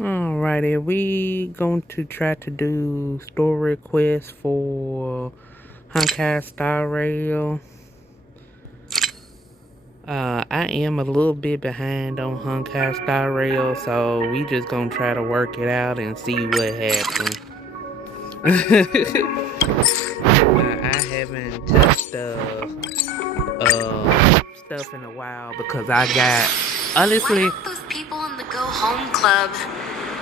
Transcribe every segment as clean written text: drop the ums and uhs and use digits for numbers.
Alrighty, we going to try to do store requests for honkai starrail. I am a little bit behind on honkai starrail, so we just gonna try to work it out and see what happens. I haven't touched stuff in a while because I got honestly. Why don't those people in the Go Home Club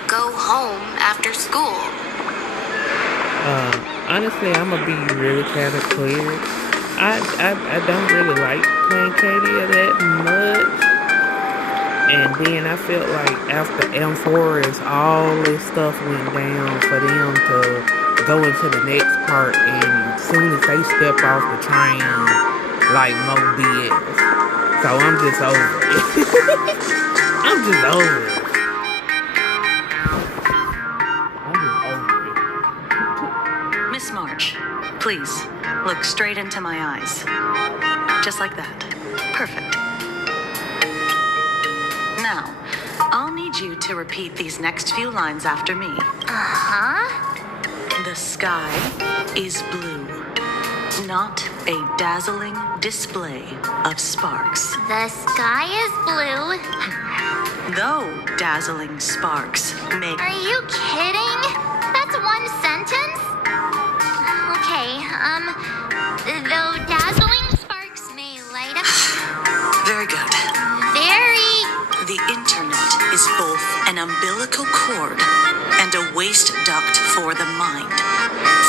go home after school? Honestly, I'm gonna be really kind of clear. I don't really like planacadia that much. And then I felt like after M4 is all this stuff went down for them to go into the next part, and as soon as they step off the train, like more BS. So I'm just over it. I'm just over it. Miss March, please, look straight into my eyes. Just like that. Perfect. Now, I'll need you to repeat these next few lines after me. The sky is blue, not a dazzling display of sparks. The sky is blue. Though dazzling sparks make... Are you kidding? That's one sentence? Okay, though dazzling sparks may light up... Very good. The internet is both an umbilical cord and a waste duct for the mind,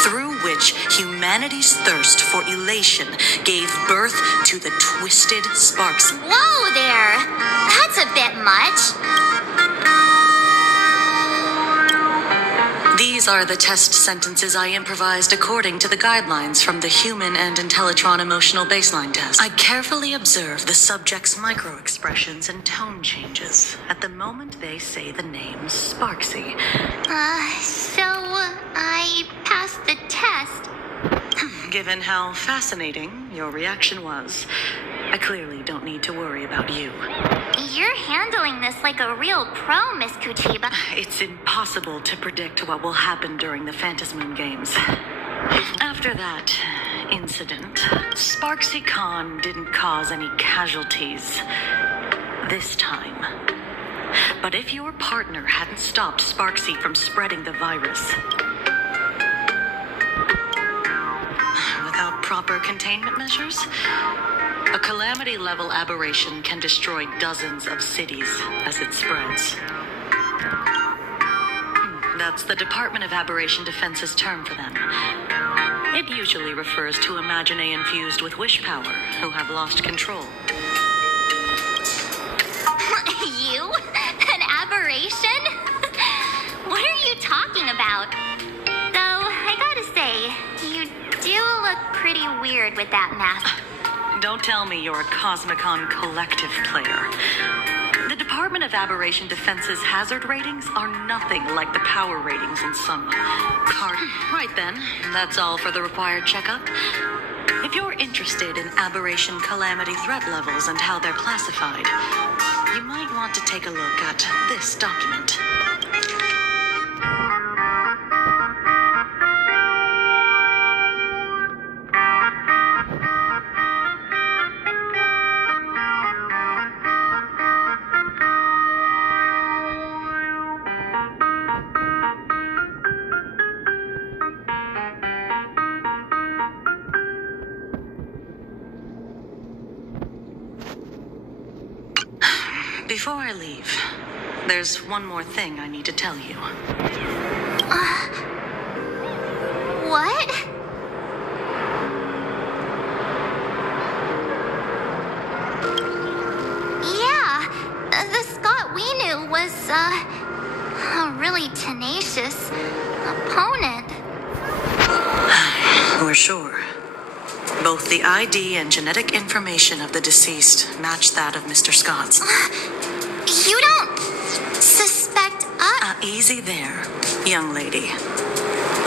through which humanity's thirst for elation gave birth to the twisted sparks. Whoa there! That's a bit much. These are the test sentences I improvised according to the guidelines from the Human and Intellitron Emotional Baseline Test. I carefully observe the subject's micro-expressions and tone changes at the moment they say the name Sparksy. So I passed the test. Given how fascinating your reaction was, I clearly don't need to worry about you. You're handling this like a real pro, Miss Kuchiba. It's impossible to predict what will happen during the Phantasmoon Games. After that incident, Sparksy Khan didn't cause any casualties this time. But if your partner hadn't stopped Sparksy from spreading the virus, without proper containment measures, a calamity-level aberration can destroy dozens of cities as it spreads. That's the Department of Aberration Defense's term for them. It usually refers to Imaginae infused with wish power who have lost control. You? An aberration? What are you talking about? Though, I gotta say, you do look pretty weird with that mask. Don't tell me you're a Cosmicon collective player. The Department of Aberration Defense's hazard ratings are nothing like the power ratings in some card. Right then, that's all for the required checkup. If you're interested in aberration calamity threat levels and how they're classified, you might want to take a look at this document. Before I leave, there's one more thing I need to tell you. What? Yeah, the Scott we knew was, a really tenacious opponent. We're sure. Both the ID and genetic information of the deceased match that of Mr. Scott's. You don't suspect us? Easy there, young lady.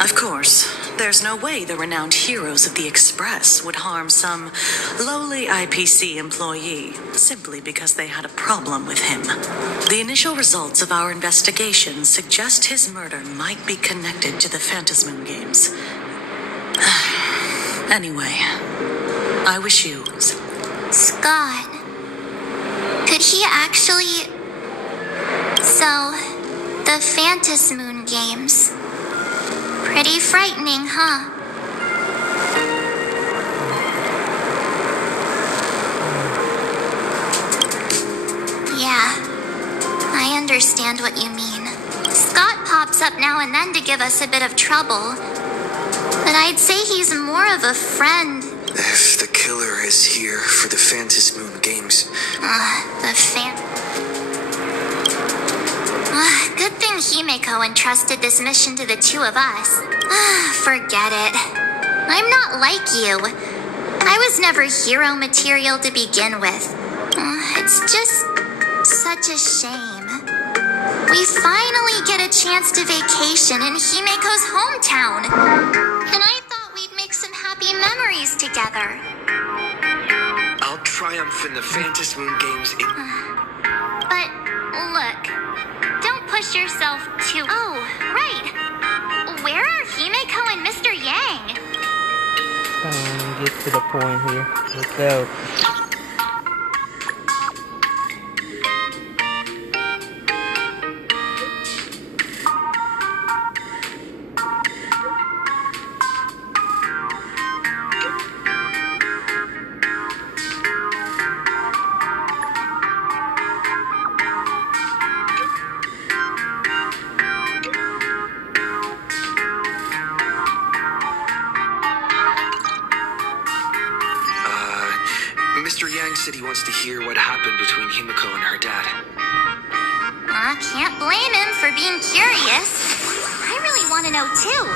Of course, There's no way the renowned heroes of the Express would harm some lowly IPC employee simply because they had a problem with him. The initial results of our investigation suggest his murder might be connected to the Phantasmoon games. Anyway, I wish you... Scott, could he actually... So, the Phantasmoon games. Pretty frightening, huh? Yeah, I understand what you mean. Scott pops up now and then to give us a bit of trouble. But I'd say he's more of a friend. If the killer is here for the Phantasmoon games... Good thing Himeko entrusted this mission to the two of us. Forget it. I'm not like you. I was never hero material to begin with. It's just such a shame. We finally get a chance to vacation in Himeko's hometown. And I thought we'd make some happy memories together. I'll triumph in the Phantasmoon games in... But look, don't push yourself too... Oh, right. Where are Himeko and Mr. Yang? Get to the point here. Let's go. Mr. Yang said he wants to hear what happened between Himeko and her dad. I can't blame him for being curious. I really want to know too.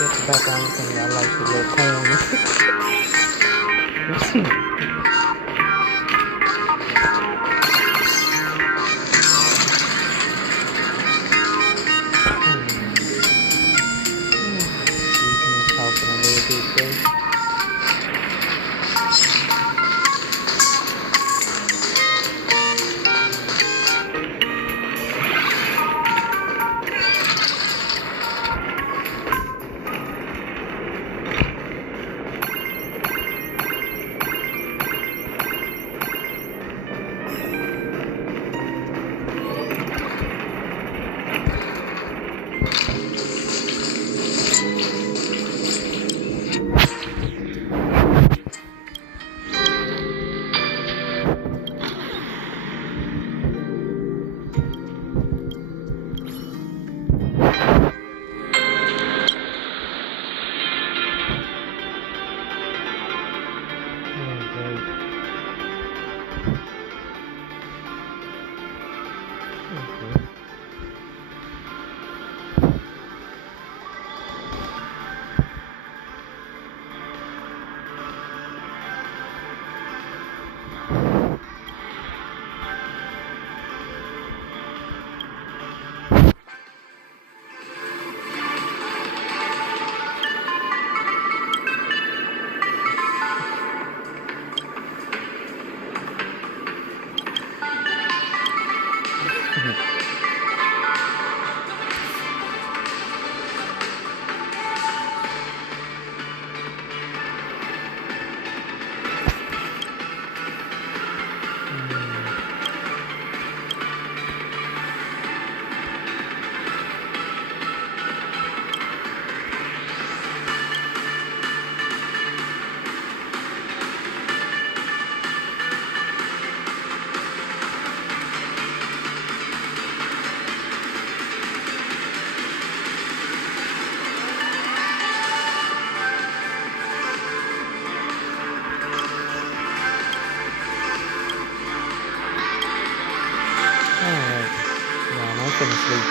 That's about the only thing I like, the little corn. Talking a little bit there.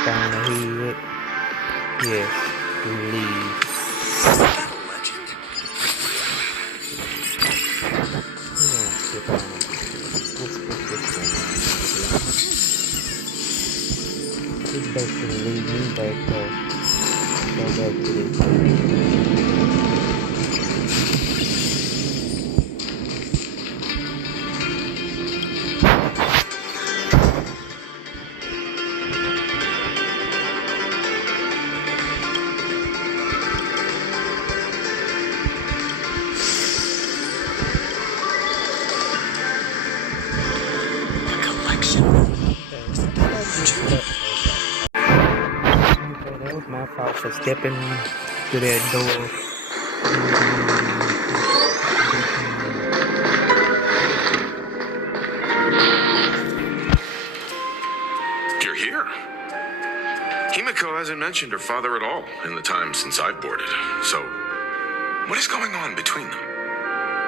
on the head. Yes, leave. Is that a legend? We're gonna skip on it. We'll skip this one. This basically leads me back to go back to this. A collection. Okay, that was my fault for stepping through that door. You're here. Himiko hasn't mentioned her father at all in the time since I've boarded. So, what is going on between them?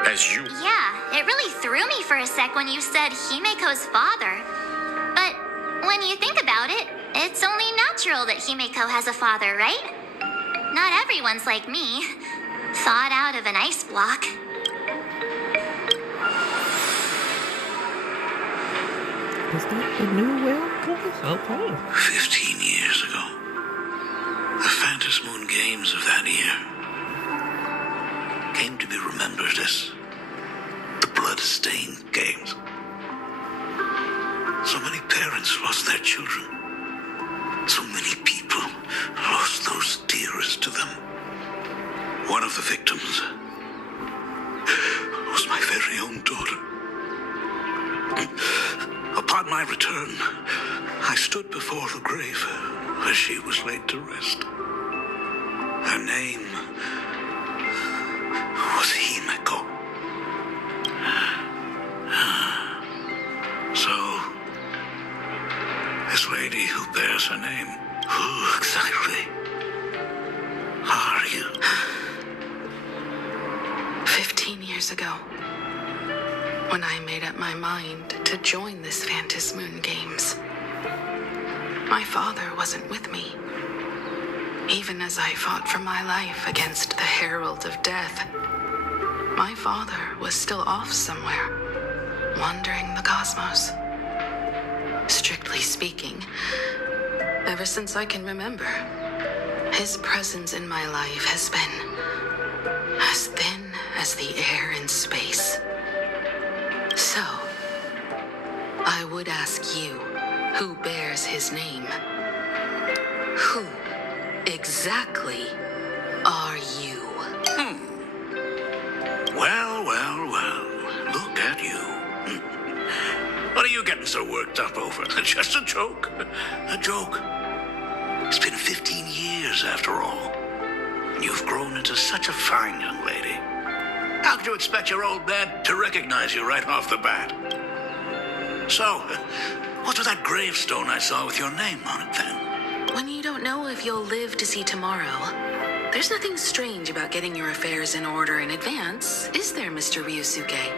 As you... Yeah, it really threw me for a sec when you said Himiko's father. But when you think about it, it's only natural that Himiko has a father, right? Not everyone's like me, thawed out of an ice block. Is that the new well place? Okay. 15 years ago, the Phantom Moon Games of that year came to be remembered as the Blood-Stained Games. So many parents lost their children. So many people lost those dearest to them. One of the victims was my very own daughter. Upon my return, I stood before the grave where she was laid to rest. Her name was Himiko. So, this lady who bears her name, who exactly are you? 15 years ago, when I made up my mind to join this Phantom Moon Games, my father wasn't with me. Even as I fought for my life against the Herald of Death, my father was still off somewhere, wandering the cosmos. Strictly speaking, ever since I can remember, his presence in my life has been as thin as the air in space. So, I would ask you, who bears his name? Who exactly are you? Well, look at you. What are you getting so worked up over? Just a joke. A joke. It's been 15 years after all. And you've grown into such a fine young lady. How could you expect your old dad to recognize you right off the bat? So, what's with that gravestone I saw with your name on it then? When you don't know if you'll live to see tomorrow, there's nothing strange about getting your affairs in order in advance, is there, Mr. Ryusuke?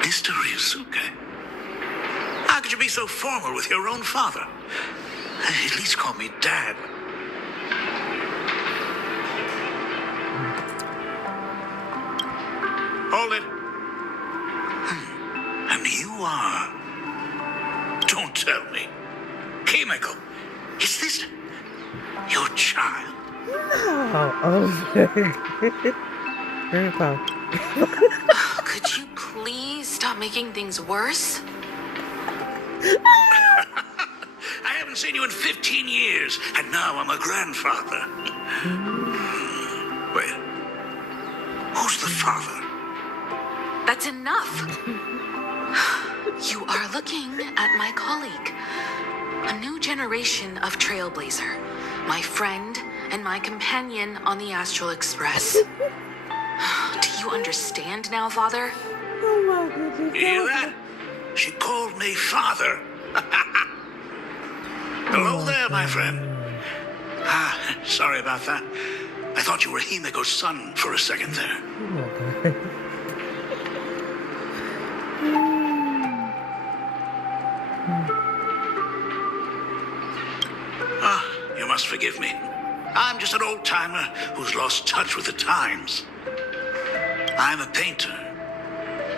Mr. Ryusuke? How could you be so formal with your own father? At least call me Dad. Hold it. And you are... Don't tell me. Himiko, is this your child? Oh, Grandpa. Could you please stop making things worse? I haven't seen you in 15 years, and now I'm a grandfather. Wait, who's the father? That's enough. You are looking at my colleague, a new generation of trailblazer, my friend and my companion on the Astral Express. Do you understand now, Father? Oh my goodness. You hear that? She called me father. Hello there, my friend. Sorry about that. I thought you were Himiko's son for a second there. You must forgive me. I'm just an old-timer who's lost touch with the times. I'm a painter.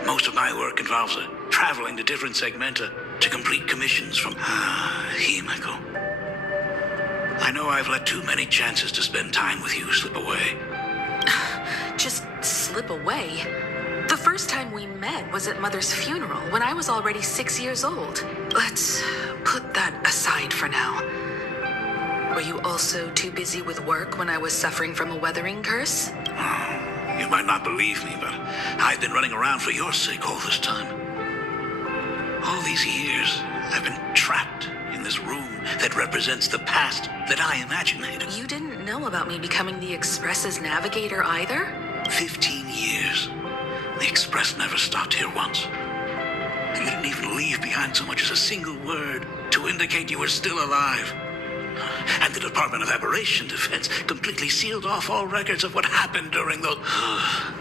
Most of my work involves traveling to different segmenta to complete commissions from Himiko. I know I've let too many chances to spend time with you slip away. Just slip away? The first time we met was at Mother's funeral when I was already 6 years old. Let's put that aside for now. Were you also too busy with work when I was suffering from a weathering curse? You might not believe me, but I've been running around for your sake all this time. All these years, I've been trapped in this room that represents the past that I imaginated. You didn't know about me becoming the Express's navigator either? 15 years. The Express never stopped here once. You didn't even leave behind so much as a single word to indicate you were still alive. And the Department of Aberration Defense completely sealed off all records of what happened during those... I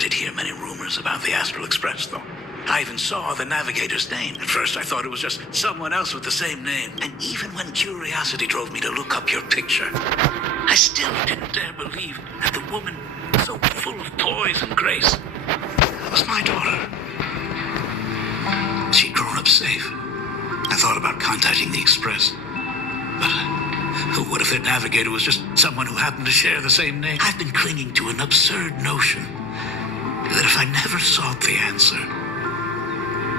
did hear many rumors about the Astral Express, though. I even saw the navigator's name. At first, I thought it was just someone else with the same name. And even when curiosity drove me to look up your picture, I still didn't dare believe that the woman so full of poise and grace was my daughter. She'd grown up safe. I thought about contacting the Express. But what if their navigator was just someone who happened to share the same name? I've been clinging to an absurd notion that if I never sought the answer,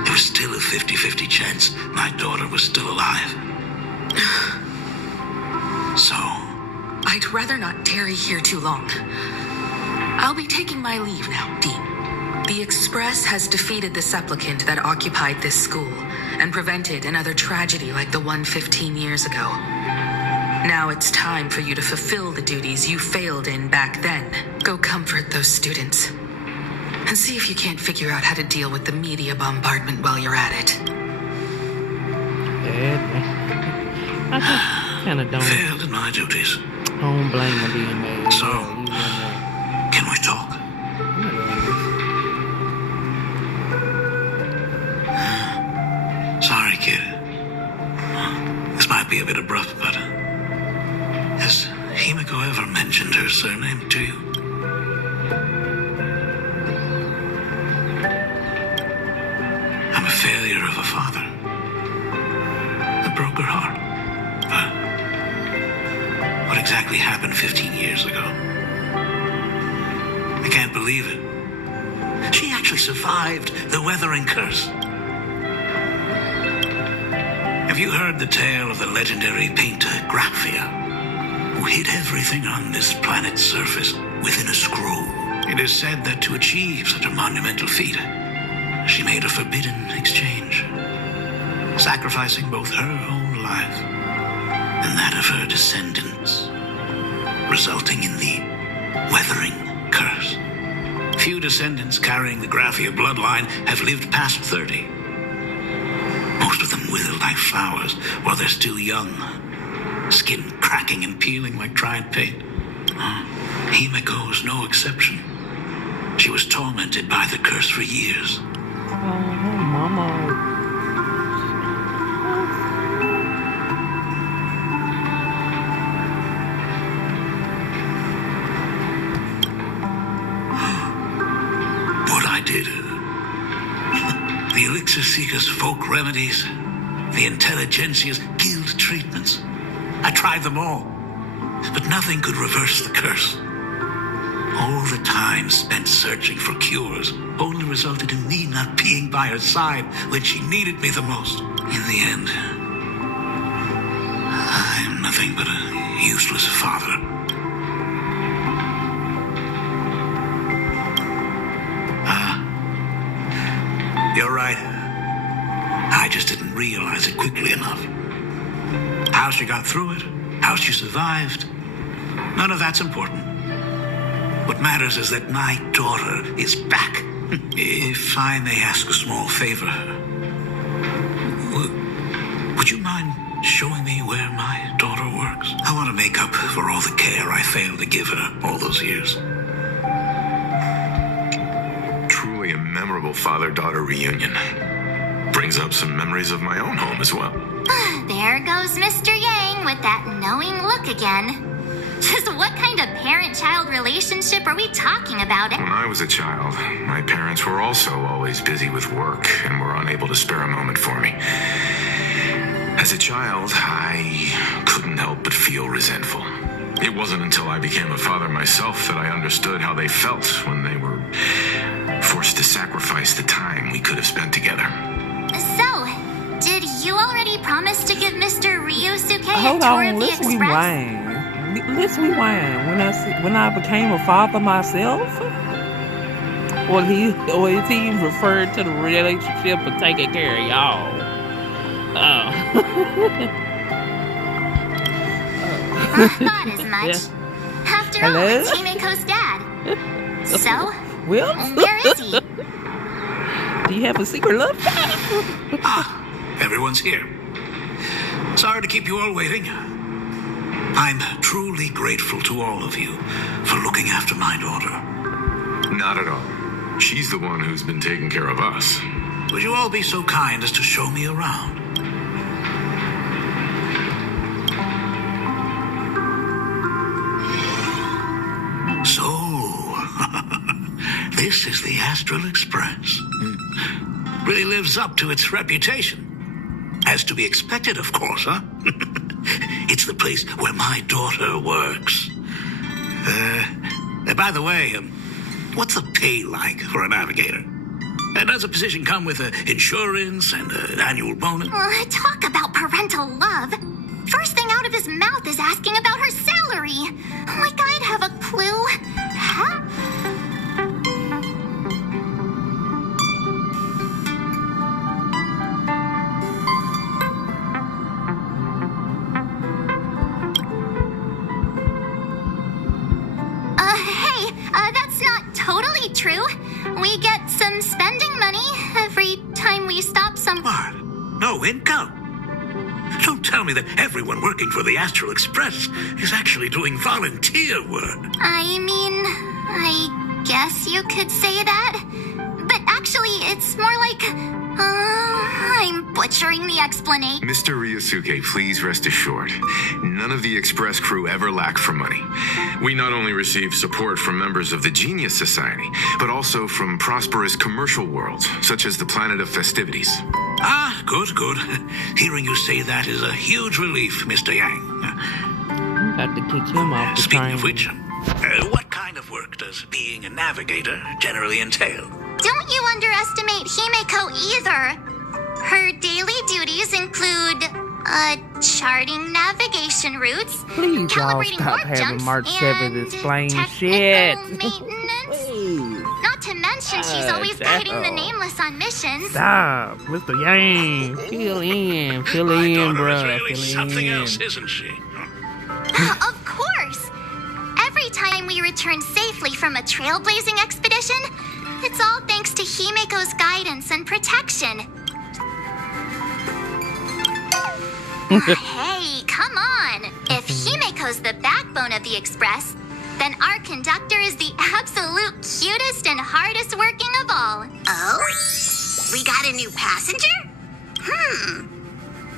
there was still a 50-50 chance my daughter was still alive. So... I'd rather not tarry here too long. I'll be taking my leave now, Dean. The Express has defeated the supplicant that occupied this school and prevented another tragedy like the one 15 years ago. Now it's time for you to fulfill the duties you failed in back then. Go comfort those students. And see if you can't figure out how to deal with the media bombardment while you're at it. Yeah, I kind of don't. Failed in my duties. I don't blame her being mad. So, can we talk? Sorry, kid. This might be a bit abrupt, but has Himiko ever mentioned her surname to you? I'm a failure of a father. I broke her heart. But what exactly happened 15 years ago? I can't believe it. She actually survived the weathering curse. Have you heard the tale of the legendary painter Graphia, who hid everything on this planet's surface within a scroll? It is said that to achieve such a monumental feat, she made a forbidden exchange, sacrificing both her own life and that of her descendants, resulting in the weathering curse. Few descendants carrying the Graphia bloodline have lived past 30. Most of them wither like flowers while they're still young, skin cracking and peeling like dried paint. Himiko was no exception. She was tormented by the curse for years. Oh, mama. What I did. The Elixir Seekers' folk remedies, the Intelligentsia's guild treatments. I tried them all, but nothing could reverse the curse. All the time spent searching for cures only resulted in me not being by her side when she needed me the most. In the end, I'm nothing but a useless father. You're right. I just didn't realize it quickly enough. How she got through it, how she survived, none of that's important. What matters is that my daughter is back. If I may ask a small favor, would you mind showing me where my daughter works? I want to make up for all the care I failed to give her all those years. Truly a memorable father-daughter reunion. Brings brings up some memories of my own home as well. There goes Mr. Yang with that knowing look again. Just what kind of parent-child relationship are we talking about? When I was a child, my parents were also always busy with work and were unable to spare a moment for me. As a child, I couldn't help but feel resentful. It wasn't until I became a father myself that I understood how they felt when they were forced to sacrifice the time we could have spent together. So, did you already promise to give Mr. Ryusuke a Hold tour on, of the let's Express? rewind. Let's rewind. When I became a father myself, or is he referred to the relationship of taking care of y'all? I thought as much. Yeah. After all, Hello? it's Himiko's dad. So, Well, where is he? do you have a secret love? Everyone's here. Sorry to keep you all waiting. I'm truly grateful to all of you for looking after my daughter. Not at all. She's the one who's been taking care of us. Would you all be so kind as to show me around? So, this is the Astral Express. Really lives up to its reputation. As to be expected, of course, huh? It's the place where my daughter works. By the way, what's the pay like for a navigator? Does the position come with insurance and an annual bonus? Talk about parental love. First thing out of his mouth is asking about her salary. Like I'd have a clue. Huh? Hey, that's not totally true. We get some spending money every time we stop some... What? No income? Don't tell me that everyone working for the Astral Express is actually doing volunteer work. I mean, I guess you could say that. But actually, it's more like... I'm butchering the explanation. Mr. Ryusuke, please rest assured, none of the Express crew ever lack for money. We not only receive support from members of the Genius Society, but also from prosperous commercial worlds, such as the Planet of Festivities. Ah, good, good. Hearing you say that is a huge relief, Mr. Yang. I'm about to kick him off the Speaking train. of which, what kind of work does being a navigator generally entail? Don't you underestimate Himeko either. Her daily duties include, charting navigation routes, Please, y'all calibrating stop warp having jumps, March 7th and explain technical shit. maintenance. Please, Not to mention she's always guiding the Jackal. Nameless on missions. stop. Mr. Yang, fill in, My in, daughter bruh, is really fill something in. else, isn't she? Of course. Every time we return safely from a trailblazing expedition, it's all thanks to Himiko's guidance and protection. Hey, come on! If Himiko's the backbone of the Express, then our conductor is the absolute cutest and hardest working of all. Oh? We got a new passenger?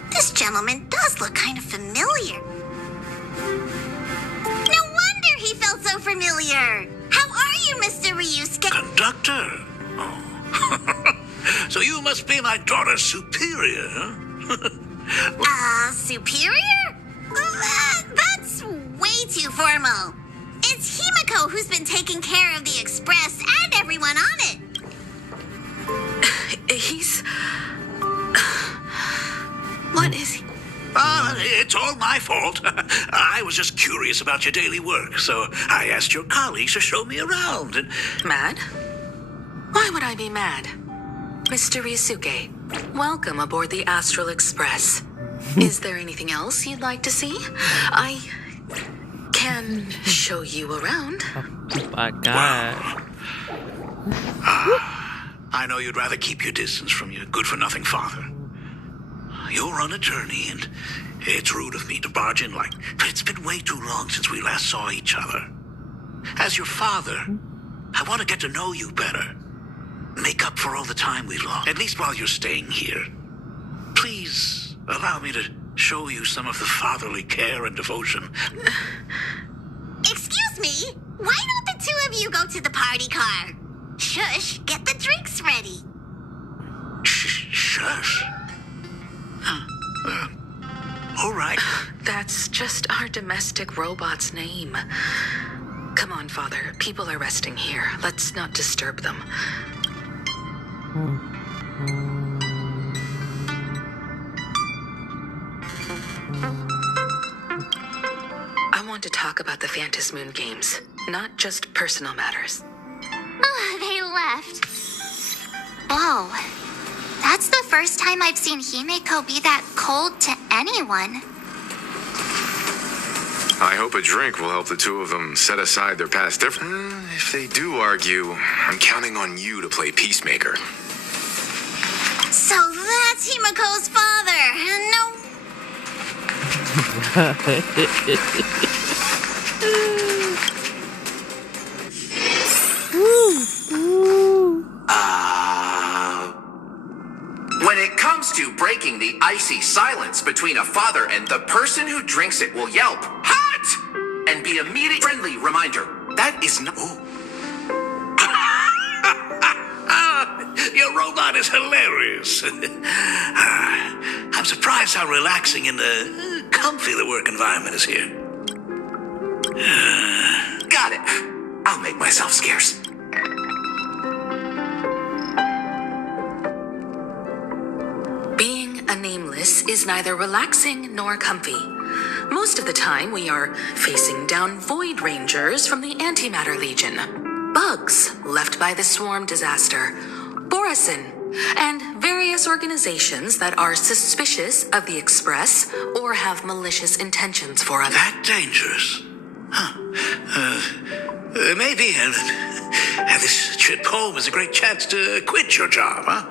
This gentleman does look kind of familiar. No wonder he felt so familiar. How are you, Mr. Ryusuke? Conductor? Oh. So you must be my daughter's superior, huh? Superior? That's way too formal. It's Himiko who's been taking care of the Express and everyone on it. He's... What is he? It's all my fault. I was just curious about your daily work, so I asked your colleagues to show me around. And Mad? Why would I be mad? Mr. Ryusuke, welcome aboard the Astral Express. Is there anything else you'd like to see? I can show you around. Oh my God. I know you'd rather keep your distance from your good-for-nothing father. You're on a journey, and it's rude of me to barge in like... It's been way too long since we last saw each other. As your father, I want to get to know you better. Make up for all the time we've lost, at least while you're staying here. please allow me to show you some of the fatherly care and devotion. Excuse me? Why don't the two of you go to the party car? Shush, get the drinks ready. Shush. All right. That's just our domestic robot's name. Come on, Father. People are resting here. Let's not disturb them. I want to talk about the Phantasmoon games, not just personal matters. Oh, they left. Whoa. That's the first time I've seen Himeko be that cold to anyone. I hope a drink will help the two of them set aside their past differences. If they do argue, I'm counting on you to play peacemaker. So that's Himeko's father. No. When it comes to breaking the icy silence between a father and the person who drinks it will yelp, "Hot!" and be immediate friendly reminder. That is no... Your robot is hilarious. I'm surprised how relaxing and comfy the work environment is here. Got it. I'll make myself scarce. Being a nameless is neither relaxing nor comfy. Most of the time, we are facing down Void Rangers from the Antimatter Legion, bugs left by the Swarm disaster, Borisin, and various organizations that are suspicious of the Express or have malicious intentions for us. That dangerous? Huh. Maybe this trip home is a great chance to quit your job, huh?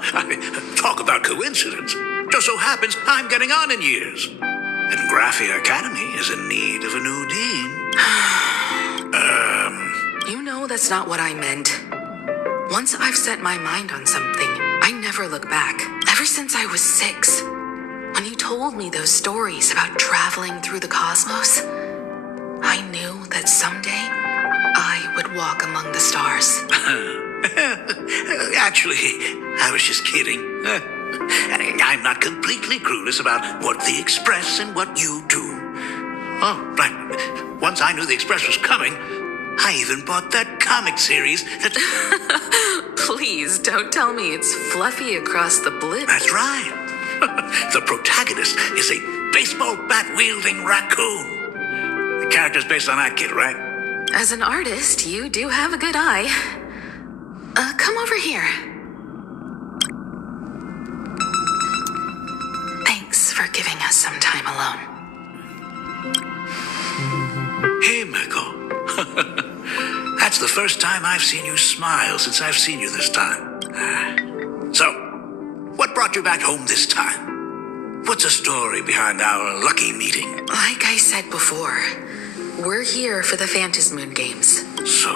Talk about coincidence. Just so happens I'm getting on in years. And Graphia Academy is in need of a new dean. You know that's not what I meant. Once I've set my mind on something, I never look back. Ever since I was 6, when you told me those stories about traveling through the cosmos, I knew that someday I would walk among the stars. Actually, I was just kidding. I'm not completely clueless about what the Express and what you do. Oh, right. Once I knew the Express was coming, I even bought that comic series that... Please don't tell me it's fluffy across the blip. That's right. The protagonist is a baseball bat-wielding raccoon. The character's based on that kid, right? As an artist, you do have a good eye. Come over here. Thanks for giving us some time alone. Hey, Miko. That's the first time I've seen you smile since I've seen you this time. So, what brought you back home this time? What's the story behind our lucky meeting? Like I said before, we're here for the Phantasmoon games. So,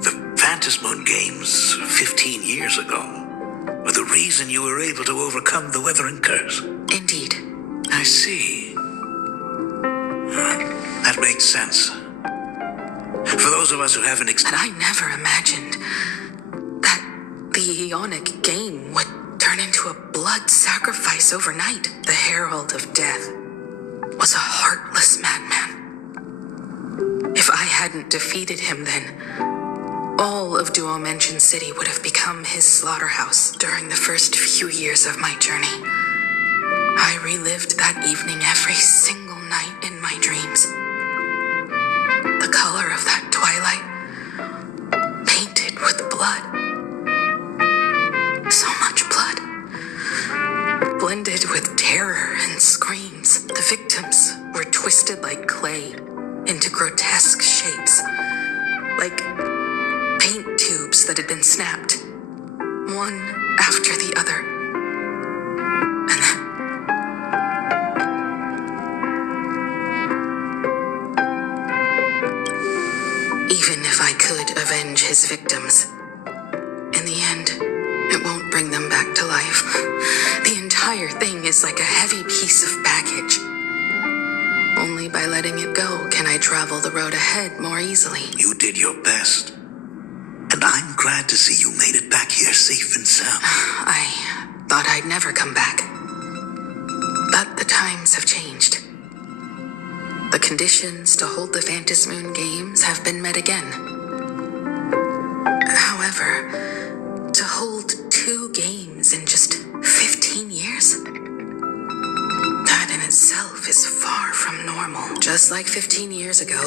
the Phantasmoon games 15 years ago were the reason you were able to overcome the Weathering Curse? Indeed. I see. That makes sense. For those of us who haven't And I never imagined that the Ionic game would turn into a blood sacrifice overnight. The Herald of Death was a heartless madman. If I hadn't defeated him then, all of Duo Mansion City would have become his slaughterhouse during the first few years of my journey. I relived that evening every single night in my dreams. The color of that twilight, painted with blood. So much blood. Blended with terror and screams. The victims were twisted like clay into grotesque shapes. Like paint tubes that had been snapped, one after the other. And then even if I could avenge his victims, in the end, it won't bring them back to life. The entire entire thing is like a heavy piece of baggage. Only by letting it go can I travel the road ahead more easily. You did your best. And I'm glad to see you made it back here safe and sound. I thought I'd never come back. But the times have changed. The conditions to hold the Phantasmoon Games have been met again. However, to hold 2 games in just 15 years? That in itself is far from normal. Just like 15 years ago,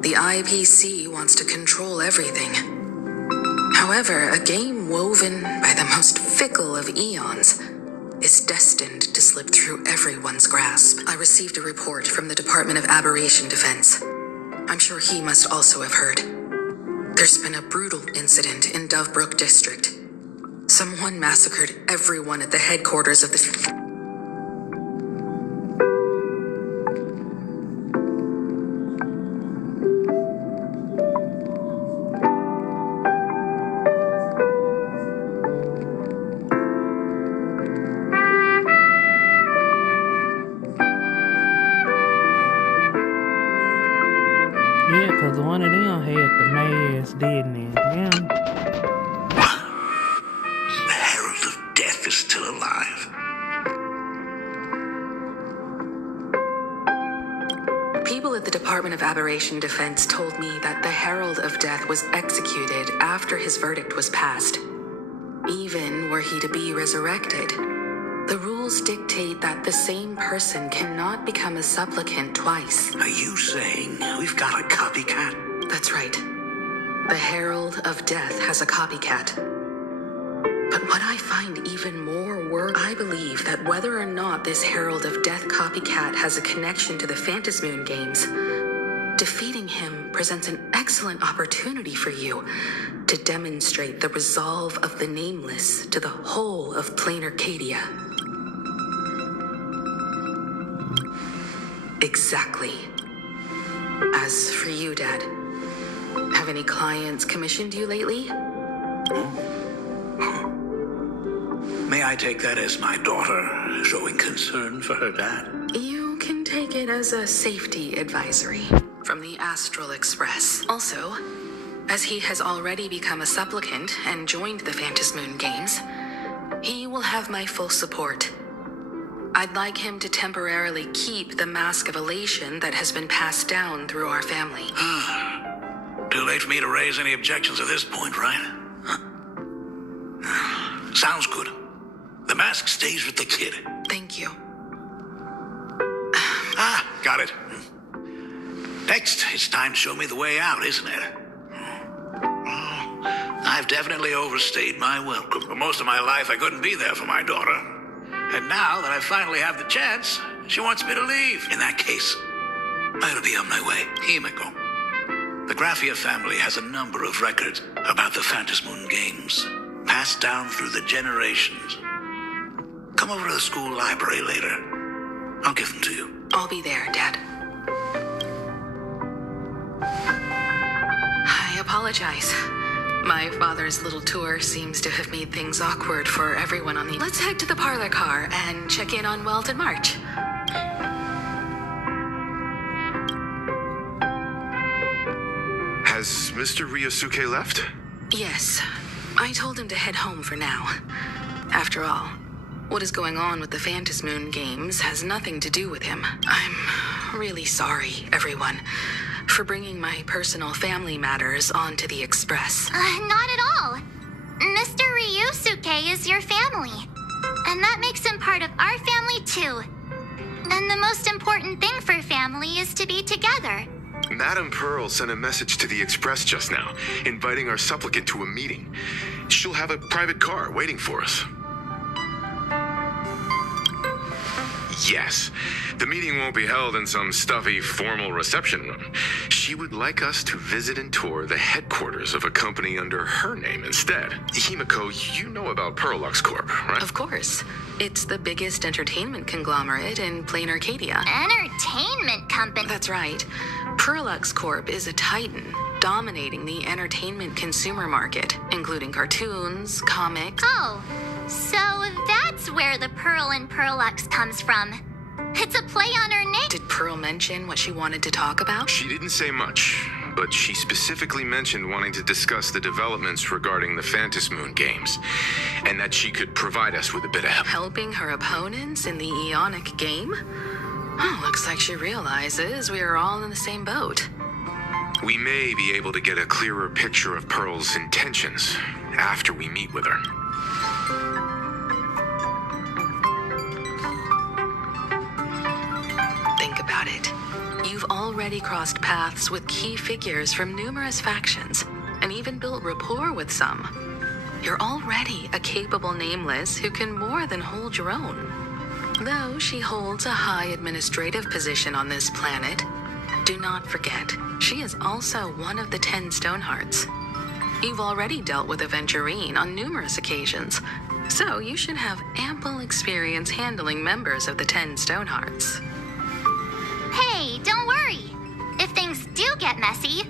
the IPC wants to control everything. However, a game woven by the most fickle of eons is destined to slip through everyone's grasp. I received a report from the Department of Aberration Defense. I'm sure he must also have heard. There's been a brutal incident in Dovebrook District. Someone massacred everyone at the headquarters of the... Yeah, because one of them had the mask, didn't it? Yeah. The Herald of Death is still alive. People at the Department of Aberration Defense told me that the Herald of Death was executed after his verdict was passed. Even were he to be resurrected, the rules dictate that the same person cannot become a supplicant twice. Are you saying we've got a copycat? That's right. The Herald of Death has a copycat. But what I find even more worrying, I believe that whether or not this Herald of Death copycat has a connection to the Phantasmoon Games, defeating him presents an excellent opportunity for you to demonstrate the resolve of the Nameless to the whole of planacadia. Exactly. As for you, Dad, have any clients commissioned you lately? May I take that as my daughter showing concern for her dad? You can take it as a safety advisory from the Astral Express. Also, as he has already become a supplicant and joined the Phantasmoon Games, he will have my full support. I'd like him to temporarily keep the mask of elation that has been passed down through our family. Too late for me to raise any objections at this point, right? Sounds good. The mask stays with the kid. Thank you. Got it. Next, it's time to show me the way out, isn't it? I've definitely overstayed my welcome. For most of my life, I couldn't be there for my daughter. And now that I finally have the chance, she wants me to leave. In that case, I'll be on my way. Himiko. The Graphia family has a number of records about the Phantasmoon Games, passed down through the generations. Come over to the school library later. I'll give them to you. I'll be there, Dad. I apologize. My father's little tour seems to have made things awkward for everyone on the... Let's head to the parlor car and check in on Weldon March. Has Mr. Ryosuke left? Yes. I told him to head home for now. After all, what is going on with the Phantasmoon Games has nothing to do with him. I'm really sorry, everyone, for bringing my personal family matters onto the Express. Not at all. Mr. Ryusuke is your family. And that makes him part of our family, too. And the most important thing for family is to be together. Madame Pearl sent a message to the Express just now, inviting our supplicant to a meeting. She'll have a private car waiting for us. Yes, the meeting won't be held in some stuffy, formal reception room. She would like us to visit and tour the headquarters of a company under her name instead. Himiko, you know about Perlux Corp, right? Of course. It's the biggest entertainment conglomerate in plain Arcadia. Entertainment company. That's right. Perlux Corp is a titan, dominating the entertainment consumer market, including cartoons, comics... Oh, So that's where the Pearl in Pearlux comes from. It's a play on her name. Did Pearl mention what she wanted to talk about? She didn't say much, but she specifically mentioned wanting to discuss the developments regarding the Phantasmoon games, and that she could provide us with a bit of help. Helping her opponents in the Ionic game? Oh, looks like she realizes we are all in the same boat. We may be able to get a clearer picture of Pearl's intentions after we meet with her. Think about it. You've already crossed paths with key figures from numerous factions, and even built rapport with some. You're already a capable Nameless who can more than hold your own. Though she holds a high administrative position on this planet, do not forget, she is also one of the 10 Stonehearts. You've already dealt with Aventurine on numerous occasions, so you should have ample experience handling members of the 10 Stonehearts. Hey, don't worry. If things do get messy,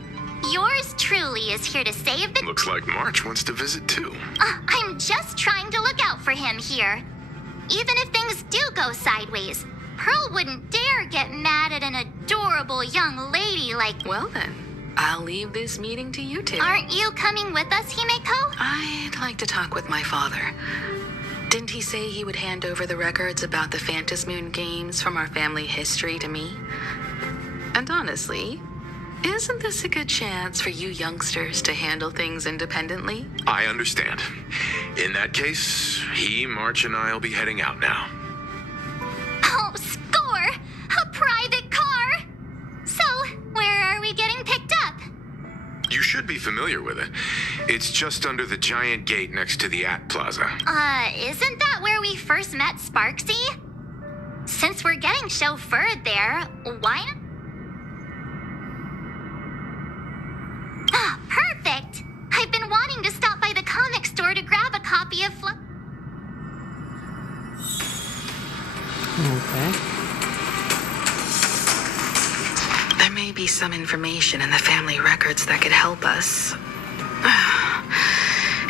yours truly is here to save the... Looks like March wants to visit too. I'm just trying to look out for him here. Even if things do go sideways, Pearl wouldn't dare get mad at an adorable young lady like... Well then, I'll leave this meeting to you two. Aren't you coming with us, Himeko? I'd like to talk with my father. Didn't he say he would hand over the records about the Phantasmoon games from our family history to me? And honestly, isn't this a good chance for you youngsters to handle things independently? I understand. In that case, March, and I'll be heading out now. Oh, score! A private car! So, where are we getting picked up? You should be familiar with it. It's just under the giant gate next to the At Plaza. Isn't that where we first met Sparksy? Since we're getting chauffeured there, why not? Ah, perfect! I've been wanting to stop by the comic store to grab a copy of Okay. There may be some information in the family records that could help us.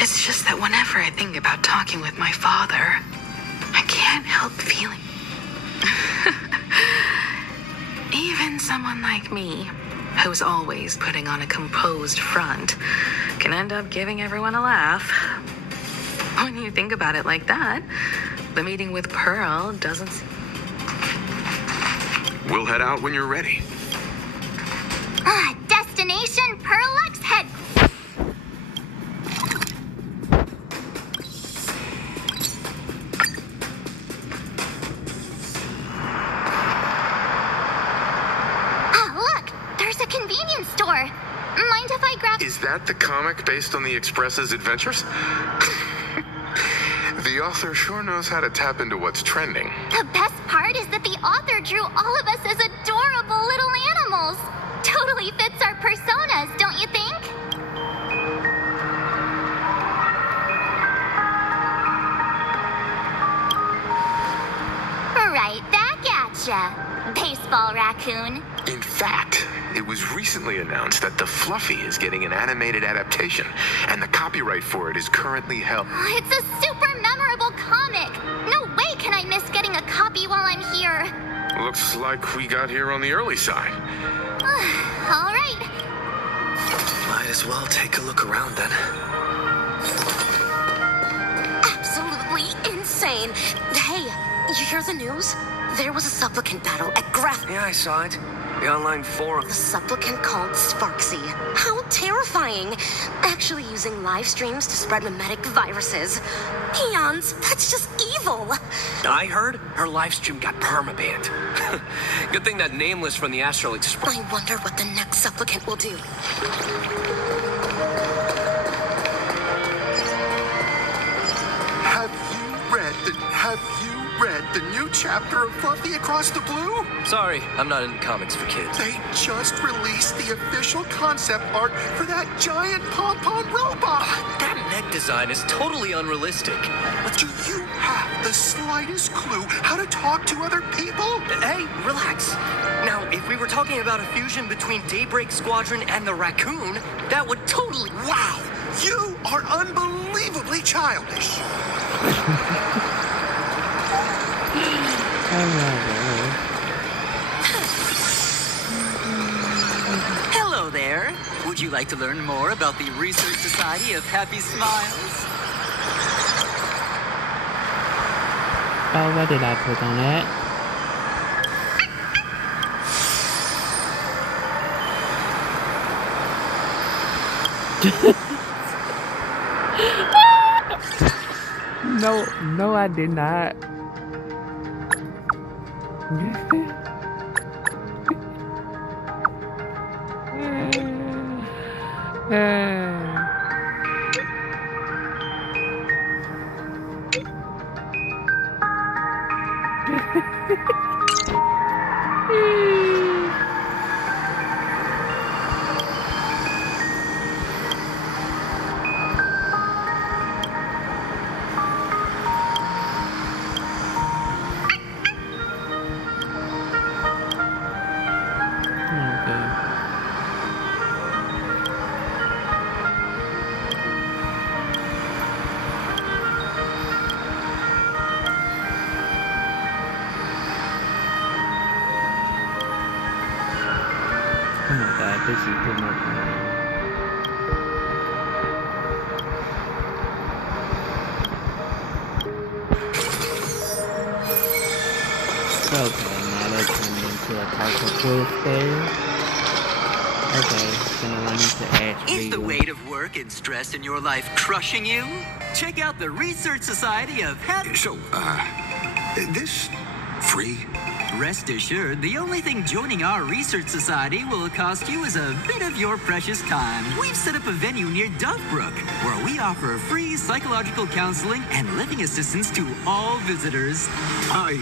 It's just that whenever I think about talking with my father, I can't help feeling... Even someone like me, who's always putting on a composed front, can end up giving everyone a laugh. When you think about it like that, the meeting with Pearl doesn't... We'll head out when you're ready. Destination Pearlux Head. Look, there's a convenience store. Mind if I grab... Is that the comic based on the Express's adventures? The author sure knows how to tap into what's trending. The best part is that the author drew all of us as adorable little animals. Totally fits our personas, don't you think? Right back at ya, baseball raccoon. In fact, it was recently announced that The Fluffy is getting an animated adaptation, and the copyright for it is currently held. It's a super memorable comic. No way can I miss getting a copy while I'm here. Looks like we got here on the early side. All right. Might as well take a look around then. Absolutely insane. Hey, you hear the news? There was a supplicant battle at Graph... Yeah, I saw it. The online forum. The supplicant called Sparksy. How terrifying. Actually using live streams to spread mimetic viruses. Eons, that's just evil. I heard her live stream got permabanned. Good thing that Nameless from the Astral Express... I wonder what the next supplicant will do. Have you read the new chapter of Fluffy Across the Blue? Sorry, I'm not into comics for kids. They just released the official concept art for that giant pom-pom robot. That neck design is totally unrealistic. Do you have the slightest clue how to talk to other people? Hey, relax. Now, if we were talking about a fusion between Daybreak Squadron and the Raccoon, that would totally... Wow, you are unbelievably childish. Oh my god. Hello there. Would you like to learn more about the Research Society of Happy Smiles? Oh, why did I click on that? No, I did not. Oh my god, this is too much. Okay, now that turned into a type of quiz there. Okay, so now I need to ask Is the weight of work and stress in your life crushing you? Check out the Research Society of Happy... So, this free? Rest assured, the only thing joining our research society will cost you is a bit of your precious time. We've set up a venue near Dovebrook, where we offer free psychological counseling and living assistance to all visitors. I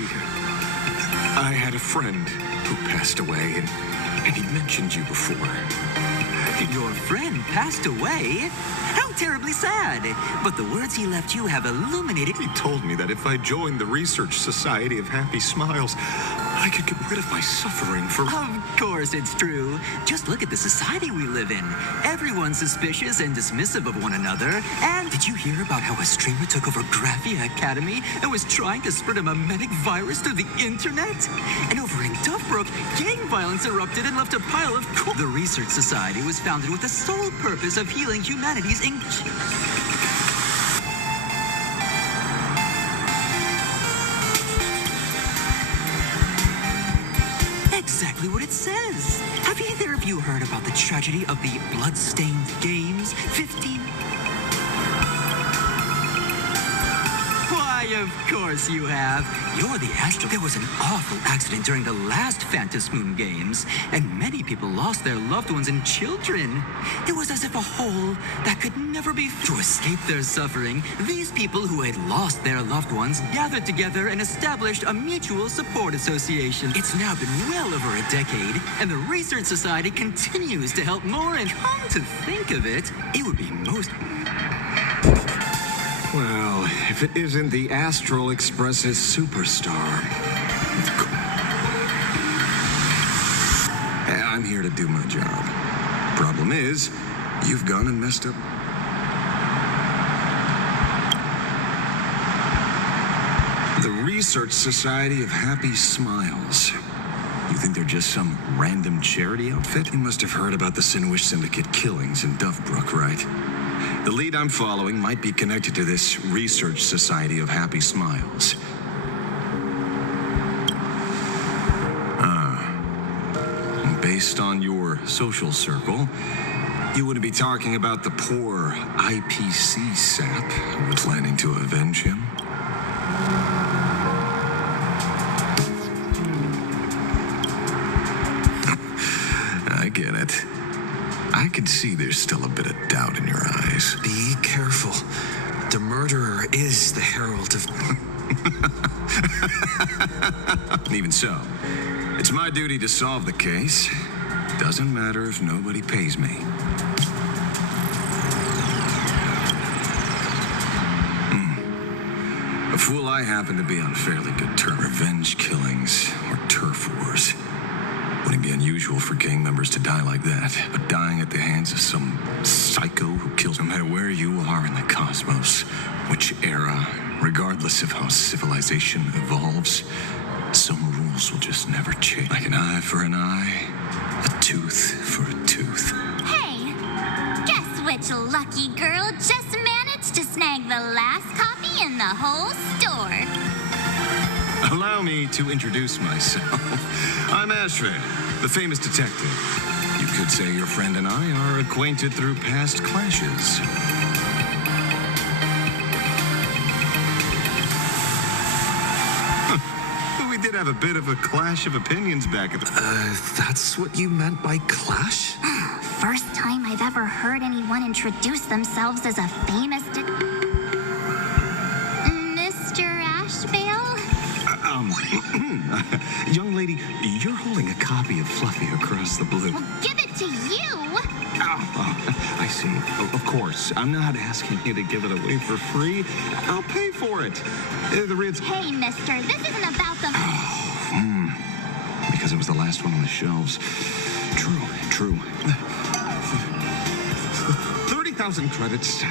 had a friend who passed away, and he mentioned you before. Your friend passed away? How terribly sad. But the words he left you have illuminated... He told me that if I joined the Research Society of Happy Smiles, I could get rid of my suffering for... Of course it's true. Just look at the society we live in. Everyone's suspicious and dismissive of one another. And did you hear about how a streamer took over Graphia Academy and was trying to spread a mimetic virus through the internet? And over in Dovebrook, gang violence erupted and left a pile of... The Research Society was founded with the sole purpose of healing humanity's... Exactly what it says. Have either of you heard about the tragedy of the blood-stained games? 15... Why, of course you have. You're the astro. There was an awful accident during the last Phantom Moon Games, and many people lost their loved ones and children. It was as if a hole that could never be... To escape their suffering, these people who had lost their loved ones gathered together and established a mutual support association. It's now been well over a decade, and the Research Society continues to help more, and come to think of it, it would be most... Well, if it isn't the Astral Express's superstar. I'm here to do my job. Problem is, you've gone and messed up. The Research Society of Happy Smiles. You think they're just some random charity outfit? You must have heard about the Sinuish Syndicate killings in Dovebrook, right? The lead I'm following might be connected to this Research Society of Happy Smiles. Based on your social circle, you wouldn't be talking about the poor IPC sap who were planning to avenge him? I get it. I can see there's still a bit of doubt in your eyes. Be careful. The murderer is the herald of... Even so, it's my duty to solve the case. Doesn't matter if nobody pays me. A fool I happen to be on fairly good terms. Revenge killings or turf wars. Wouldn't be unusual for gang members to die like that, but dying at the hands of some psycho who kills no matter where you are in the cosmos, which era, Regardless of how civilization evolves, some rules will just never change. Like an eye for an eye, a tooth for a tooth. Hey, guess which lucky girl just managed to snag the last copy in the whole store? Allow me to introduce myself. I'm Ashford, the famous detective. You could say your friend and I are acquainted through past clashes. We did have a bit of a clash of opinions back at the... That's what you meant by clash? First time I've ever heard anyone introduce themselves as a famous Mr. Ashvale? Young lady, you're holding a copy of Fluffy across the blue. Well, give it to you! Oh, I see. Of course. I'm not asking you to give it away for free. I'll pay for it. The real... Hey, mister, this isn't about the... Because it was the last one on the shelves. True. 30,000 credits.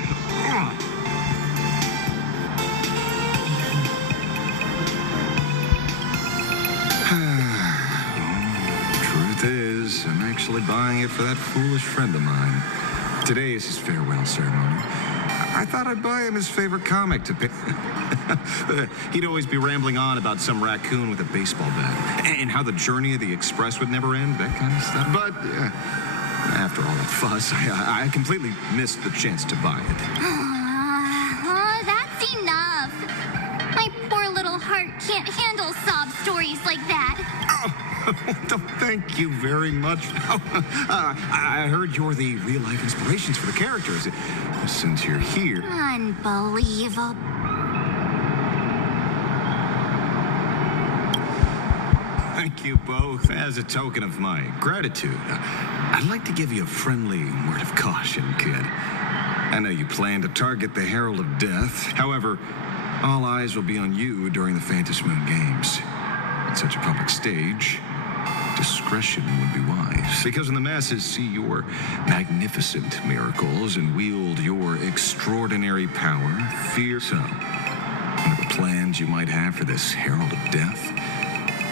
Truth is, I'm actually buying it for that foolish friend of mine. Today is his farewell ceremony. I thought I'd buy him his favorite comic to pick. He'd always be rambling on about some raccoon with a baseball bat and how the journey of the express would never end, that kind of stuff. But after all that fuss, I completely missed the chance to buy it. Oh, that's enough. My poor little heart can't handle sob stories like that. Thank you very much. I heard you're the real-life inspirations for the characters. Since you're here... Unbelievable. Thank you both. As a token of my gratitude, I'd like to give you a friendly word of caution, kid. I know you plan to target the Herald of Death. However, all eyes will be on you during the Phantom Moon Games. At such a public stage, discretion would be wise. Because when the masses see your magnificent miracles and wield your extraordinary power, fear some. One of the plans you might have for this Herald of Death?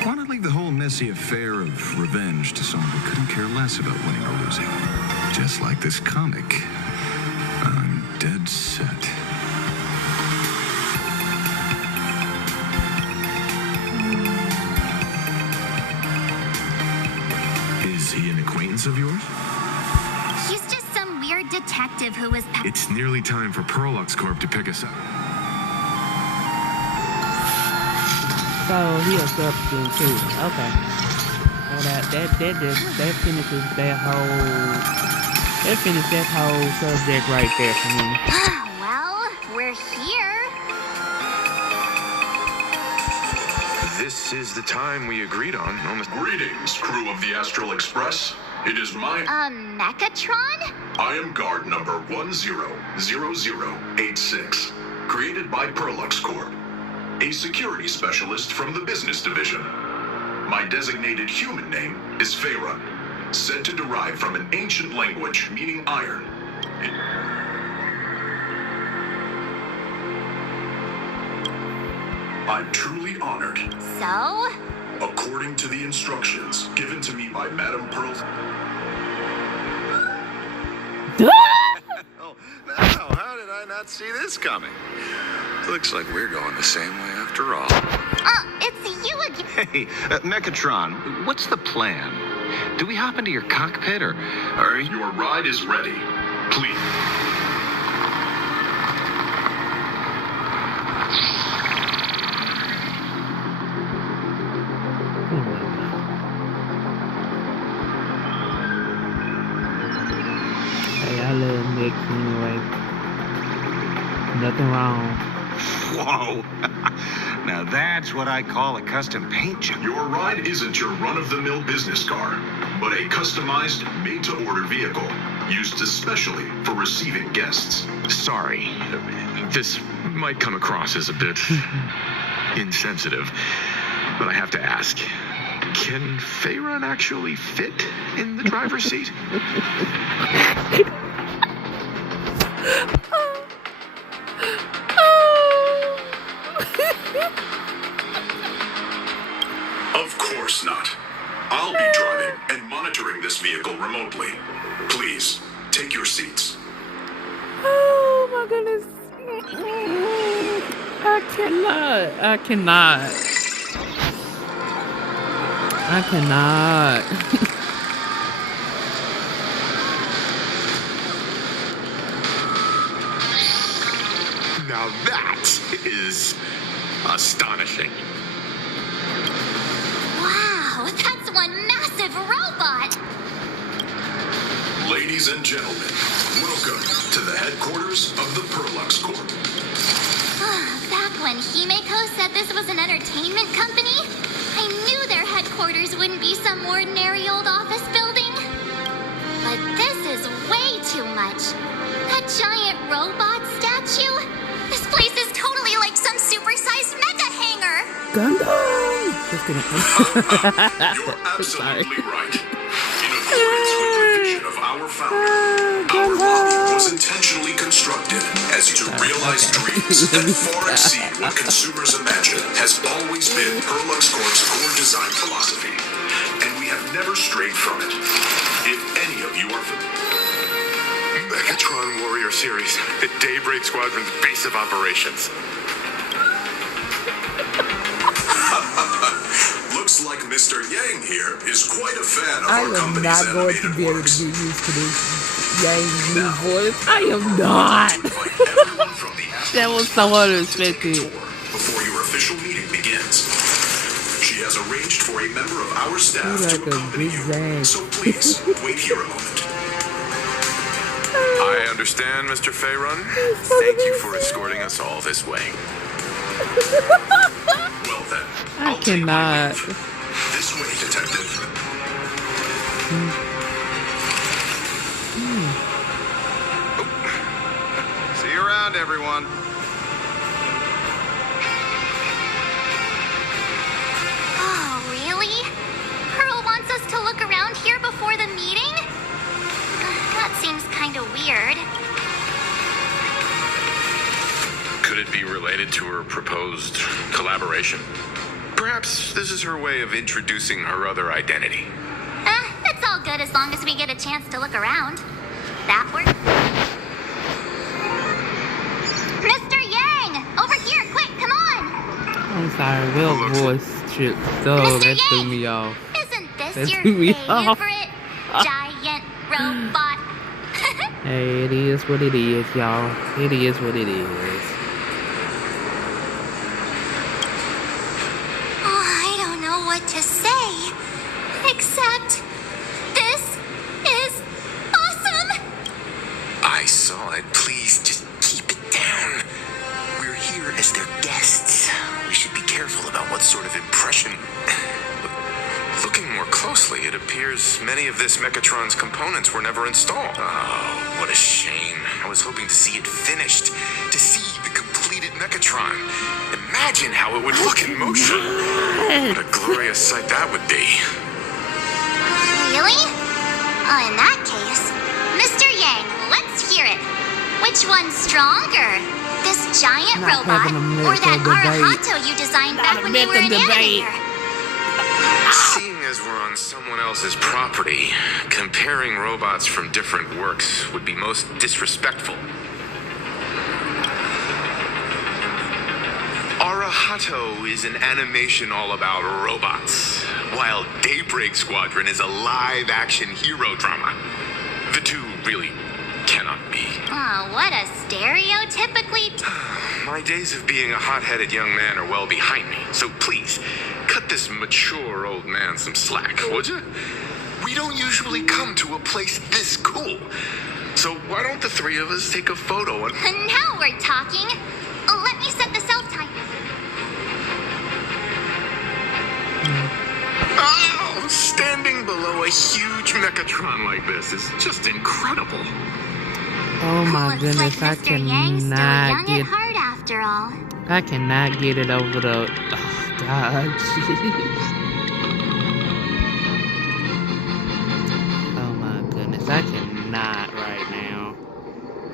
Why not leave the whole messy affair of revenge to someone who couldn't care less about winning or losing? Just like this comic. I'm dead set. Is he an acquaintance of yours? He's just some weird detective who was... It's nearly time for Perlux Corp to pick us up. So he a substitute too. Okay. Well, that finishes that whole subject right there for me. Well, we're here. This is the time we agreed on. Greetings, crew of the Astral Express. It is my... Mechatron? I am guard number 100086, created by Perlux Corp, a security specialist from the business division. My designated human name is Faerun, said to derive from an ancient language meaning iron. I'm truly honored. So? According to the instructions given to me by Madame Pearl... Oh, how did I not see this coming? Looks like we're going the same way after all. It's you again. Hey, Mechatron, what's the plan? Do we hop into your cockpit or... Your ride is ready. Please. Hey, I love Nick anyway. Nothing wrong. Whoa. Now that's what I call a custom paint job. Your ride isn't your run-of-the-mill business car, but a customized, made-to-order vehicle used especially for receiving guests. Sorry. This might come across as a bit insensitive, but I have to ask. Can Faerun actually fit in the driver's seat? Of course not. I'll be driving and monitoring this vehicle remotely. Please, take your seats. Oh my goodness. I cannot. Now that is astonishing. Wow, that's one massive robot! Ladies and gentlemen, welcome to the headquarters of the Perlux Corp. Back when Himeko said this was an entertainment company, I knew their headquarters wouldn't be some ordinary old office building. But this is way too much. That giant robot statue? This place is totally like some supersized mega hangar. Gundam! Just kidding. You're absolutely right. In accordance with the vision of our founder, our lobby was intentionally constructed as to realize dreams that far exceed what consumers imagine has always been Perlux Corp's core design philosophy, and we have never strayed from it. If any of you are familiar, Megatron Warrior Series, the Daybreak Squadron's base of operations. looks like Mr. Yang here is quite a fan of I our am company's not going to animated be able to works. get used to this Yang's new voice. I am not. That was so unexpected. Before your official meeting begins, she has arranged for a member of our staff to accompany you. So please wait here a moment. I understand, Mr. Faerun. Thank you for escorting us all this way. Well then, I cannot. this way, detective. See you around, everyone. Oh, really? Pearl wants us to look around here before the meeting? That seems kind of weird. Could it be related to her proposed collaboration? Perhaps this is her way of introducing her other identity. It's all good as long as we get a chance to look around. That works. Mr. Yang! Over here, quick, come on! I'm sorry, Will's voice tripped. So that threw me off. Isn't this That your threw me off. favorite giant robot? Hey, it is what it is, y'all. It is what it is. Oh, I don't know what to say. Except, this is awesome! I saw it. Please, just keep it down. We're here as their guests. We should be careful about what sort of impression. Looking more closely, it appears many of this Mechatron's components were never installed. Oh, what a shame. I was hoping to see it finished, to see the completed Mechatron. Imagine how it would look in motion. What a glorious sight that would be. Really? Oh, in that case, Mr. Yang, let's hear it. Which one's stronger? This giant Not robot having a or that mental debate. Arahato you designed back when you were an mental debate. animator? Seeing as we're on someone else's property, comparing robots from different works would be most disrespectful. Arahato is an animation all about robots, while Daybreak Squadron is a live-action hero drama. The two really cannot be. Oh, what a stereotypically... My days of being a hot-headed young man are well behind me, so please, cut this mature old man some slack, would you? We don't usually come to a place this cool. So why don't the three of us take a photo and... Now we're talking. Let me set the self-timer. Oh, standing below a huge Mechatron like this is just incredible. Oh my Looks goodness, like I Mr. Yang's still cannot young get. at heart after all. I cannot get it over the. Oh God, jeez. Oh my goodness, I cannot right now.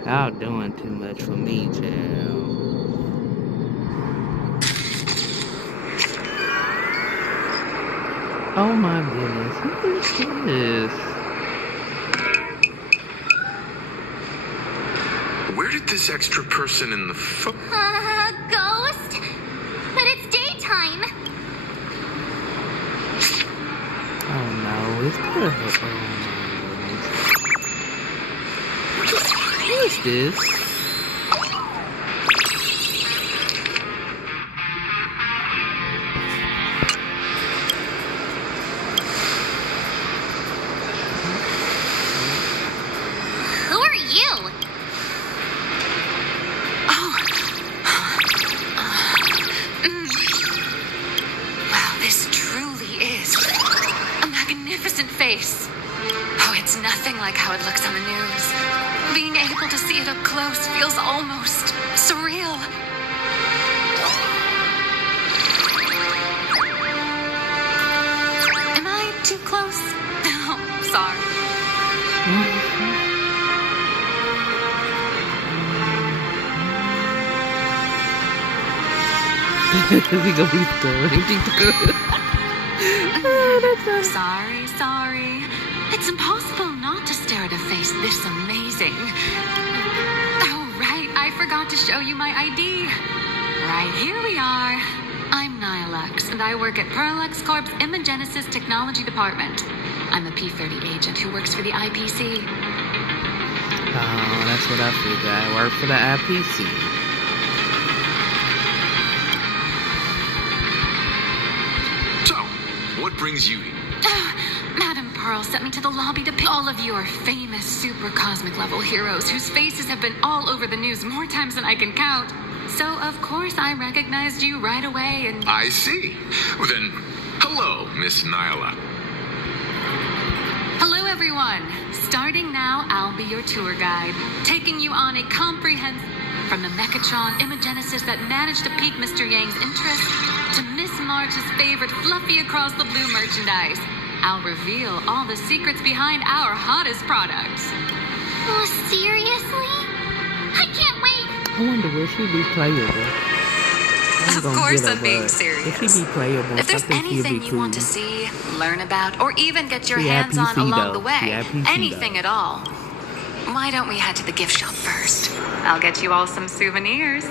Y'all doing too much for me, child. Oh my goodness. Who is this? Where did this extra person in the Ghost? But it's daytime. Oh no, it's good. Who is this? Who are you? Wow, this truly is a magnificent face. Oh, it's nothing like how it looks on the news. Being able to see it up close feels almost surreal. Am I too close? Oh, sorry. We gonna be stirring. Sorry. It's impossible not to stare at a face this amazing. Oh, right. I forgot to show you my ID. Right, here we are. I'm Nihilux, and I work at Parallax Corp's Imagenesis Technology Department. I'm a P-30 agent who works for the IPC. Oh, that's what I figured. I work for the IPC. So, what brings you here? Madam Pearl sent me to the lobby to pick all of your famous super cosmic level heroes whose faces have been all over the news more times than I can count. So, of course, I recognized you right away and... I see. Well, then, hello, Miss Nyla. Hello, everyone. Starting now, I'll be your tour guide, taking you on a comprehensive... From the Mechatron Imagenesis that managed to pique Mr. Yang's interest, to Miss March's favorite fluffy across the blue merchandise. I'll reveal all the secrets behind our hottest products. Oh, seriously? I can't wait. I wonder will she be playable? Of course I'm being serious. If she be playable, If there's I think she'll anything be you cool. want to see, learn about, or even get your She hands on IPC along though. the way, She IPC anything at all, why don't we head to the gift shop first? I'll get you all some souvenirs.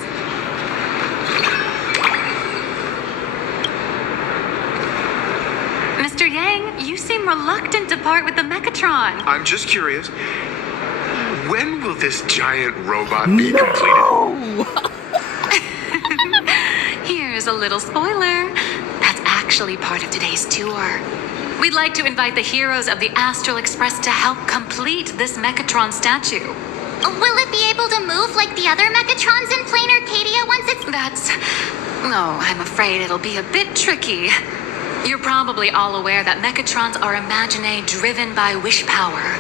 Mr. Yang, you seem reluctant to part with the Mechatron. I'm just curious. When will this giant robot be completed? Here's a little spoiler. That's actually part of today's tour. We'd like to invite the heroes of the Astral Express to help complete this Mechatron statue. Will it be able to move like the other Mechatrons in Planacadia once it's... No, I'm afraid it'll be a bit tricky. You're probably all aware that Mechatrons are imaginae driven by wish power,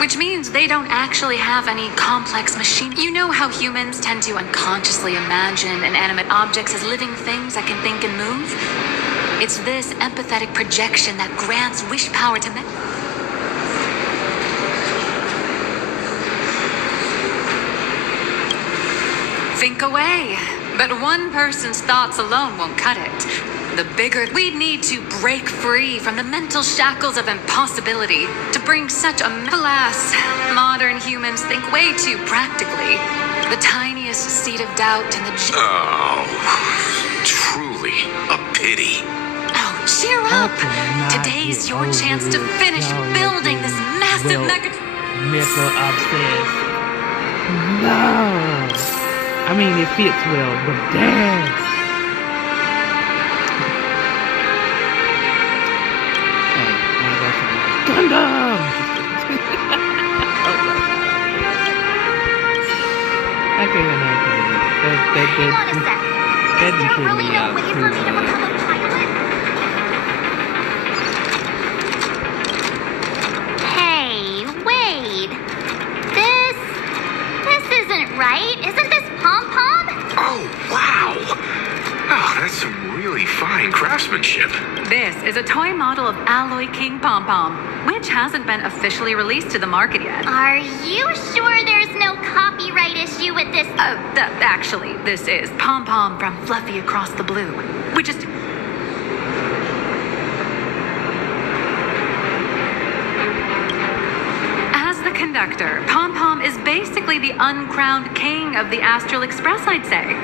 which means they don't actually have any complex machine. You know how humans tend to unconsciously imagine inanimate objects as living things that can think and move? It's this empathetic projection that grants wish power to men. Think away. But one person's thoughts alone won't cut it. The bigger we need to break free from the mental shackles of impossibility to bring such a alas, modern humans think way too practically. The tiniest seed of doubt in the Oh, truly a pity. Oh, cheer up! Today's your chance to finish building this massive Mental obsessed. No. I mean, it fits well, but damn. Hey, man, that's Gundam! I can't. That didn't put me out too much. Hey, Wade. This isn't right. Isn't this Pom-Pom? Oh, wow. Oh, that's some really fine craftsmanship. This is a toy model of Alloy King Pom-Pom, which hasn't been officially released to the market yet. Are you sure there's no copyright issue with this? Actually, this is Pom-Pom from Fluffy Across the Blue, which is... sector. Pom Pom is basically the uncrowned king of the Astral Express, I'd say.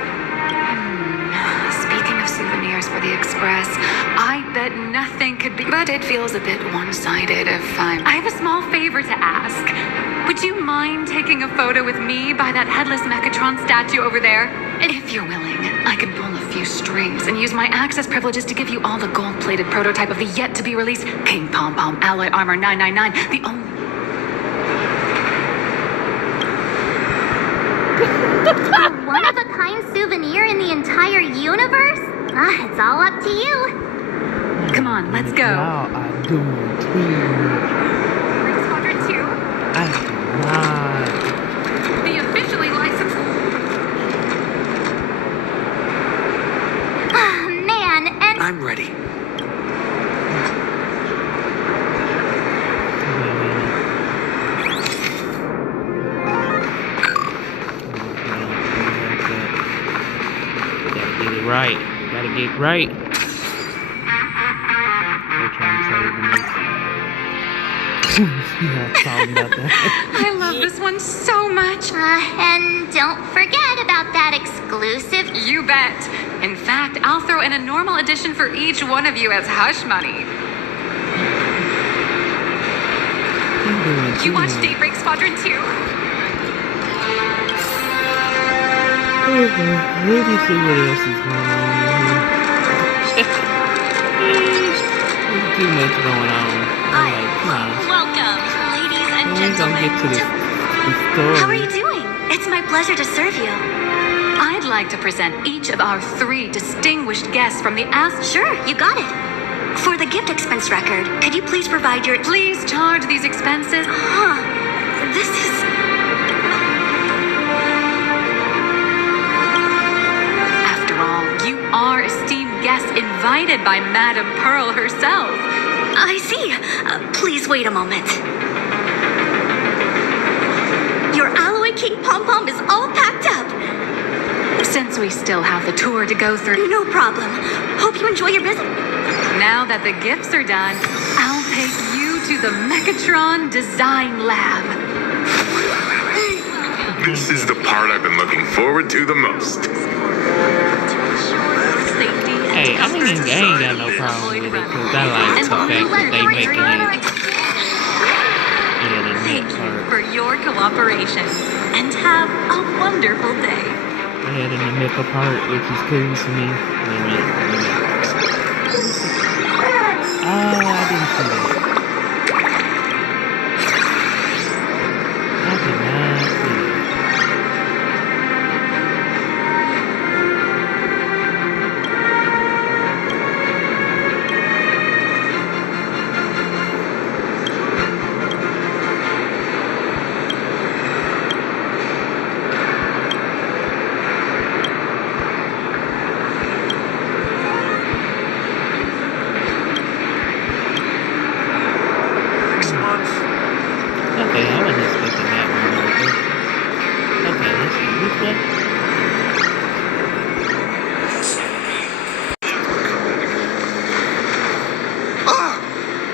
Speaking of souvenirs for the Express, I bet nothing could be, but it feels a bit one-sided if I have a small favor to ask. Would you mind taking a photo with me by that headless Mechatron statue over there? And if you're willing, I can pull a few strings and use my access privileges to give you all the gold-plated prototype of the yet-to-be-released King Pom Pom Alloy Armor 999, the only... A one-of-a-kind souvenir in the entire universe? It's all up to you. Come on, let's go. Y'all are doing too much. Squadron 2. I cannot. The officially licensed... Man, and... I'm ready. Right. Gotta get right. They're trying to save me. Yeah, talking about that. I love this one so much. And don't forget about that exclusive... You bet. In fact, I'll throw in a normal edition for each one of you as hush money. You watched Daybreak Squadron 2? Let me see what else is going on here. There's too much going on. I'm like, come on. Welcome, ladies and We're gonna gentlemen. get to the story. How are you doing? It's my pleasure to serve you. I'd like to present each of our 3 distinguished guests from the Sure, you got it. For the gift expense record, could you please provide your... Please charge these expenses. This is... After all, you are esteemed guests invited by Madame Pearl herself. I see. Please wait a moment. Your Alloy King Pom Pom is all packed up. Since we still have the tour to go through... No problem. Hope you enjoy your visit. Now that the gifts are done, I'll take you to the Mechatron Design Lab. This is the part I've been looking forward to the most. Hey, I mean, I ain't got no problem with it, because I like the fact that they making it. Yeah, the Thank next you part. for your cooperation. And have a wonderful day. I had in the middle part, which is cool to me. Wait a minute. Oh, I didn't see that. I did not see that. Okay, I wasn't expecting that one right there. Okay, let's see. Which one?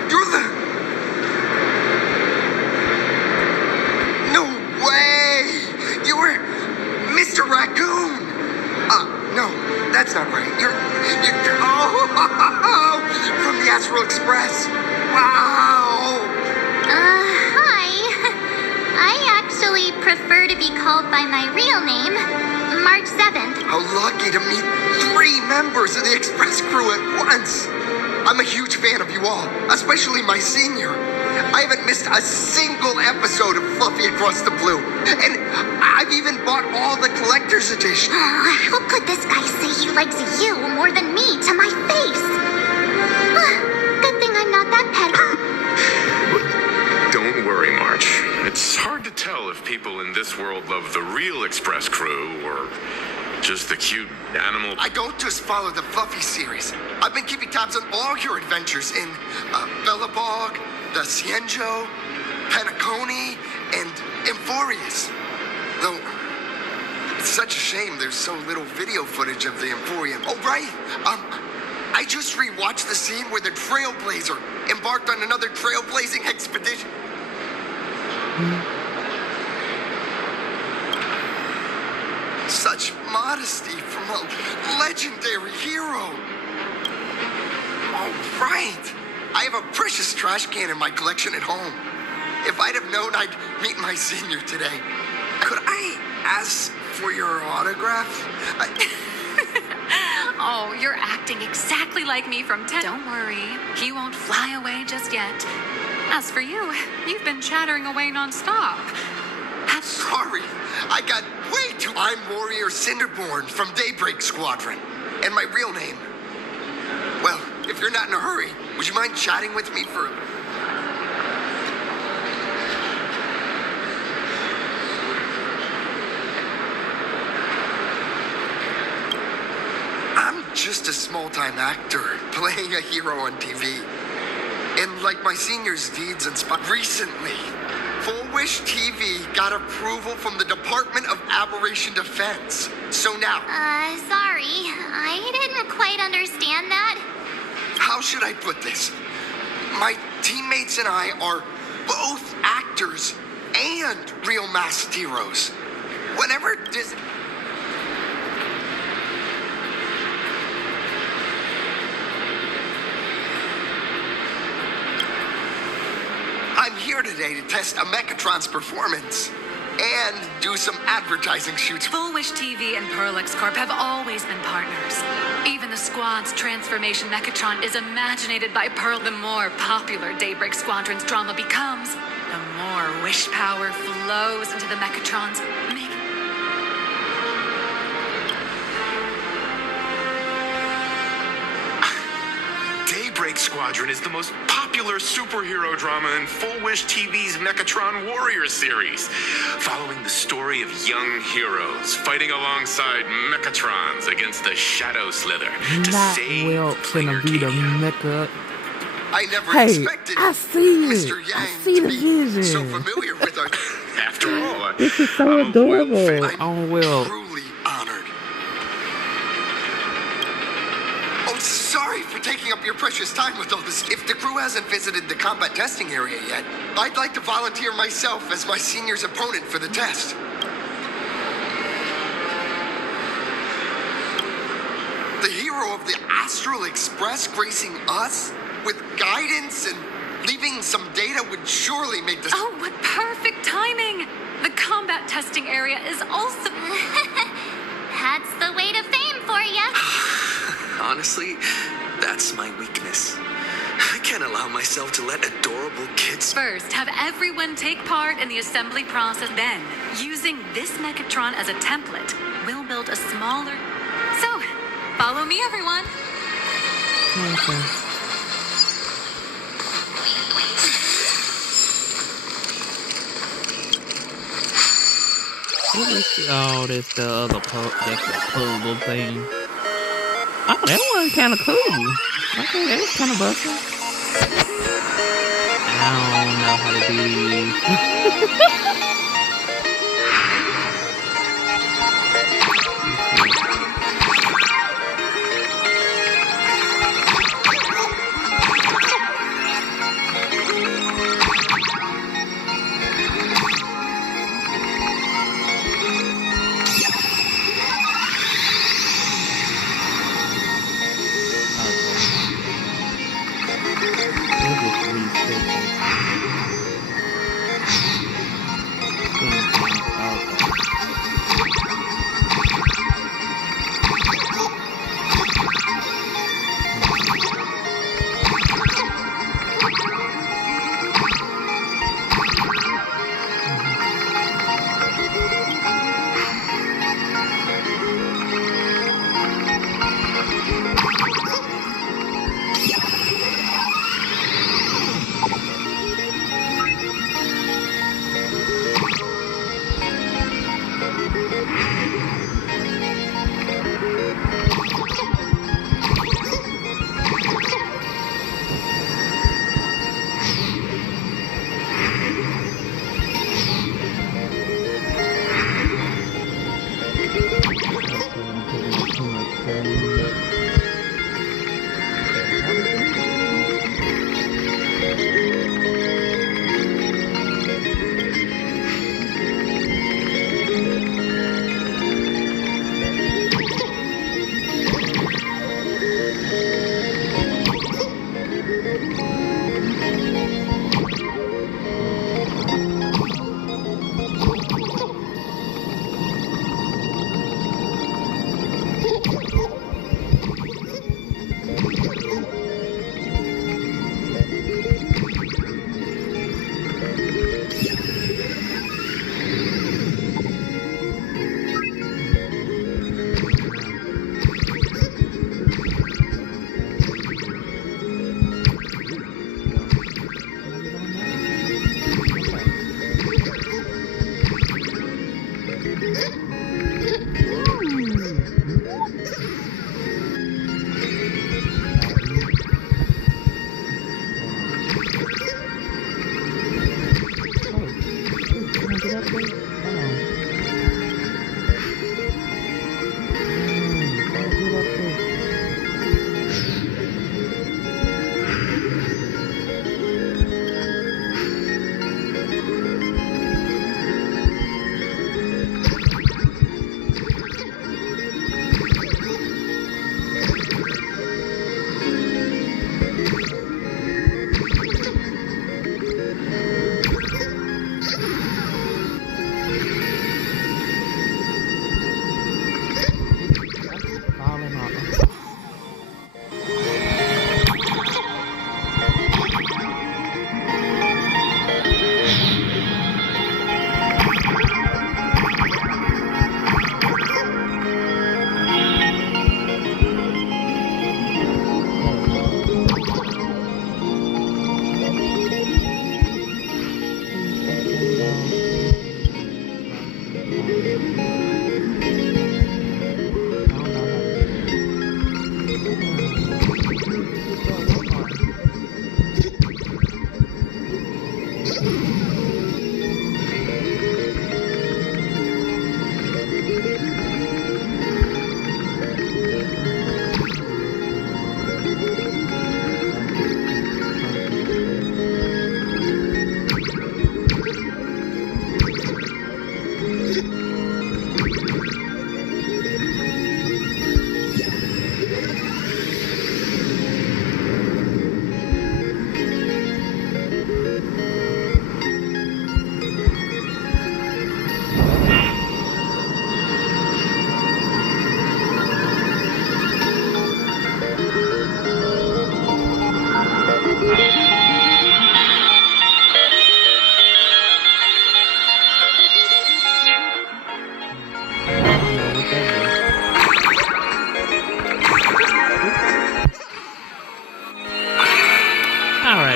You're the... No way! You were Mr. Raccoon! No, that's not right. You're oh, from the Astral Express. Wow! Hi. I actually prefer to be called by my real name, March 7th. How lucky to meet 3 members of the Express crew at once. I'm a huge fan of you all, especially my senior. I haven't missed a single episode of Fluffy Across the Blue. And I've even bought all the collector's edition. How could this guy say he likes you more than me to my face? Good thing I'm not that petty. Don't worry, March. It's hard to tell if people in this world love the real Express crew or just the cute animal. I don't just follow the Fluffy series. I've been keeping tabs on all your adventures in Bellabog, the Cienjo, Penacony, and Emporius. Though, it's such a shame there's so little video footage of the Emporium. Oh, right. I just rewatched the scene where the Trailblazer embarked on another trailblazing expedition. modesty from a legendary hero. Oh, right. I have a precious trash can in my collection at home. If I'd have known I'd meet my senior today. Could I ask for your autograph? Oh, you're acting exactly like me from 10. Don't worry, he won't fly away just yet. As for you, you've been chattering away nonstop. Sorry, I got way too... I'm Warrior Cinderborn from Daybreak Squadron. And my real name... Well, if you're not in a hurry, would you mind chatting with me for... I'm just a small-time actor playing a hero on TV. And like my senior's deeds inspired... Recently, Full Wish TV got approval from the Department of Aberration Defense. So now... Sorry. I didn't quite understand that. How should I put this? My teammates and I are both actors and real masked heroes. Whenever I'm here today to test a Mechatron's performance and do some advertising shoots. Full Wish TV and Perlex Corp have always been partners. Even the squad's transformation Mechatron is imaginated by Pearl. The more popular Daybreak Squadron's drama becomes, the more wish power flows into the Mechatrons, making... Daybreak Squadron is the most popular superhero drama in Full Wish TV's Mechatron Warrior series, following the story of young heroes fighting alongside Mechatrons against the Shadow Slither to save Mecha. I never Hey, expected I see it. Mr. Yang I see the to be vision. so familiar with our... After all, This is so adorable. Unveiled. Truly honored. Oh, sorry for taking up your precious time with all this. If the crew hasn't visited the combat testing area yet, I'd like to volunteer myself as my senior's opponent for the test. The hero of the Astral Express gracing us with guidance and leaving some data would surely make this... Oh, what perfect timing! The combat testing area is also... That's the way to fame for ya. Honestly, that's my weakness. I can't allow myself to let adorable kids... First, have everyone take part in the assembly process. Then, using this Mechatron as a template, we'll build a smaller... So, follow me, everyone. Okay. Oh, that's the other that's the puzzle thing. Oh, that one kind of cool. Okay, that was kind of busting. I don't know how to do these.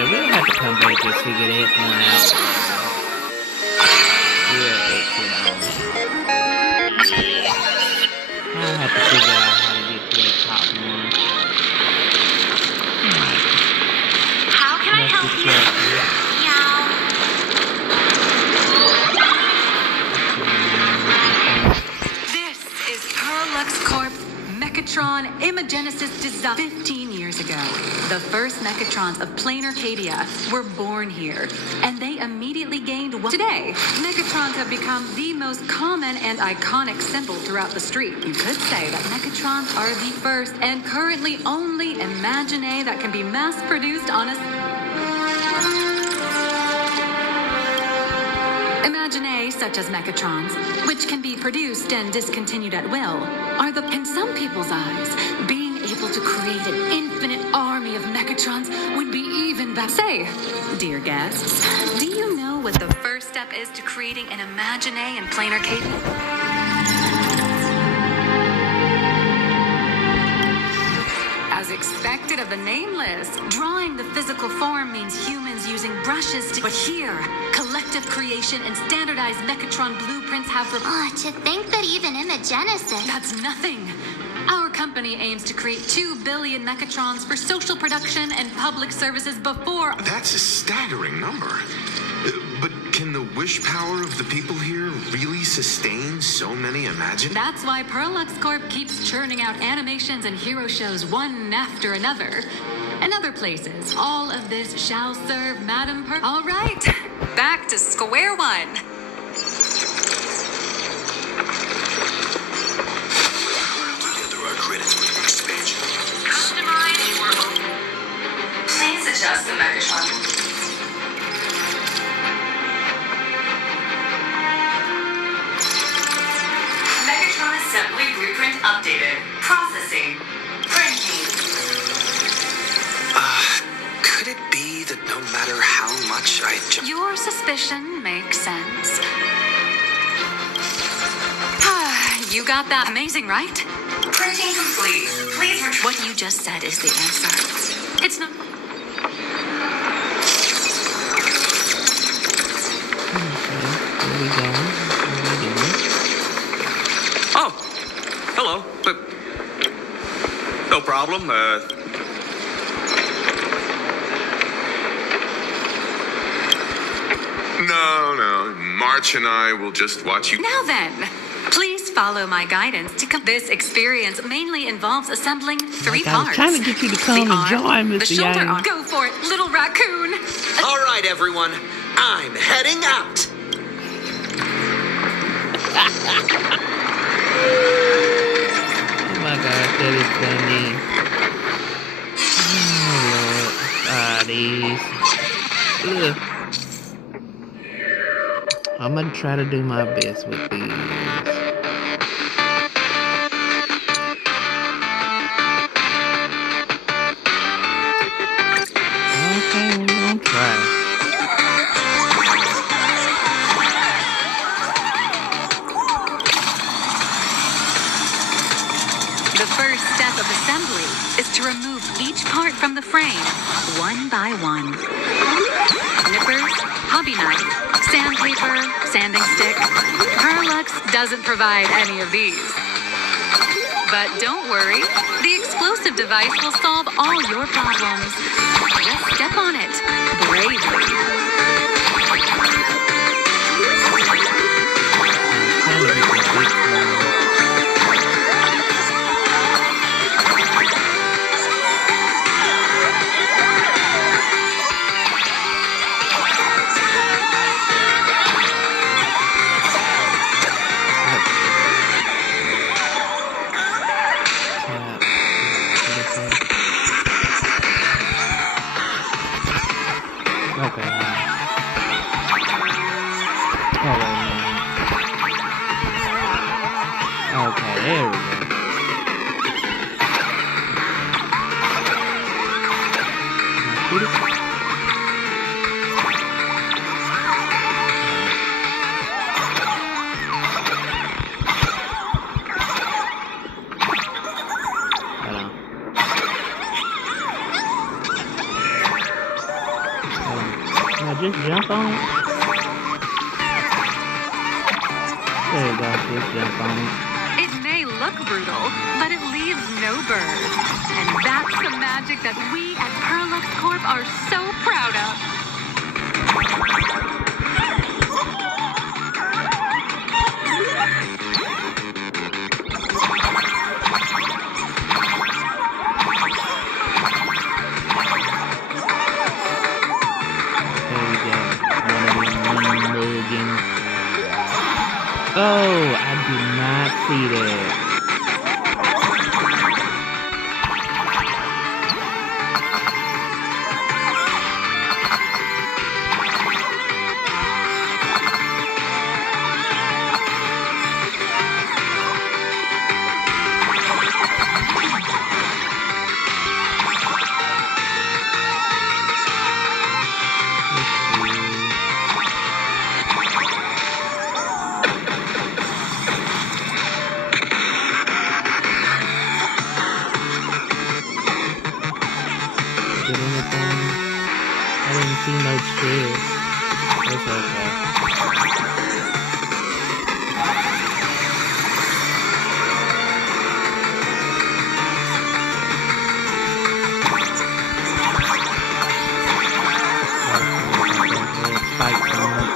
Alright, we'll have to come back and figure that one out. We'll exit on. I'll have to figure out how to get to that top one. How can I help you? This is Perlux Corp Mechatron Imagenesis Design. 15 years ago, the first Mechatrons of Planarcadia were born here, and they immediately gained one. Today, Mechatrons have become the most common and iconic symbol throughout the street. You could say that Mechatrons are the first and currently only Imagine that can be mass-produced on a... Imagine such as Mechatrons, which can be produced and discontinued at will, are the, in some people's eyes, being able to create an infinite army of Mechatrons would be even better. Say, dear guests, do you know what the first step is to creating an Imagine in Planarcadia? As expected of the nameless, drawing the physical form means humans using brushes to... But here, collective creation and standardized Mechatron blueprints have... To think that even Imagenesis... That's nothing. Our company aims to create 2 billion Mechatrons for social production and public services before... That's a staggering number. But can the wish power of the people here really sustain so many Imagine? That's why Perlux Corp keeps churning out animations and hero shows one after another. And other places, all of this shall serve Madam All right, back to square one. Together our credits for the expansion. Customize your own. Please adjust the Mechatron. Megatron assembly blueprint updated. Processing. Printing. Could it be that no matter how much I Your suspicion makes sense. You got that amazing, right? Printing complete. Please retrieve. What you just said is the answer. It's not. Where we going? Oh, hello. No problem. No. March and I will just watch you. Now then, please follow my guidance to this experience mainly involves assembling 3 I was parts. trying to get you to come the and join, arm, the Mr. shoulder Yang. arm. Go for it, little raccoon. All right, everyone. I'm heading out. Oh my god, that is funny. Oh Lord. Ugh. I'm gonna try to do my best with these. Okay, we're gonna try. The first step of assembly is to remove each part from the frame, one by one. Nippers, hobby knife, sandpaper, sanding stick. Perlux doesn't provide any of these. But don't worry, the explosive device will solve all your problems. Just step on it, bravely. Okay, there we go. Now just jump on it. There you go, just jump on it. It may look brutal, but it leaves no burn. And that's the magic that we at Perlux Corp are so proud of. Oh, I did not see that. See no chairs. It's okay. Spikes on it.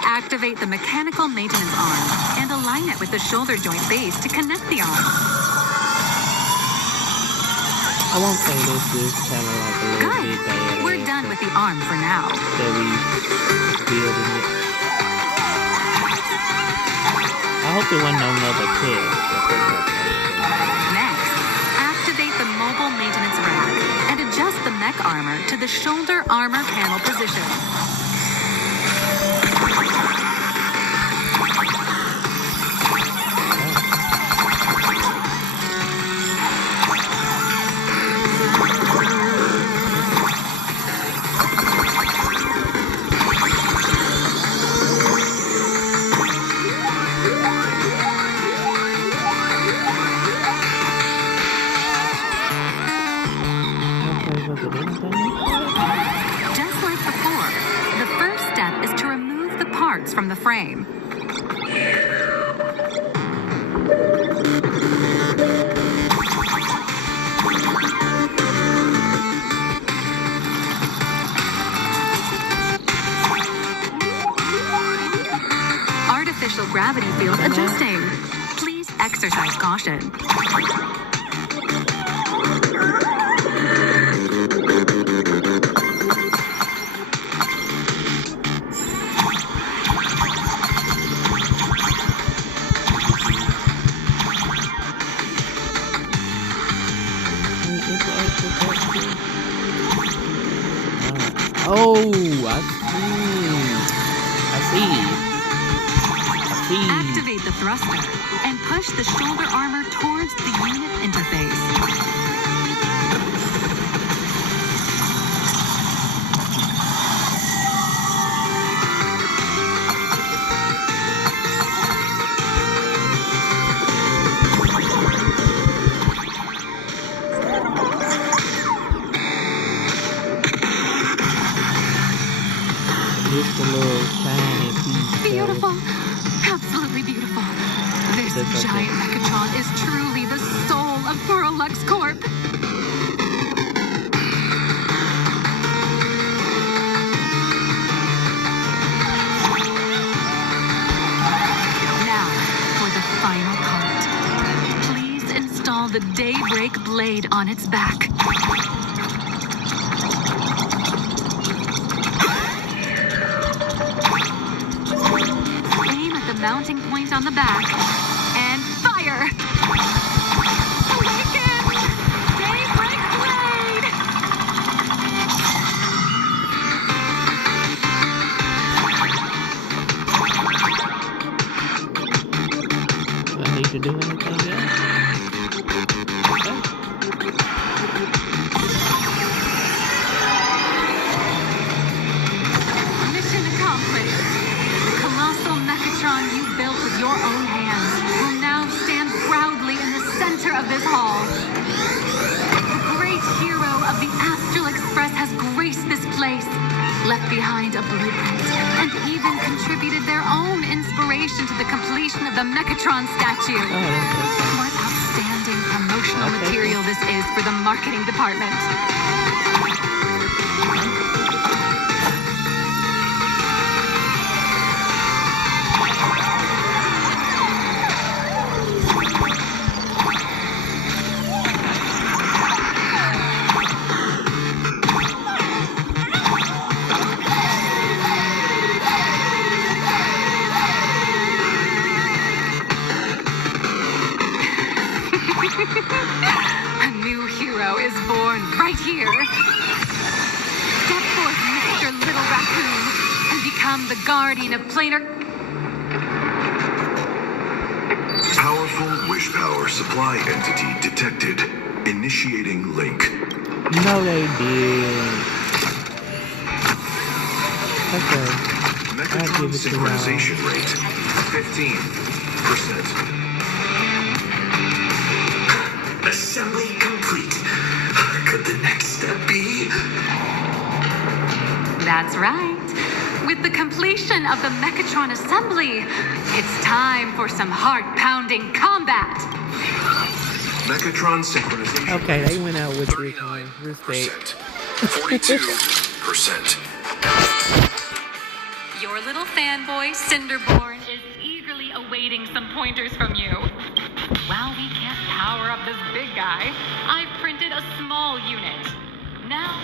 Activate the mechanical maintenance arm and align it with the shoulder joint base to connect the arm. I won't say this is kind of like a little bit bad. We're done with the arm for now. That we building it. I hope there wasn't another test. Next, activate the mobile maintenance rack and adjust the mech armor to the shoulder armor panel position. objects from the frame. Artificial gravity field adjusting. Please exercise caution. Oh, I see. Activate the thruster and push the shoulder armor towards the unit interface. Just a little tiny piece. Beautiful. Absolutely beautiful. This giant Mechatron is truly the soul of Pluralux Corp. Now, for the final part. Please install the Daybreak blade on its back. Mounting point on the back, and fire! Awaken! Daybreak blade! Do I need to do anything else? Mission accomplished. The colossal Mechatron you built with your own hands will now stand proudly in the center of this hall. The great hero of the Astral Express has graced this place, left behind a blueprint, and even contributed their own inspiration to the completion of the Mechatron statue. What outstanding promotional material this is for the marketing department. A new hero is born right here. Step forth, Mr. Little Raccoon, and become the guardian of planar... Powerful wish power supply entity detected. Initiating link. No, they did. Okay. Mechatron synchronization rate 15%. Assembly complete. Could the next step be? That's right. With the completion of the Mechatron assembly, it's time for some heart-pounding combat. Mechatron synchronization. Okay, they went out with respect. 42%. Your little fanboy, Cinderborn, is eagerly awaiting some pointers from you. While we can't power up this big guy, I've printed a small unit. Now...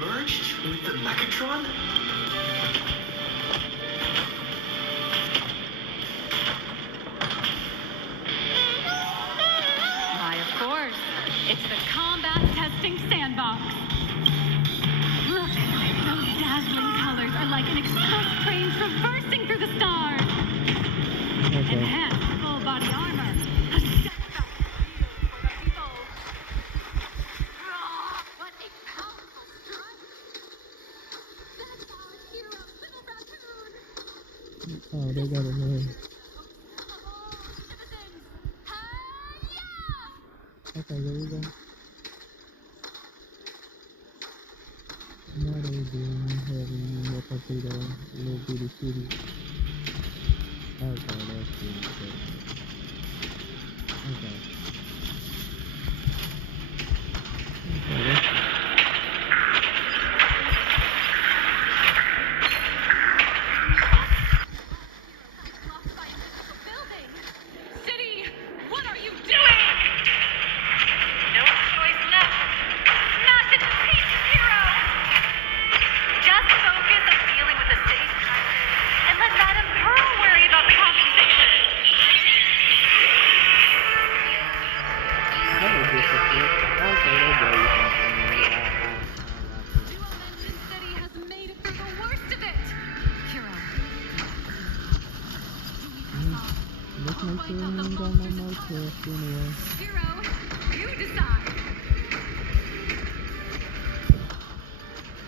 Merged with the Mechatron? Why, of course. It's the combat testing sandbox. Look, those dazzling colors are like an express train traversing through the stars. Enhanced full body armor. A steadfast shield for the people. What a powerful strike! That's our hero, Little Raccoon! Oh, they got a name. Okay, here we go. Now they doing having up to the little bitty city. Okay, that's pretty cool. Okay. City, what are you doing? No choice left. Smash it to pieces, hero! Just focus on dealing with the city's crisis and let Madame Pearl worry about the compensation. That was difficult. Okay, that goes. City has made it through the worst of it. Hero. Let's make sure we ain't got no more tests anyway. Hero, you decide.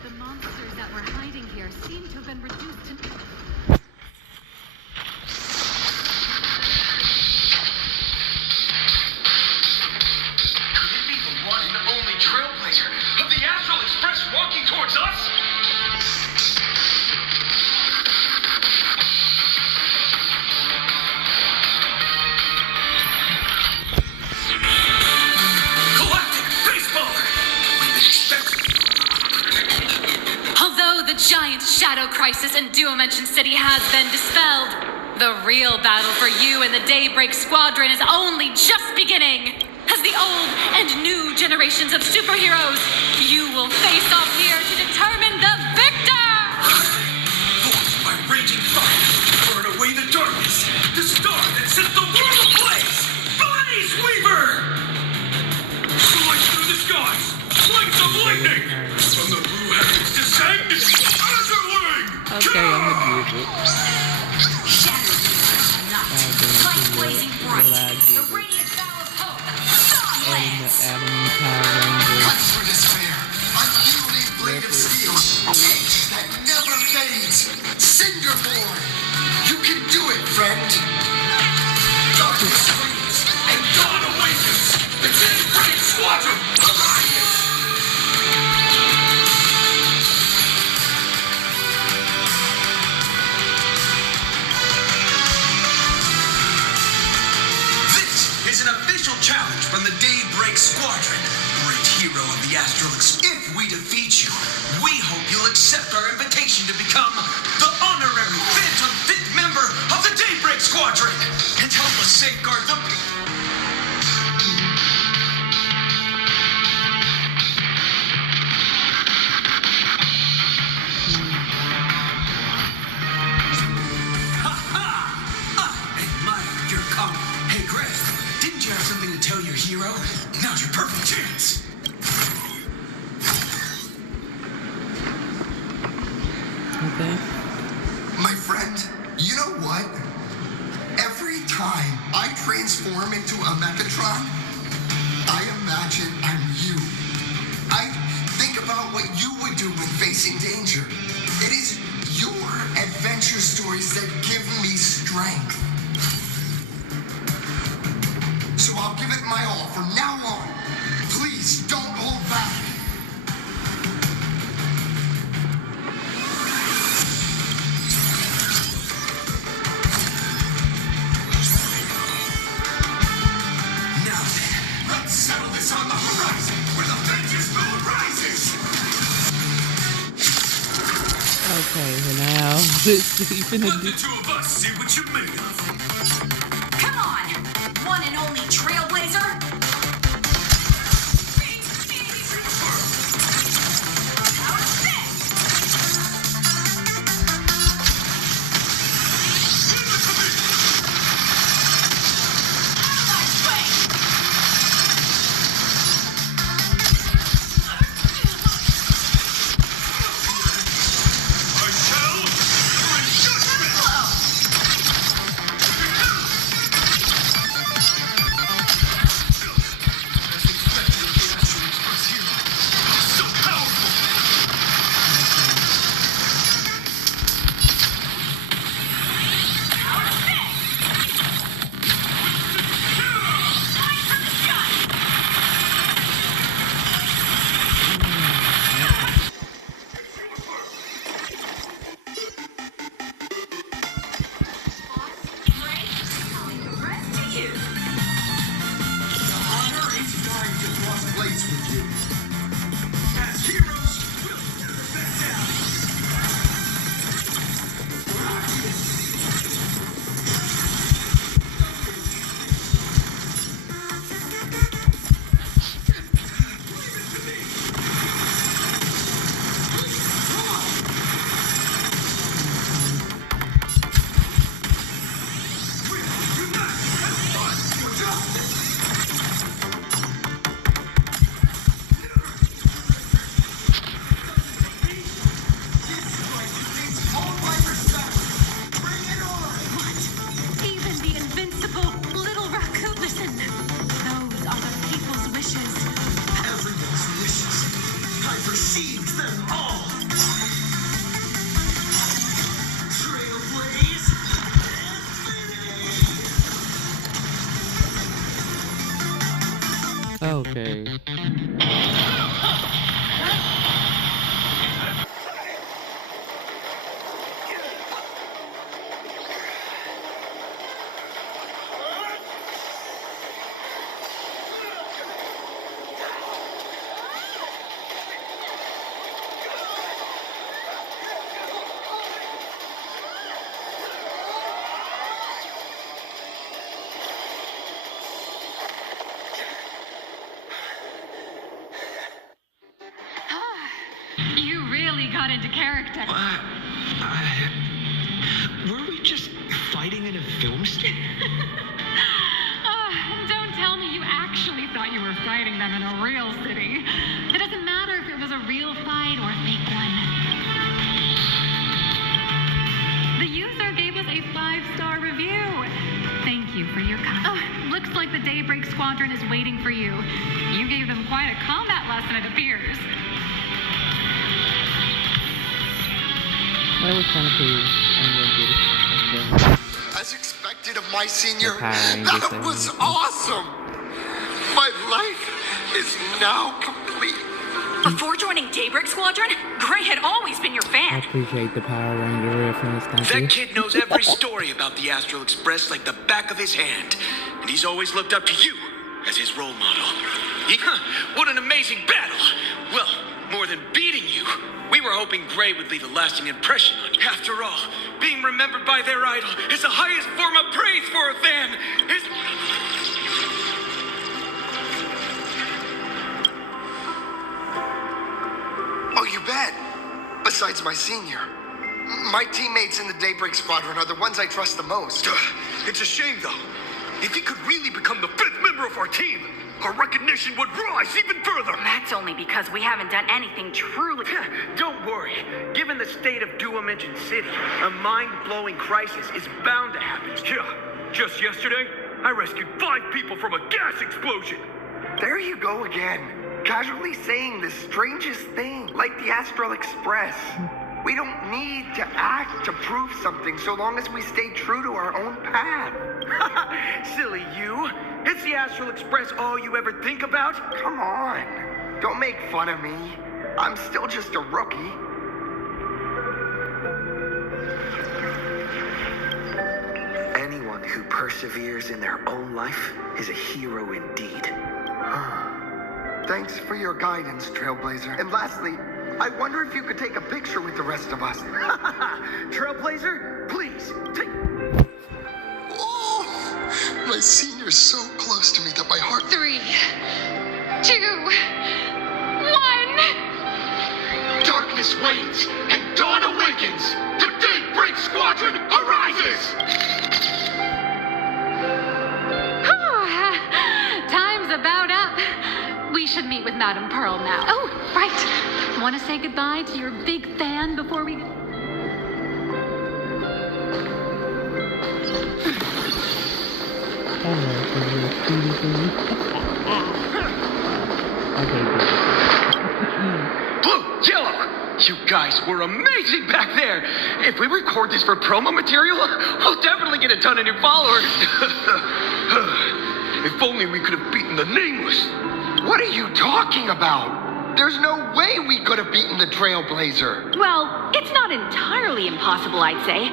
The monsters that were hiding here seem to have been reduced to... Could it be the one and only trailblazer of the Astral Express walking towards us? Galactic Baseballer! We've been expecting. Although the giant shadow crisis in Duomension City has been dispelled, the real battle for you and the Daybreak Squadron is only just beginning. As the old and new generations of superheroes, you will face off here to determine the victor! Forced by raging fire, burn away the darkness, the star that set the world ablaze! Blaze Weaver! Soaring through the skies, flames of lightning! From the blue heavens descend, Azurling! Okay, I'm gonna use it. Light blazing bright. The radiant bow of hope. Adding the Adam Power Ranger. Cuts for despair. Unyielding blade of steel. Edge that never fades. Cinderborn. You can do it, friend. Darkness swings, and dawn awakens! The Daybreak Squadron arrives! This is an official challenge from the Daybreak Squadron. Great hero of the Astral Express. If we defeat you, we hope you'll accept our invitation to become the honorary Phantom Fit member of the Daybreak Squadron and help us safeguard the... Admire your calm. Hey, Greg, didn't you have something to tell your hero? Now's your perfect chance. Okay. My friend, you know what? Every time I transform into a Mechatron, I imagine I'm you. I think about what you would do when facing danger. It is your adventure stories that give me strength. So I'll give it my all from now on. Please don't hold back. Now then, let's settle this on the horizon where the vengeance moon rises. Okay, well now, let's see if Let the two of us see what you're made of. Come on, one and only Trailblazer. I shall... As heroes, we'll never back down. Even the invincible little raccoon. Listen, those are the people's wishes. Everyone's wishes. I've received them all. Trailblaze. Okay. You really got into character. Were we just fighting in a film studio? Don't tell me you actually thought you were fighting them in a real city. It doesn't matter if it was a real fight or a fake one. The user gave us a 5-star review. Thank you for your kindness. Oh, looks like the Daybreak Squadron is waiting for you. You gave them quite a combat lesson, it appears. That was kind of cool. I'm gonna get it. As expected of my senior, Power Rangers that thing. was awesome. My life is now complete. Before joining Daybreak Squadron, Gray had always been your I fan. appreciate the Power Ranger reference. Thank you. That kid knows every story about the Astral Express like the back of his hand. And he's always looked up to you as his role model. What an amazing battle! Well, more than beating you, we were hoping Gray would leave a lasting impression on you. After all, being remembered by their idol is the highest form of praise for a fan. Oh, you bet. Besides my senior, my teammates in the Daybreak Squadron are the ones I trust the most. It's a shame, though. If he could really become the 5th member of our team, our recognition would rise even further. That's only because we haven't done anything truly. Don't worry. Given the state of Dual-Dimension City, a mind-blowing crisis is bound to happen. Yeah, just yesterday, I rescued 5 people from a gas explosion. There you go again, casually saying the strangest thing, like the Astral Express. We don't need to act to prove something so long as we stay true to our own path. Silly you. Is the Astral Express all you ever think about? Come on. Don't make fun of me. I'm still just a rookie. Anyone who perseveres in their own life is a hero indeed. Thanks for your guidance, Trailblazer. And lastly, I wonder if you could take a picture with the rest of us. Trailblazer, please, take... Oh, my senior's so close to me that my heart... 3, 2, 1. Darkness wanes and dawn awakens. The Daybreak Squadron arises. Time's about up. We should meet with Madame Pearl now. Oh, right. Want to say goodbye to your big fan before we... Blue, yellow! You guys were amazing back there! If we record this for promo material, we'll definitely get a ton of new followers! If only we could have beaten the Nameless. What are you talking about? There's no way we could have beaten the Trailblazer. Well, it's not entirely impossible, I'd say.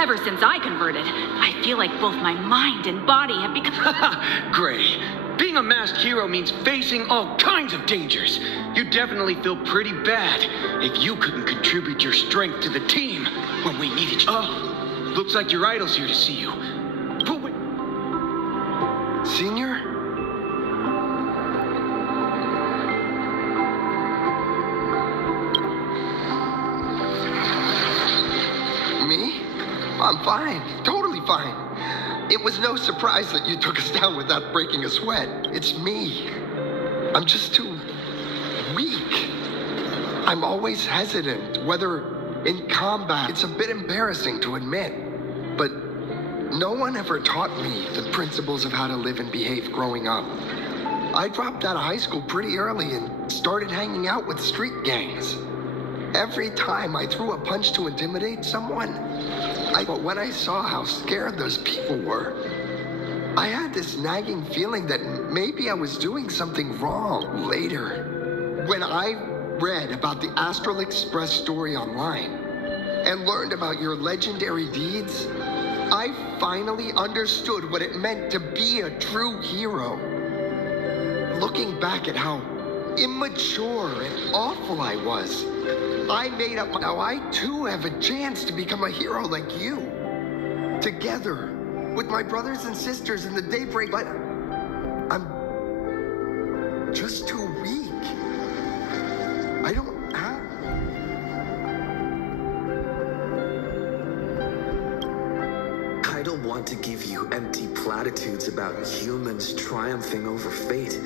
Ever since I converted, I feel like both my mind and body have become... Gray, being a masked hero means facing all kinds of dangers. You definitely feel pretty bad if you couldn't contribute your strength to the team when we needed you. Oh, looks like your idol's here to see you. But wait. Senior? Me? I'm fine. Totally fine. It was no surprise that you took us down without breaking a sweat. It's me. I'm just too weak. I'm always hesitant, whether in combat. It's a bit embarrassing to admit, but no one ever taught me the principles of how to live and behave growing up. I dropped out of high school pretty early and started hanging out with street gangs. Every time I threw a punch to intimidate someone, but when I saw how scared those people were, I had this nagging feeling that maybe I was doing something wrong. Later, when I read about the Astral Express story online and learned about your legendary deeds, I finally understood what it meant to be a true hero. Looking back at how immature and awful I was, I made up. Now I too have a chance to become a hero like you. Together with my brothers and sisters in the Daybreak, but I'm just too weak. I don't have... I don't want to give you empty platitudes about humans triumphing over fate.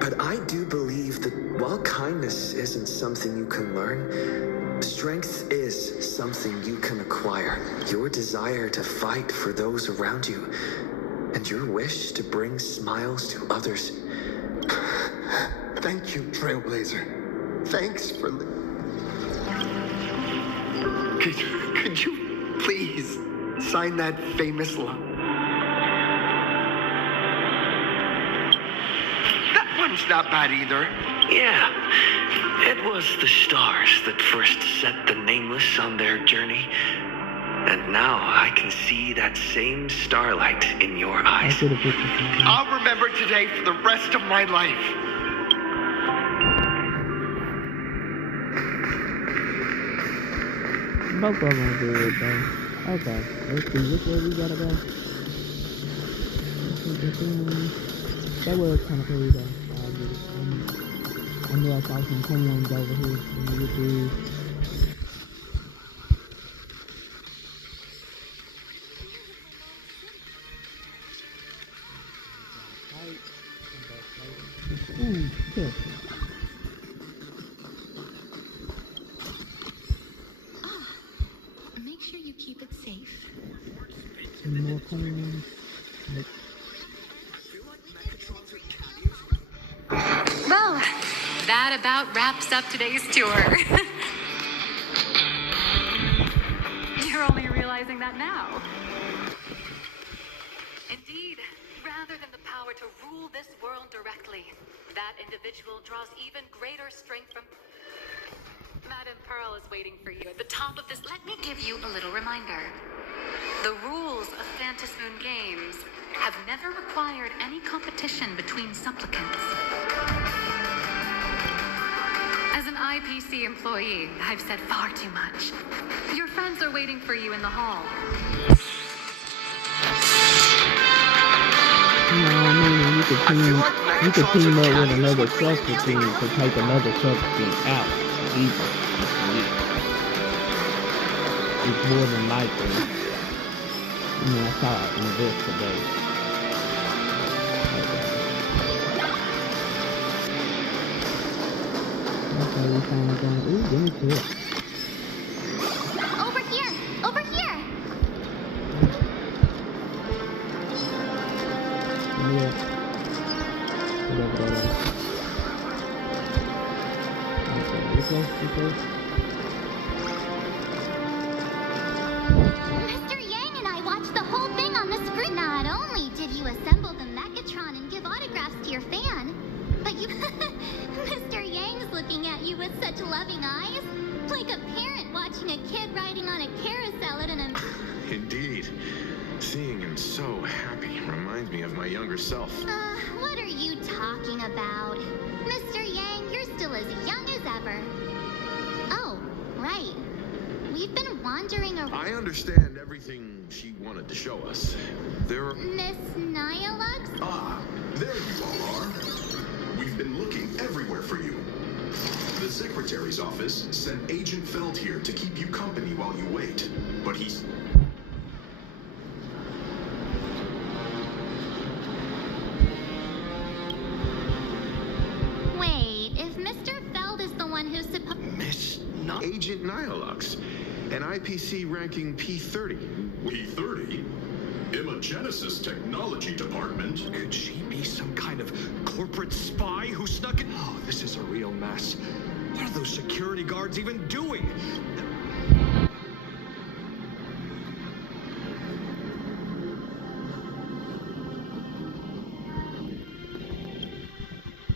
But I do believe that while kindness isn't something you can learn, strength is something you can acquire. Your desire to fight for those around you, and your wish to bring smiles to others. Thank you, Trailblazer. Thanks for... Could you please sign that famous line? One's not bad either. Yeah, it was the stars that first set the nameless on their journey. And now I can see that same starlight in your eyes. I'll remember today for the rest of my life. Both of them are good, though. Okay, let's see which way we gotta go. That was kind of cool, though. I knew I saw some penguins over here. Ooh, yeah. Make sure you keep it safe. Some more penguins. Well, that about wraps up today's tour. You're only realizing that now. Indeed, rather than the power to rule this world directly, that individual draws even greater strength from... Madame Pearl is waiting for you at the top of this... Let me give you a little reminder. The rules of Phantom Moon Games have never required any competition between supplicants. As an IPC employee, I've said far too much. Your friends are waiting for you in the hall. You could team up with another supplicant to take another supplicant out. It's more than likely. I saw it in this today. Okay, we finally going. Ooh, give me two. Over here! Over here! Yeah. Okay, this way. Mr. Yang and I watched the whole thing on the screen. Not only did you assemble the Mechatron and give autographs to your fan, but you... Mr. Yang such loving eyes. Like a parent watching a kid riding on a carousel at an... Indeed. Seeing him so happy reminds me of my younger self. What are you talking about? Mr. Yang, you're still as young as ever. Oh, right. We've been wandering around... I understand everything she wanted to show us. There... Miss Nyalux? Ah, there you all are. We've been looking everywhere for you. The Secretary's office sent Agent Feld here to keep you company while you wait. But he's... Wait, if Mr. Feld is the one who's supposed... Agent Nyalux, an IPC ranking P30. P30? Imagenesis Technology Department. Could she be some kind of corporate spy who snuck in? Oh, this is a real mess. What are those security guards even doing?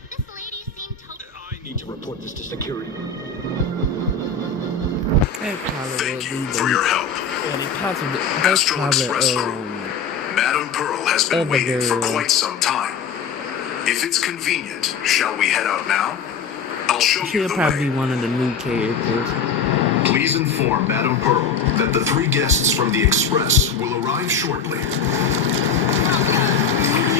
This lady seemed totally... I need to report this to security. Thank you for your help. Astral Express crew. Madam Pearl has been waiting for quite some time. If it's convenient, shall we head out now? I'll show you She'll the probably way. be one of the new characters. Please inform Madam Pearl that the 3 guests from the Express will arrive shortly. Ladies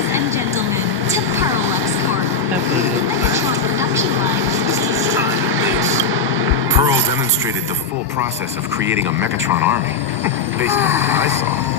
and gentlemen, to Pearlux Corp. The Megatron production line is Pearl demonstrated the full process of creating a Megatron army, based on what I saw.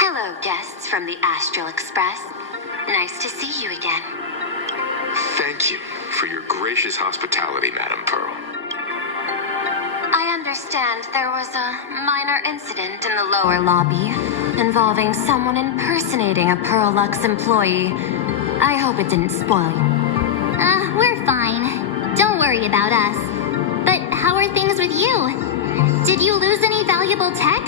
Hello, guests from the Astral Express. Nice to see you again. Thank you for your gracious hospitality, Madam Pearl. I understand there was a minor incident in the lower lobby involving someone impersonating a Pearlux employee. I hope it didn't spoil you. We're fine. Don't worry about us. But how are things with you? Did you lose any valuable tech?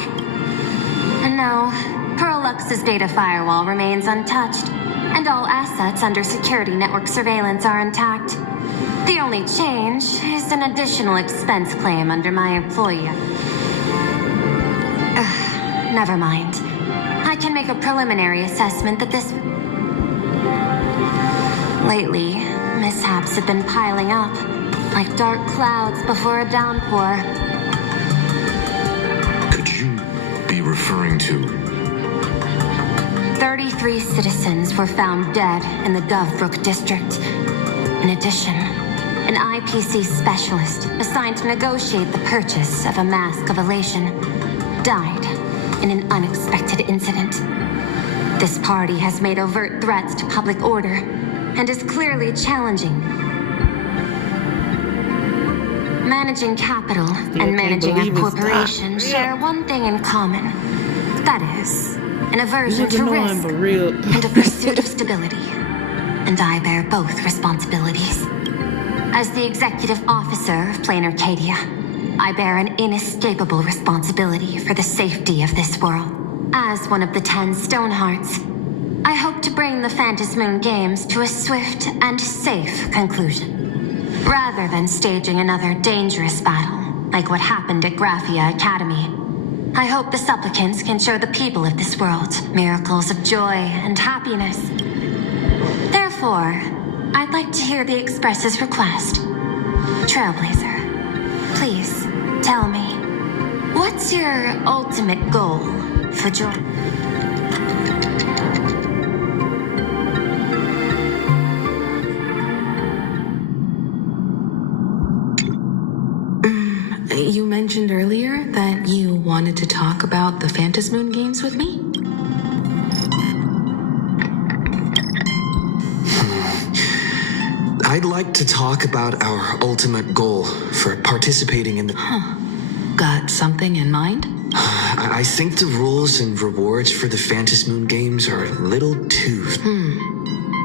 No, Pearlux's data firewall remains untouched, and all assets under security network surveillance are intact. The only change is an additional expense claim under my employee. Never mind. I can make a preliminary assessment that this... Lately, mishaps have been piling up, like dark clouds before a downpour. Could you be referring to... 33 citizens were found dead in the Dovebrook district. In addition, an IPC specialist assigned to negotiate the purchase of a mask of elation died in an unexpected incident. This party has made overt threats to public order and is clearly challenging. Managing capital and managing a corporation share one thing in common. That is, an aversion to risk and a pursuit of stability. And I bear both responsibilities. As the executive officer of Planacadia, I bear an inescapable responsibility for the safety of this world. As one of the 10 Stonehearts, I hope to bring the Phantasmoon Games to a swift and safe conclusion, rather than staging another dangerous battle, like what happened at Graphia Academy. I hope the supplicants can show the people of this world miracles of joy and happiness. Therefore, I'd like to hear the Express's request. Trailblazer, please tell me, what's your ultimate goal for joy? You mentioned earlier that you wanted to talk about the Phantasmoon Games with me? I'd like to talk about our ultimate goal for participating in the... Got something in mind? I think the rules and rewards for the Phantom Moon games are a little too...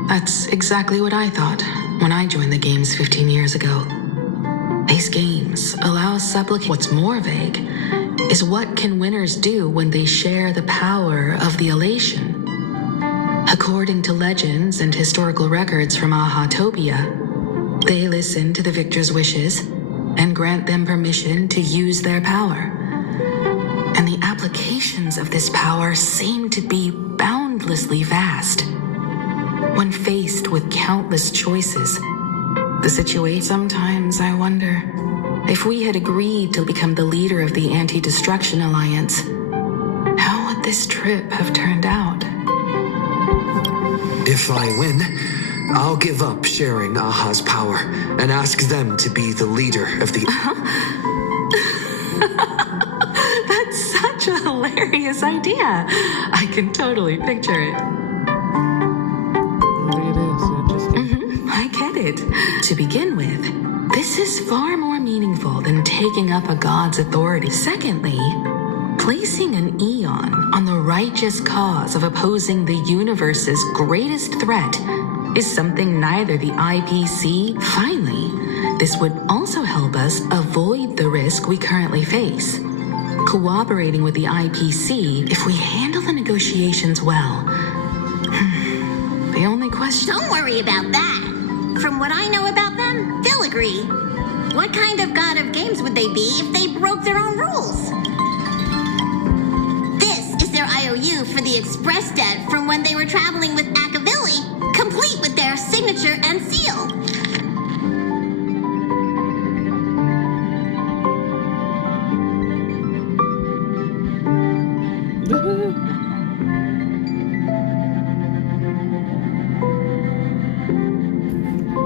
That's exactly what I thought when I joined the games 15 years ago. These games allow supplicants... What's more vague is what can winners do when they share the power of the elation. According to legends and historical records from Ahatopia, they listen to the victor's wishes and grant them permission to use their power. And the applications of this power seem to be boundlessly vast. When faced with countless choices, the situation... Sometimes I wonder if we had agreed to become the leader of the Anti-Destruction Alliance, how would this trip have turned out? If I win, I'll give up sharing Aha's power and ask them to be the leader of the... That's such a hilarious idea. I can totally picture it. I get it. To begin with, this is far more meaningful than taking up a god's authority. Secondly, placing an eon on the righteous cause of opposing the universe's greatest threat is something neither the IPC... Finally, this would also help us avoid the risk we currently face. Cooperating with the IPC, if we handle the negotiations well... The only question... Don't worry about that. From what I know about them, they'll agree. What kind of god of games would they be if they broke their own rules? This is their IOU for the express debt from when they were traveling with Akavilli, complete with their signature and seal.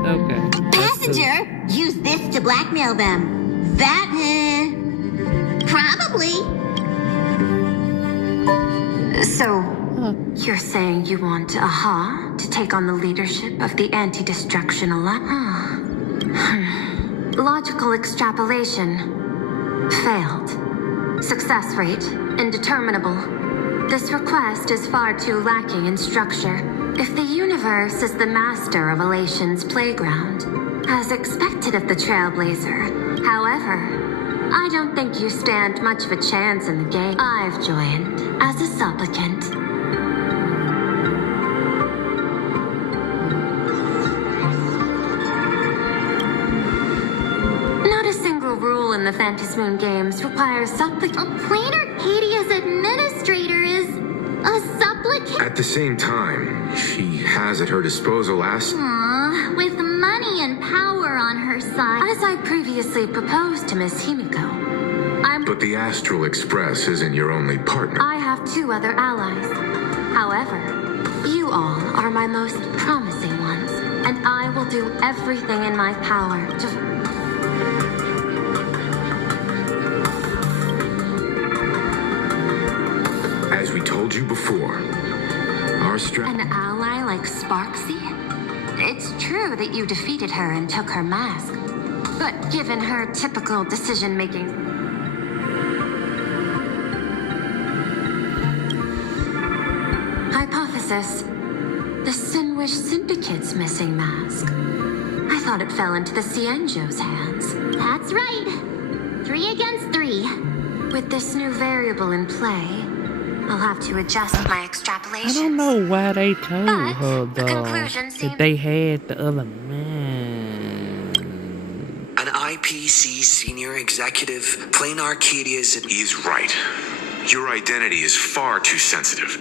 Okay. Passenger, use this to blackmail them. That, probably. So, you're saying you want Aha to take on the leadership of the Anti-Destruction Alliance? Logical extrapolation. Failed. Success rate indeterminable. This request is far too lacking in structure. If the universe is the master of Elation's playground, as expected of the Trailblazer, however, I don't think you stand much of a chance in the game. I've joined as a supplicant. Not a single rule in the Phantom Moon games requires supplicant. Planarcadia's administrator is a supplicant? At the same time, she has at her disposal Aww, with money and power on her side. As I previously proposed to Miss Himiko, But the Astral Express isn't your only partner. I have 2 other allies. However, you all are my most promising ones, and I will do everything in my power to... As we told you before, our An ally like Sparksy? It's true that you defeated her and took her mask. But given her typical decision-making... Hypothesis. The Sinwish Syndicate's missing mask. I thought it fell into the Cienjo's hands. That's right. 3 against 3. With this new variable in play, I'll have to adjust my extrapolation. I don't know why they told her conclusion that they had the other man. An IPC senior executive, Planarcadia is right. Your identity is far too sensitive.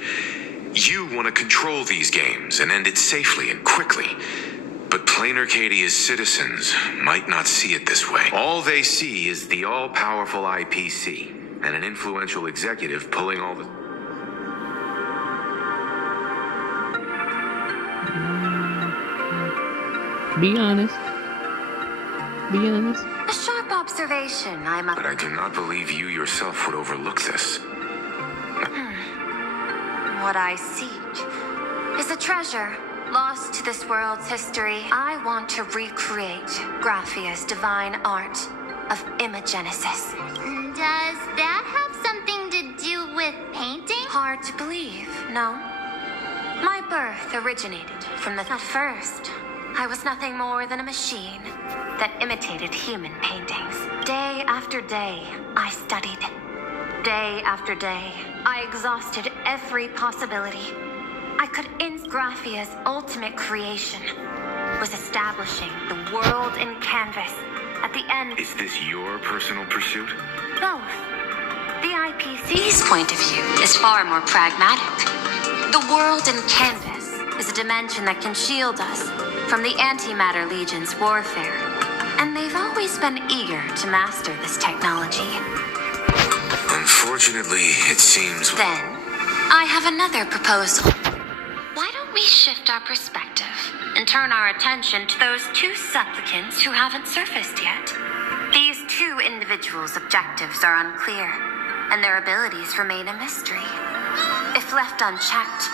You want to control these games and end it safely and quickly. But Planarcadia's citizens might not see it this way. All they see is the all-powerful IPC and an influential executive pulling all the... Be honest. Be honest. A sharp observation, But I do not believe you yourself would overlook this. What I seek is a treasure Lost to this world's history, I want to recreate Graphia's divine art of imagenesis. Does that have something to do with painting? Hard to believe, no? My birth originated from the... At first, I was nothing more than a machine that imitated human paintings. Day after day, I studied. Day after day, I exhausted every possibility. I could Graphia's ultimate creation was establishing the world in canvas at the end. Is this your personal pursuit? Both. The IPC's point of view is far more pragmatic. The world in canvas is a dimension that can shield us from the Antimatter Legion's warfare, and they've always been eager to master this technology. Unfortunately, it seems... Then, I have another proposal. Why don't we shift our perspective and turn our attention to those two supplicants who haven't surfaced yet? These two individuals' objectives are unclear, and their abilities remain a mystery. If left unchecked,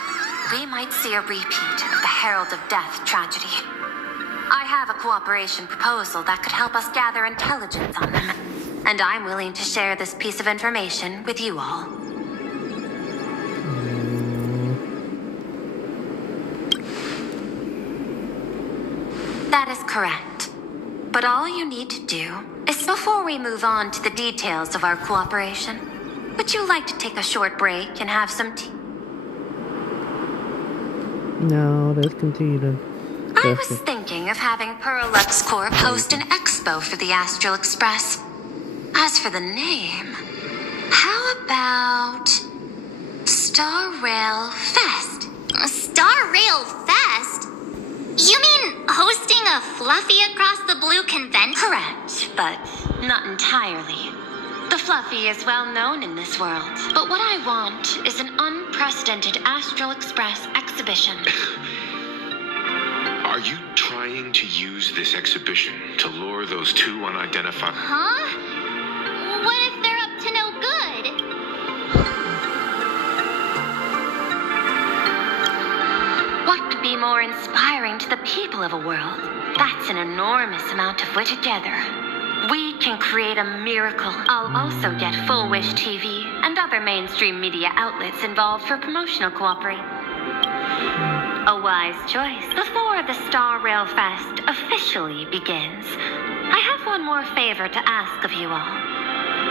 we might see a repeat of the Herald of Death tragedy. I have a cooperation proposal that could help us gather intelligence on them, and I'm willing to share this piece of information with you all. That is correct. But all you need to do is, before we move on to the details of our cooperation, would you like to take a short break and have some tea? No, let's continue to... I was thinking of having Perlux Corp host an expo for the Astral Express. As for the name, how about Starrail Fest? Starrail Fest? You mean hosting a Fluffy Across the Blue convention? Correct, but not entirely. The Fluffy is well known in this world, but what I want is an unprecedented Astral Express exhibition. Are you trying to use this exhibition to lure those two unidentified... Huh? What if they're up to no good? What could be more inspiring to the people of a world? That's an enormous amount of wit together. We can create a miracle. I'll also get Full Wish TV and other mainstream media outlets involved for promotional cooperation. A wise choice. Before the Starrail Fest officially begins, I have one more favor to ask of you all.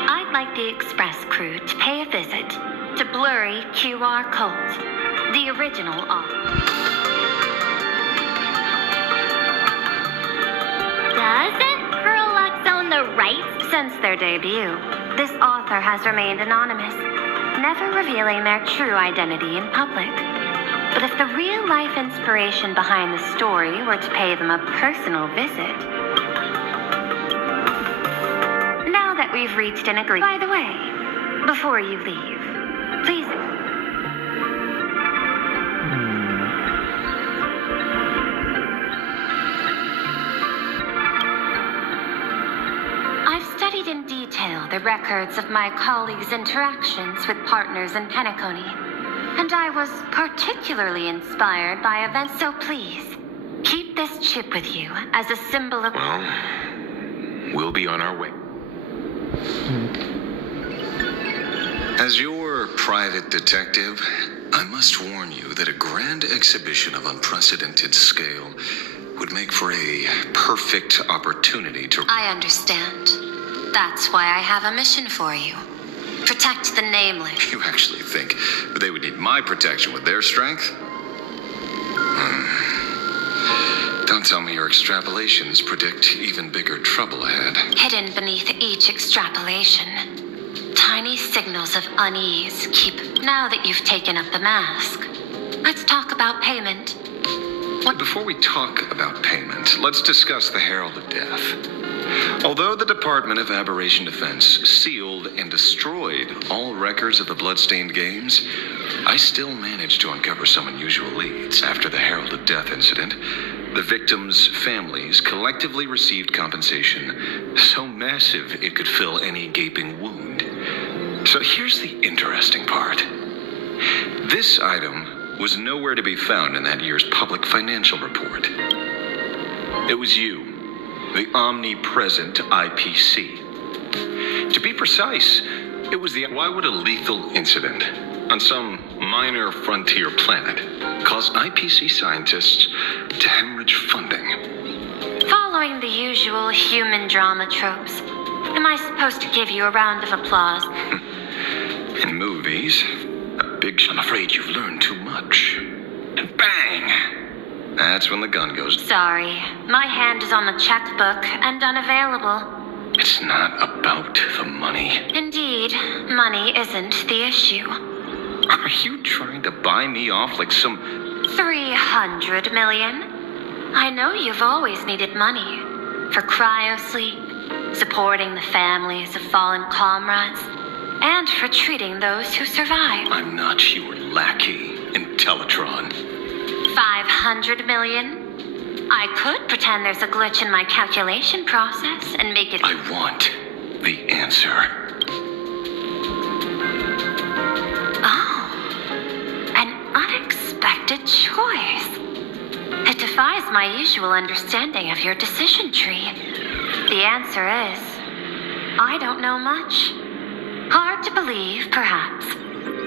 I'd like the Express crew to pay a visit to Blurry QR Cult, the original author. Doesn't Perlux own the rights? Since their debut, this author has remained anonymous, never revealing their true identity in public. But if the real-life inspiration behind the story were to pay them a personal visit... Now that we've reached an agreement... By the way, before you leave, please... I've studied in detail the records of my colleagues' interactions with partners in Penacony. And I was particularly inspired by events, so please, keep this chip with you as a symbol of... Well, we'll be on our way. As your private detective, I must warn you that a grand exhibition of unprecedented scale would make for a perfect opportunity to... I understand. That's why I have a mission for you. Protect the Nameless. You actually think they would need my protection with their strength? Don't tell me your extrapolations predict even bigger trouble ahead. Hidden beneath each extrapolation, tiny signals of unease keep... Now that you've taken up the mask, let's talk about payment. Before we talk about payment, let's discuss the Herald of Death. Although the Department of Aberration Defense sealed and destroyed all records of the Bloodstained Games, I still managed to uncover some unusual leads. After the Herald of Death incident, the victims' families collectively received compensation so massive it could fill any gaping wound. So here's the interesting part. This item was nowhere to be found in that year's public financial report. It was you, the omnipresent IPC. To be precise, it was the... Why would a lethal incident on some minor frontier planet cause IPC scientists to hemorrhage funding? Following the usual human drama tropes, am I supposed to give you a round of applause? In movies, I'm afraid you've learned too much. And bang! That's when the gun goes. Sorry, my hand is on the checkbook and unavailable. It's not about the money. Indeed, money isn't the issue. Are you trying to buy me off like some... 300 million? I know you've always needed money. For cryo-sleep, supporting the families of fallen comrades, and for treating those who survive. I'm not your lackey, Intellitron. 500 million? I could pretend there's a glitch in my calculation process and make it... I want the answer. Oh, an unexpected choice. It defies my usual understanding of your decision tree. The answer is, I don't know much. Hard to believe, perhaps.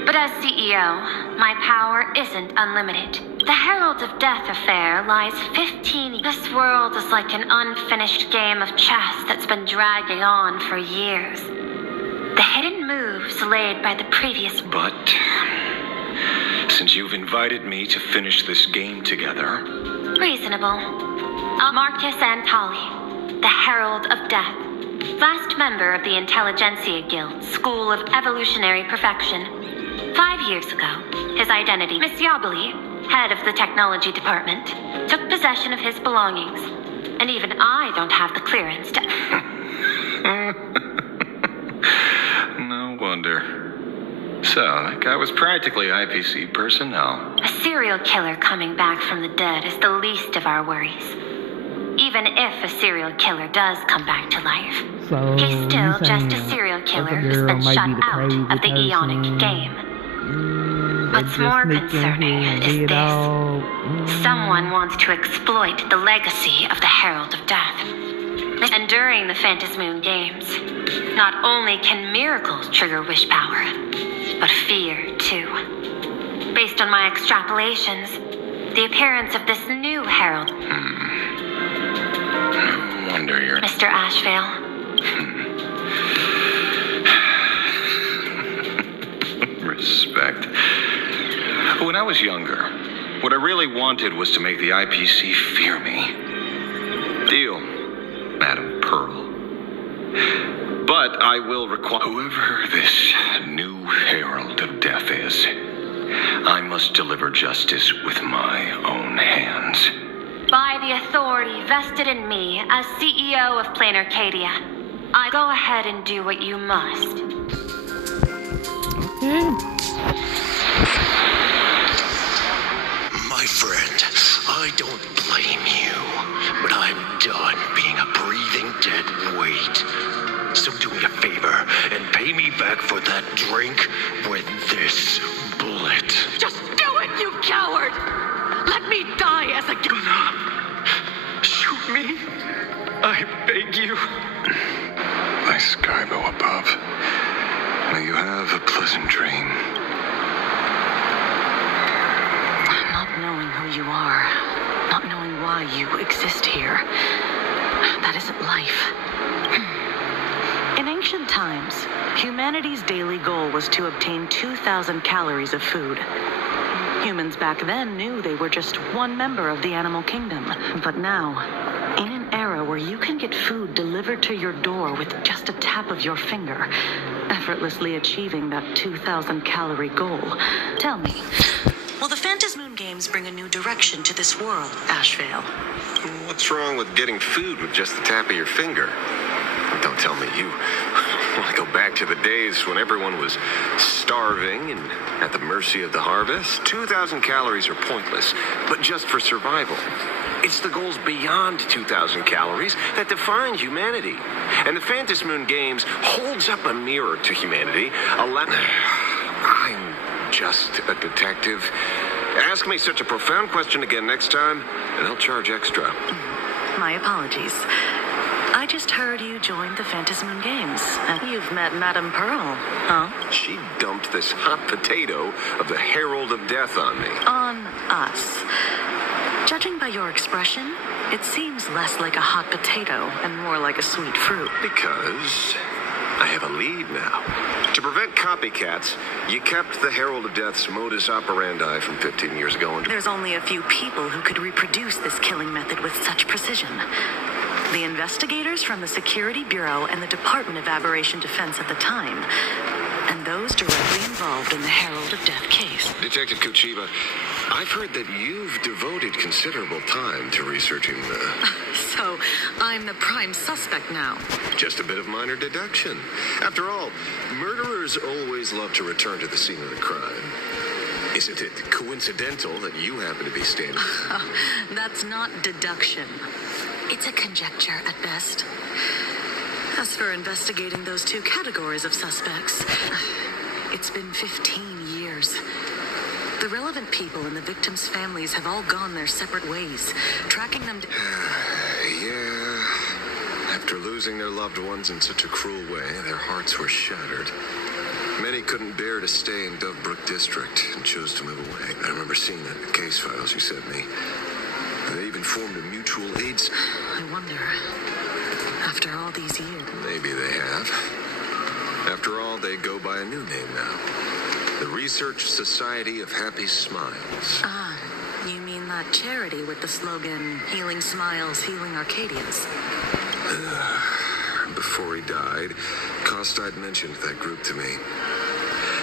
But as CEO, my power isn't unlimited. The Herald of Death affair lies 15... This world is like an unfinished game of chess that's been dragging on for years. The hidden moves laid by the previous... But since you've invited me to finish this game together... Reasonable. Marcus Antali, the Herald of Death. Last member of the Intelligentsia Guild, School of Evolutionary Perfection. 5 years ago, his identity, Miss Yabali, head of the technology department, took possession of his belongings. And even I don't have the clearance to... No wonder. So, that guy was practically IPC personnel. A serial killer coming back from the dead is the least of our worries. Even if a serial killer does come back to life, he's still just a serial killer who's been shut out of the Eonic game. What's more concerning is this. Someone wants to exploit the legacy of the Herald of Death. And during the Phantasmoon Games, not only can miracles trigger wish power, but fear, too. Based on my extrapolations, the appearance of this new Herald... No wonder you're... Mr. Ashvale. Respect. When I was younger, what I really wanted was to make the IPC fear me. Deal, Madam Pearl. But I will require... Whoever this new Herald of Death is, I must deliver justice with my own hands. By the authority vested in me as CEO of Planacadia, I go ahead and do what you must. My friend, I don't blame you, but I'm done being a breathing dead weight. So do me a favor and pay me back for that drink with this bullet. Just do it, you coward! Let me die as a... Do not shoot me. I beg you. Nice skybow above. May you have a pleasant dream. Not knowing who you are, not knowing why you exist here, that isn't life. In ancient times, humanity's daily goal was to obtain 2,000 calories of food. Humans back then knew they were just one member of the animal kingdom. But now, in an era where you can get food delivered to your door with just a tap of your finger, effortlessly achieving that 2,000 calorie goal, tell me, will the Phantasmoon Games bring a new direction to this world, Ashvale? What's wrong with getting food with just the tap of your finger? Don't tell me you want to go back to the days when everyone was starving and at the mercy of the harvest. 2,000 calories are pointless, but just for survival. It's the goals beyond 2,000 calories that define humanity. And the Phantasmoon Games holds up a mirror to humanity. I'm just a detective Ask me such a profound question again next time, and I'll charge extra. My apologies. I just heard you joined the Phantasmoon Games, and you've met Madame Pearl, huh? She dumped this hot potato of the Herald of Death on me. On us. Judging by your expression, it seems less like a hot potato and more like a sweet fruit. Because I have a lead now. To prevent copycats, you kept the Herald of Death's modus operandi from 15 years ago. There's only a few people who could reproduce this killing method with such precision. The investigators from the Security Bureau and the Department of Aberration Defense at the time, and those directly involved in the Herald of Death case. Detective Kuchiba, I've heard that you've devoted considerable time to researching the... So, I'm the prime suspect now. Just a bit of minor deduction. After all, murderers always love to return to the scene of the crime. Isn't it coincidental that you happen to be standing? That's not deduction. It's a conjecture at best. As for investigating those two categories of suspects, it's been 15 years. The relevant people and the victims' families have all gone their separate ways, tracking them to... Yeah. After losing their loved ones in such a cruel way, their hearts were shattered. Many couldn't bear to stay in Dovebrook District and chose to move away. I remember seeing that in the case files you sent me. They even formed a mutual aid... I wonder, after all these years... Maybe they have. After all, they go by a new name now. The Research Society of Happy Smiles. Ah, you mean that charity with the slogan, Healing Smiles, Healing Arcadias? Before he died, Costide mentioned that group to me.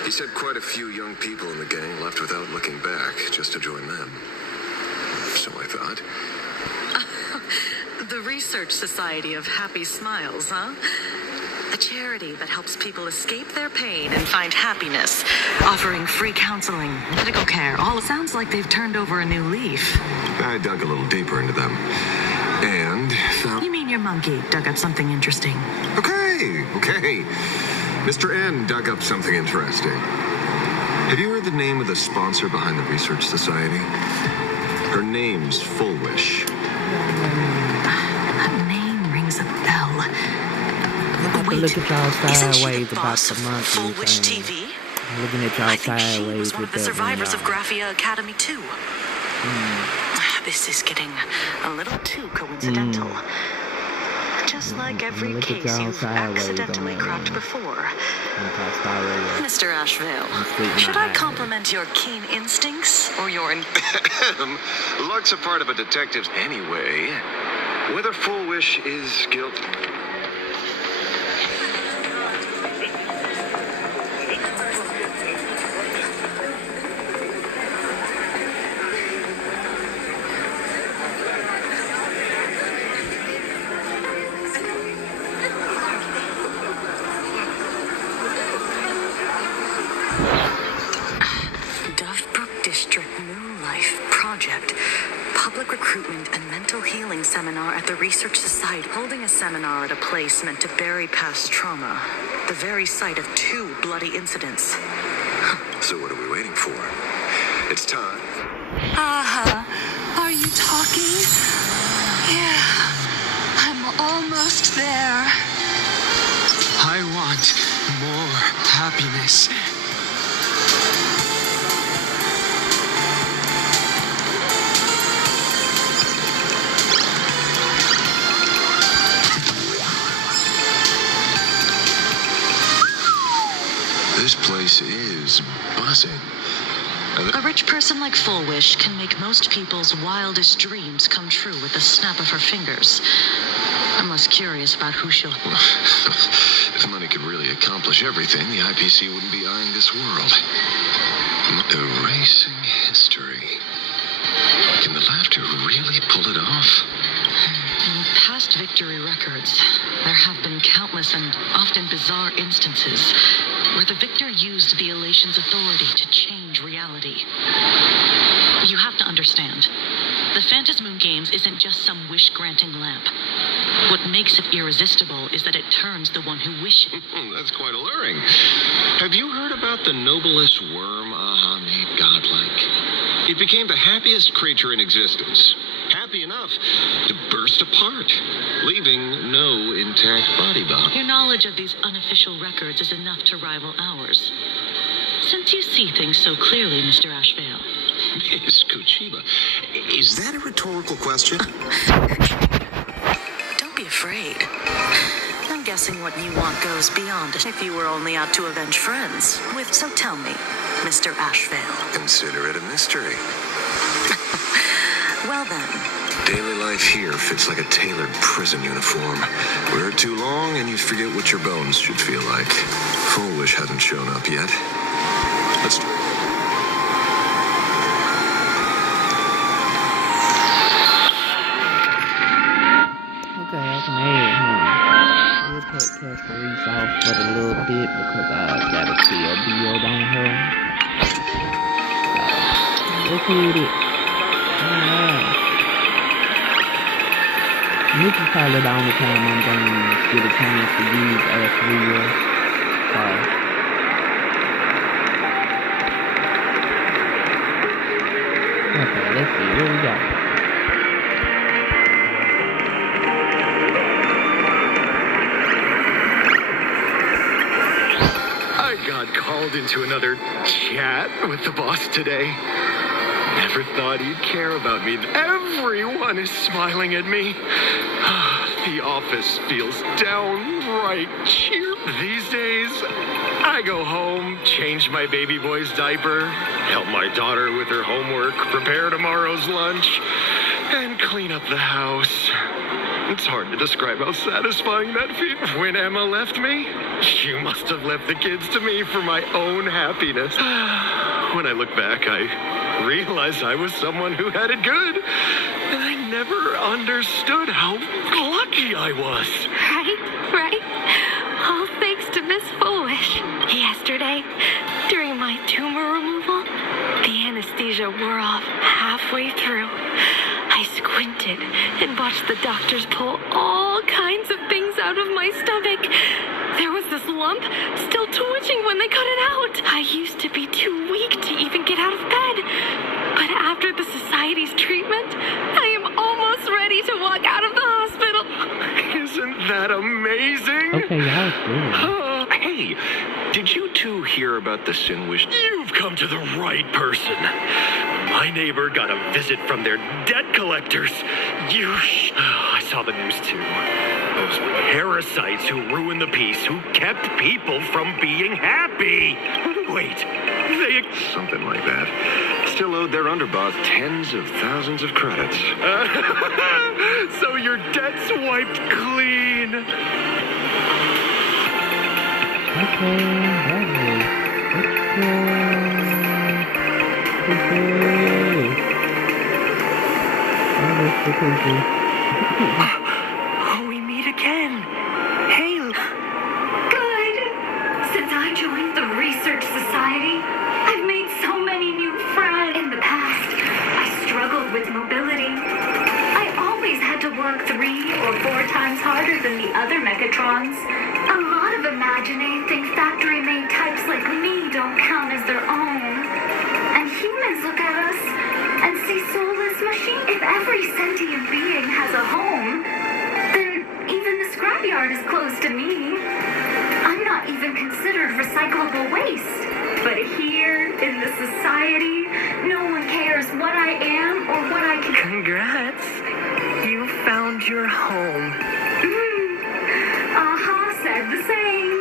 He said quite a few young people in the gang left without looking back, just to join them. So I thought. The Research Society of Happy Smiles, huh? A charity that helps people escape their pain and find happiness, offering free counseling, medical care. All it sounds like they've turned over a new leaf. I dug a little deeper into them. And found... You mean your monkey dug up something interesting? Okay. Mr. N dug up something interesting. Have you heard the name of the sponsor behind the Research Society? Her name's Full Wish. That name rings a bell. Wait, look at y'all sideways about the monkey Full Wish thing. TV? I'm looking at y'all sideways She was one with of the that survivors of one, Graphia Academy too. This is getting a little too coincidental. Just like every look at case y'all you've sideways accidentally on cracked that. before. Starrail. Mr. Ashvale, sleeping should my I eyes. compliment your keen instincts or your... Luck's a part of a detective's anyway. Whether Full Wish is guilty... Dovebrook District Moon Life Project. Public recruitment and mental healing seminar at the Research Society. Holding a seminar at a place meant to bury past trauma. The very site of 2 bloody incidents. So what are we waiting for? It's time. Are you talking? Yeah, I'm almost there. I want more happiness. This place is buzzing. A rich person like Full Wish can make most people's wildest dreams come true with the snap of her fingers. I'm less curious about who she'll... If money could really accomplish everything, the IPC wouldn't be eyeing this world. Erasing history. Can the laughter really pull it off? In past victory records, there have been countless and often bizarre instances where the victor used the elation's authority to change reality. You have to understand, the Phantasmoon Games isn't just some wish-granting lamp. What makes it irresistible is that it turns the one who wishes. That's quite alluring. Have you heard about the noblest worm Aha made godlike? it became the happiest creature in existence. Happy enough to burst apart, leaving no intact body bound. Your knowledge of these unofficial records is enough to rival ours. Since you see things so clearly, Mr. Ashvale. Miss Kuchiba, is that a rhetorical question? Don't be afraid. I'm guessing what you want goes beyond if you were only out to avenge friends. So tell me, Mr. Ashvale. Consider it a mystery. Well then. Daily life here fits like a tailored prison uniform. Wear it too long and you forget what your bones should feel like. Full Wish hasn't shown up yet. Let's do it. Okay, I can add him. We'll cut Casperese off for a little bit because I gotta still build on her. Let's hit it. Alright. This is probably the only time I'm gonna get a chance to use Ashvale. Okay, let's see what we got. I got called into another chat with the boss today. Never thought he'd care about me. Everyone is smiling at me. The office feels downright cheer. These days, I go home, change my baby boy's diaper, help my daughter with her homework, prepare tomorrow's lunch, and clean up the house. It's hard to describe how satisfying that feels. When Emma left me, she must have left the kids to me for my own happiness. When I look back, I realize I was someone who had it good. And I never understood how lucky I was. Right? All thanks to Miss Foolish. Yesterday, during my tumor removal, the anesthesia wore off halfway through. I squinted and watched the doctors pull all kinds of things out of my stomach. There was this lump still twitching when they cut it out. I used to be too weak to even get out of bed. But after the society's treatment, I am almost ready to walk out of the hospital. Isn't that amazing? Okay, that was good. Hey, did you two hear about the Sin Wish? You've come to the right person. My neighbor got a visit from their debt collectors. I saw the news too. Those parasites who ruined the peace, who kept people from being happy. Wait, they... Something like that. Still owed their underboss tens of thousands of credits. So your debt's wiped clean. We meet again. Hey. Good. Since I joined the Research Society, I've made so many new friends. In the past, I struggled with mobility. I always had to work 3 or 4 times harder than the other Mechatrons. A lot of Imaginate think factory-made types like me don't count as their own. And humans look at us and see soulless machines. If every sentient being has a home, then even the scrapyard is close to me. I'm not even considered recyclable waste. But here, in the society, no one cares what I am or what I can... Congrats! You found your home. Said the same.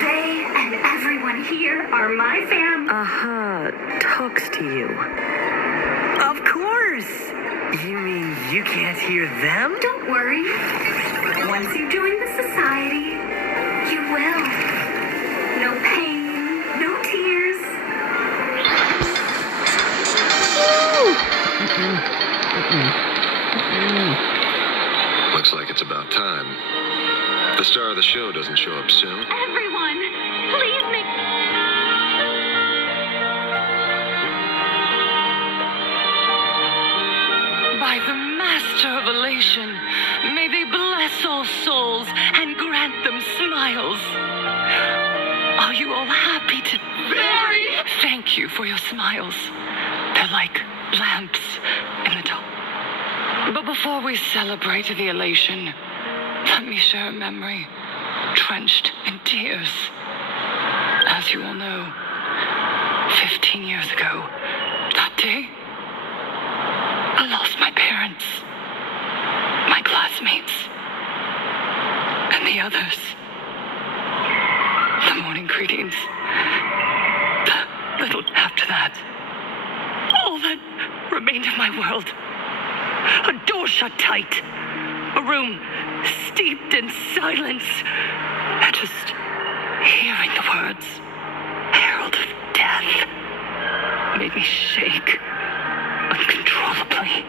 They and everyone here are my family. Talks to you. Of course! You mean you can't hear them? Don't worry. Once you join the society, you will. No pain, no tears. Looks like it's about time. The star of the show doesn't show up soon. Everyone, please make... By the Master of Elation, may they bless all souls and grant them smiles. Are you all happy to... Very! Thank you for your smiles. They're like lamps in the dark. But before we celebrate the elation, let me share a memory drenched in tears. As you all know, 15 years ago, that day, I lost my parents, my classmates, and the others. The morning greetings. The little after that. All that remained of my world. A door shut tight. A room steeped in silence. And just hearing the words, Herald of Death, made me shake uncontrollably.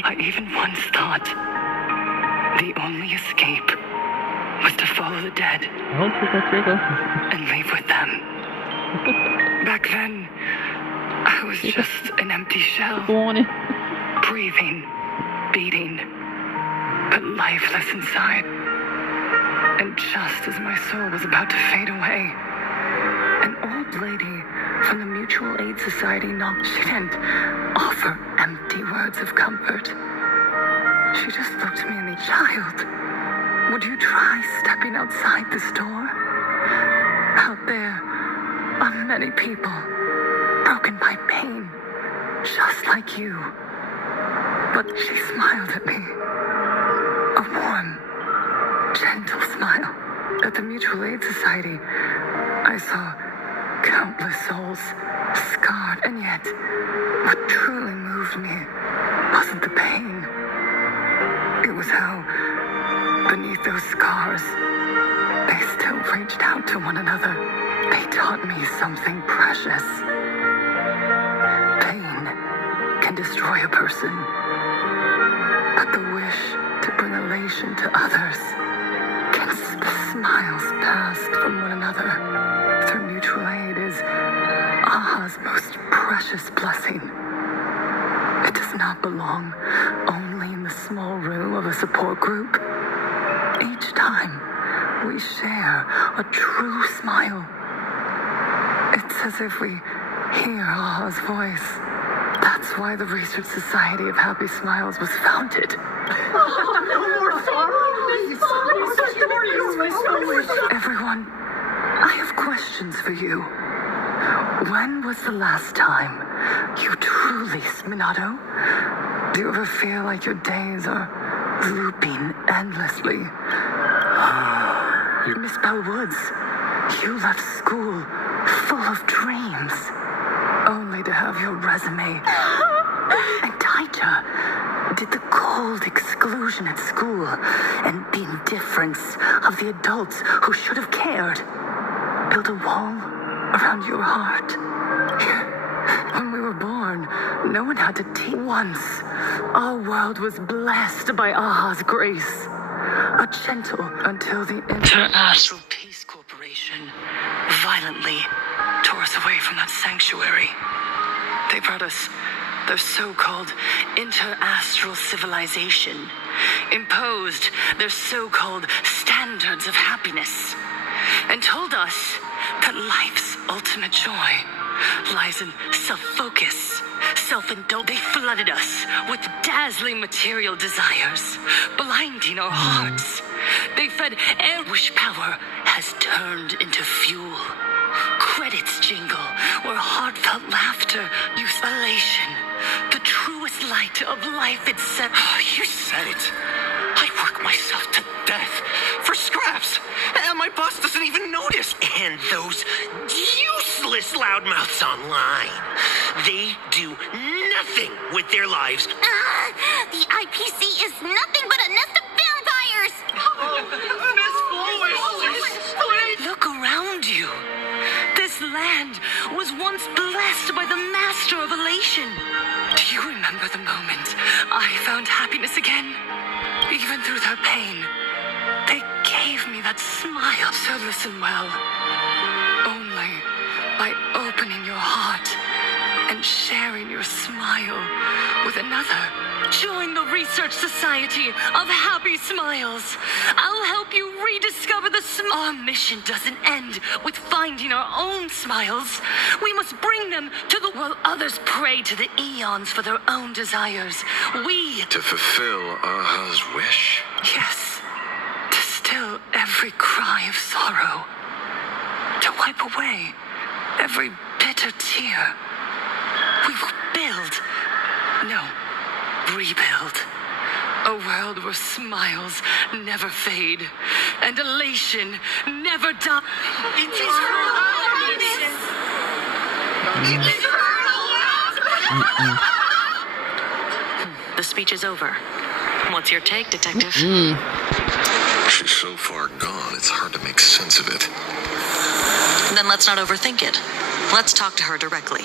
I even once thought the only escape was to follow the dead and leave with them. Back then, I was just an empty shell, breathing, beating, but lifeless inside. And just as my soul was about to fade away, an old lady from the Mutual Aid Society knocked. She didn't offer empty words of comfort. She just looked me in the child. Would you try stepping outside this door? Out there are many people broken by pain, just like you. But she smiled at me. A warm, gentle smile. At the Mutual Aid Society, I saw countless souls scarred, and yet what truly moved me wasn't the pain. It was how, beneath those scars, they still reached out to one another. They taught me something precious. Pain can destroy a person, but the wish to bring elation to others can smiles passed from one another through mutual aid is Aha's most precious blessing. It does not belong only in the small room of a support group. Each time we share a true smile, it's as if we hear Aha's voice. That's why the Research Society of Happy Smiles was founded. Everyone, I have questions for you. When was the last time you truly, Minato? Do you ever feel like your days are looping endlessly? Miss Bell Woods, you left school full of dreams, only to have your resume. And Taita did the cold exclusion at school and the indifference of the adults who should have cared. Build a wall around your heart. When we were born, no one had to teach. Once, our world was blessed by Aha's grace. A gentle until the Inter-Astral Peace Corporation violently tore us away from that sanctuary. They brought us their so-called inter-astral civilization, imposed their so-called standards of happiness, and told us that life's ultimate joy lies in self-focus, self-indulgence. They flooded us with dazzling material desires, blinding our hearts. They fed wish power has turned into fuel. Credits jingle where heartfelt laughter use elation, the truest light of life itself. You said it. I work myself to death for scraps, and my boss doesn't even notice. And those useless loudmouths online, they do nothing with their lives. The IPC is nothing but a nest of vampires! Look around you. This land was once blessed by the master of elation. Do you remember the moment I found happiness again? Even through their pain, they gave me that smile. So listen well. Only by opening your heart and sharing your smile with another. Join the Research Society of Happy Smiles. I'll help you rediscover the Our mission doesn't end with finding our own smiles. We must bring them to the while others pray to the eons for their own desires. To fulfill Aha's wish? Yes. To still every cry of sorrow. To wipe away every bitter tear. We will build. No. Rebuild. A world where smiles never fade and elation never die. It is The speech is over. What's your take, Detective? She's so far gone, it's hard to make sense of it. Then let's not overthink it. Let's talk to her directly.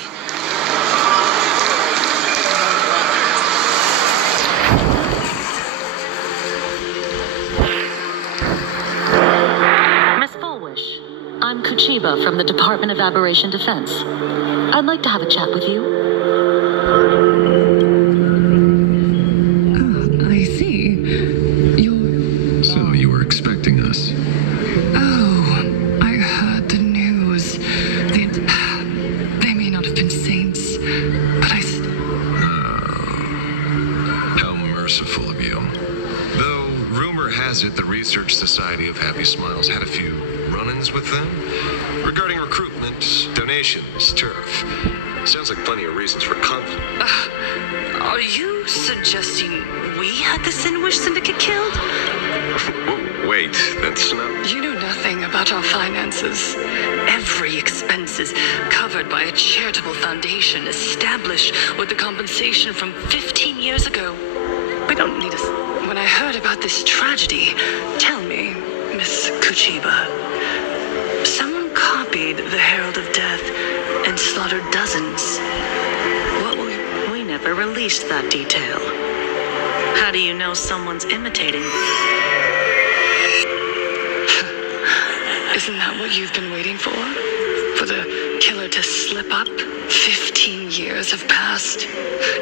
I'm Kuchiba from the Department of Aberration Defense. I'd like to have a chat with you. I see. So you were expecting us? Oh, I heard the news. They may not have been saints, but How merciful of you. Though, rumor has it the Research Society of Happy Smiles had a few run-ins with them regarding recruitment, donations, turf. Sounds like plenty of reasons for conflict. Are you suggesting we had the Sinwish Syndicate killed? Wait, that's not... You know nothing about our finances. Every expense is covered by a charitable foundation established with the compensation from 15 years ago. We don't need us. When I heard about this tragedy, tell me, Miss Kuchiba, someone copied the Herald of Death and slaughtered dozens. We never released that detail. How do you know someone's imitating? Isn't that what you've been waiting for? For the killer to slip up? 15 years have passed.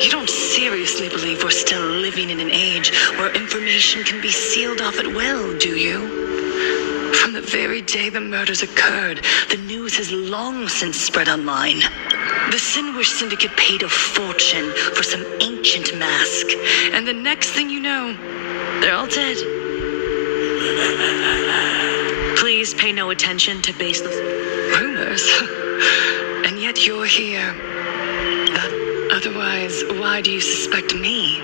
You don't seriously believe we're still living in an age where information can be sealed off at will, do you? From the very day the murders occurred, the news has long since spread online. The Sinwish Syndicate paid a fortune for some ancient mask, and the next thing you know, they're all dead. Please pay no attention to baseless rumors. And yet you're here. Otherwise, why do you suspect me?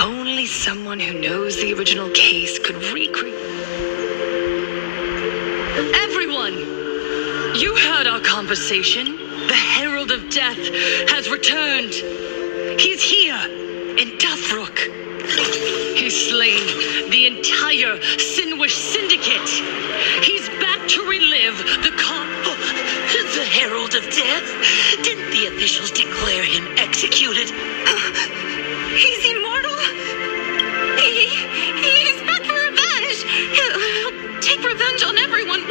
Only someone who knows the original case could recreate. Everyone! You heard our conversation. The Herald of Death has returned. He's here in Dufrook. He's slain the entire Sinwish Syndicate. He's back to relive the The Herald of Death? Didn't the officials declare him executed? He's immortal? He's back for revenge! He'll take revenge on everyone.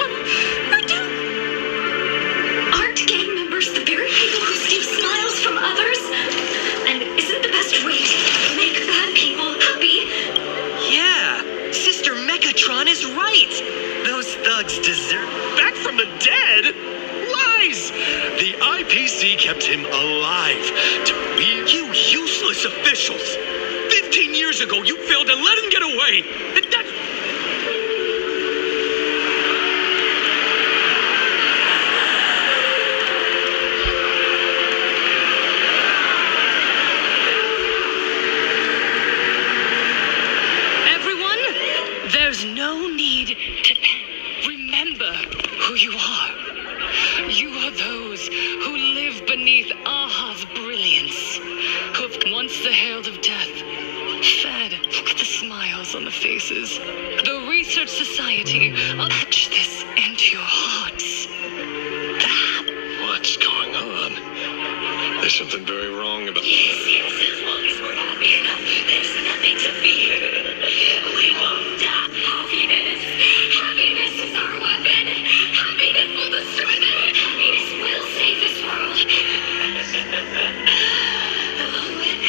Aren't gang members the very people who steal smiles from others? And isn't the best way to make bad people happy? Yeah, Sister Mechatron is right. Those thugs deserve back from the dead. Lies! The IPC kept him alive. You useless officials! 15 years ago, you failed to let him get away. That's... Everyone, there's no need to panic. Remember who you are. You are those who live beneath Aha's brilliance, who have once the Herald of Death fed. Look at the smiles on the faces. The Research Society will etch this into your hearts. What's going on? There's something very wrong about... Yes, as long as we're happy enough, there's nothing to fear. We won't die. Happiness is our weapon. Happiness will destroy them. Happiness will save this world. With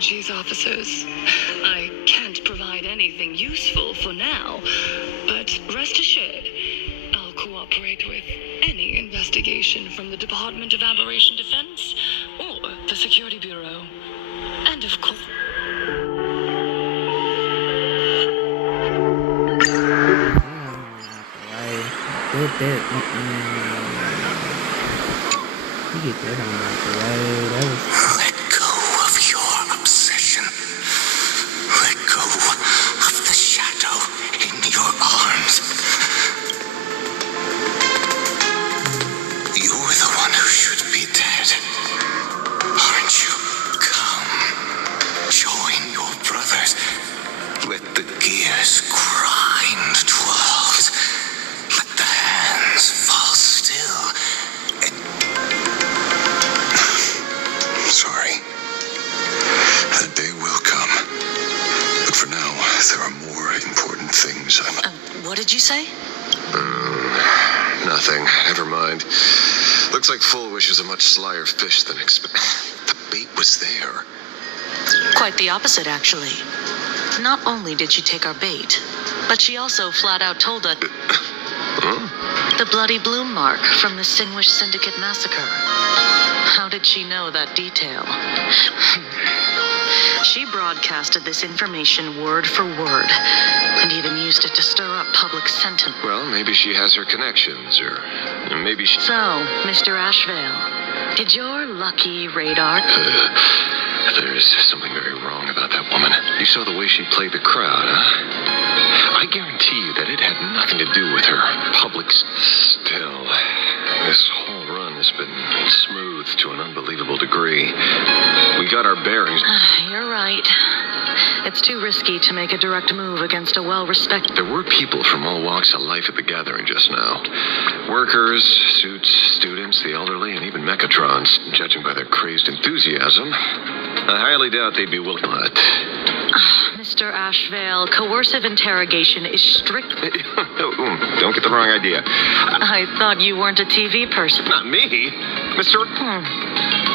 apologies, officers. I can't provide anything useful for now, but rest assured, I'll cooperate with any investigation from the Department of Aberration Defense or the Security Bureau. And of course... Get that. You get that on out the way. That was. Let go of your obsession. Let go of the shadow in your arms. You're the one who should be dead. Aren't you? Come. Join your brothers. Let the gears grind to a halt. Let the hands fall still. Sorry. That day will come. But for now, there are more important things What did you say? Nothing. Never mind. Looks like Full Wish is a much slyer fish than expected. The bait was there. Quite the opposite, actually. Not only did she take our bait, but she also flat out told us the bloody bloom mark from the Sinwish Syndicate massacre. How did she know that detail? She broadcasted this information word for word, and even used it to stir up public sentiment. Well, maybe she has her connections, or maybe she... So, Mr. Ashvale, did your lucky radar... There's something very wrong about that woman. You saw the way she played the crowd, huh? I guarantee you that it had nothing to do with her public... Still, this whole run has been smooth to an unbelievable degree. We got our bearings. You're right. It's too risky to make a direct move against a well-respected... There were people from all walks of life at the gathering just now. Workers, suits, students, the elderly, and even Mechatrons. Judging by their crazed enthusiasm, I highly doubt they'd be willing to let. Mr. Ashvale, coercive interrogation is strict... Don't get the wrong idea. I thought you weren't a TV person. Not me, Mr.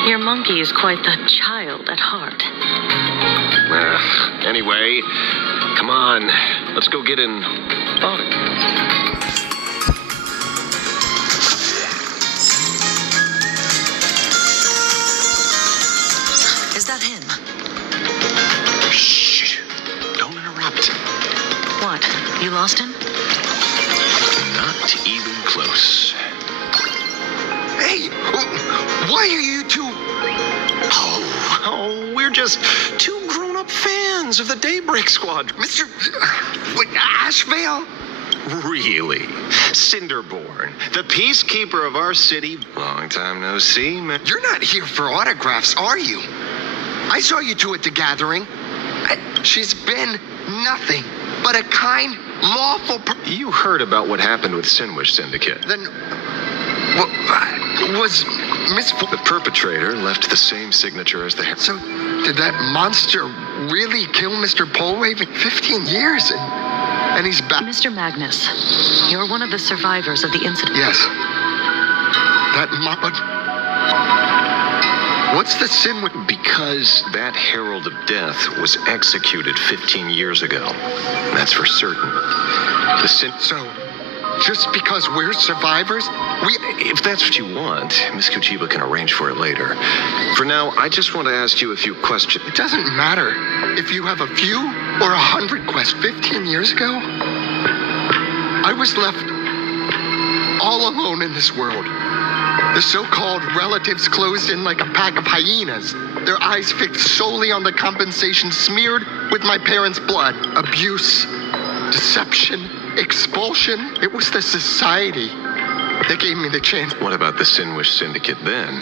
Your monkey is quite the child at heart. Anyway, come on. Let's go get in... Is that him? Shh. Don't interrupt. What? You lost him? Not even close. Hey, why are you two... Oh, we're just two grown-up fans of the Daybreak Squad. Mr. Ashvale? Really? Cinderborn, the peacekeeper of our city. Long time no see, man. You're not here for autographs, are you? I saw you two at the gathering. She's been nothing but a kind, lawful... You heard about what happened with Sinwish Syndicate. Then... was Miss... The perpetrator left the same signature as the... So, did that monster really kill Mr. Polwave in 15 years? And he's back... Mr. Magnus, you're one of the survivors of the incident. Yes. What's the sin with... Because that Herald of Death was executed 15 years ago. That's for certain. The sin... So, just because we're survivors, If that's what you want, Miss Kuchiba can arrange for it later. For now, I just want to ask you a few questions. It doesn't matter if you have a few or 100 quests. 15 years ago, I was left all alone in this world. The so-called relatives closed in like a pack of hyenas, their eyes fixed solely on the compensation smeared with my parents' blood. Abuse, deception, expulsion. It was the society that gave me the chance. What about the Sinwish Syndicate then?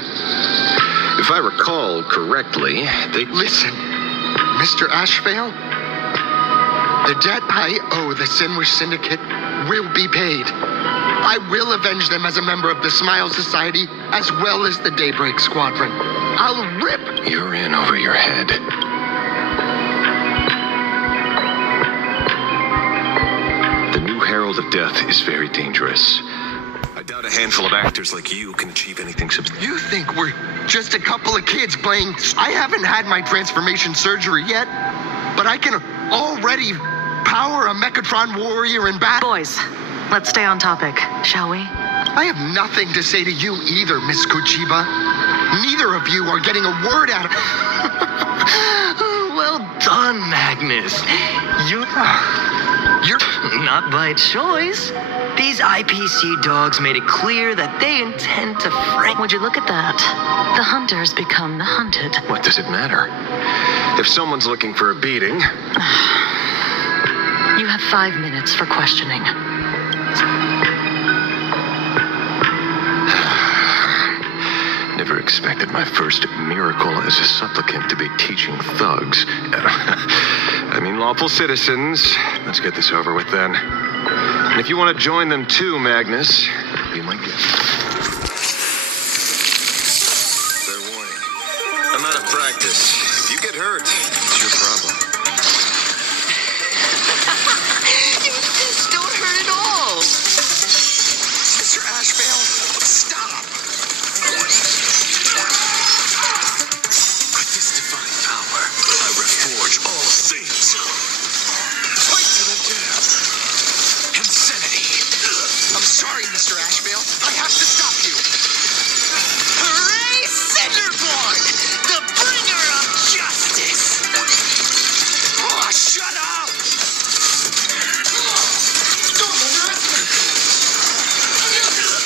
If I recall correctly, they... Listen, Mr. Ashvale, the debt I owe the Sinwish Syndicate will be paid. I will avenge them as a member of the Smile Society, as well as the Daybreak Squadron. I'll rip... You're in over your head. The new Herald of Death is very dangerous. I doubt a handful of actors like you can achieve anything substantial. You think we're just a couple of kids playing. I haven't had my transformation surgery yet, but I can already power a Mechatron warrior in battle. Boys, let's stay on topic, shall we? I have nothing to say to you either, Miss Kuchiba. Neither of you are getting a word out of... Well done, Magnus. You're not by choice. These IPC dogs made it clear that they intend to frame. Would you look at that? The hunters become the hunted. What does it matter? If someone's looking for a beating... You have 5 minutes for questioning. Never expected my first miracle as a supplicant to be teaching thugs. I mean, lawful citizens. Let's get this over with then. And if you want to join them too, Magnus, be my guest. Fair warning. I'm out of practice. If you get hurt, it's your problem. This don't hurt at all. Mr. Ashvale, stop. With this divine power, I reforge all things. Fight to the death. Insanity. I'm sorry, Mr. Ashvale. I have to stop you. Hooray, Cinderborn! The bringer of justice! Oh, shut up!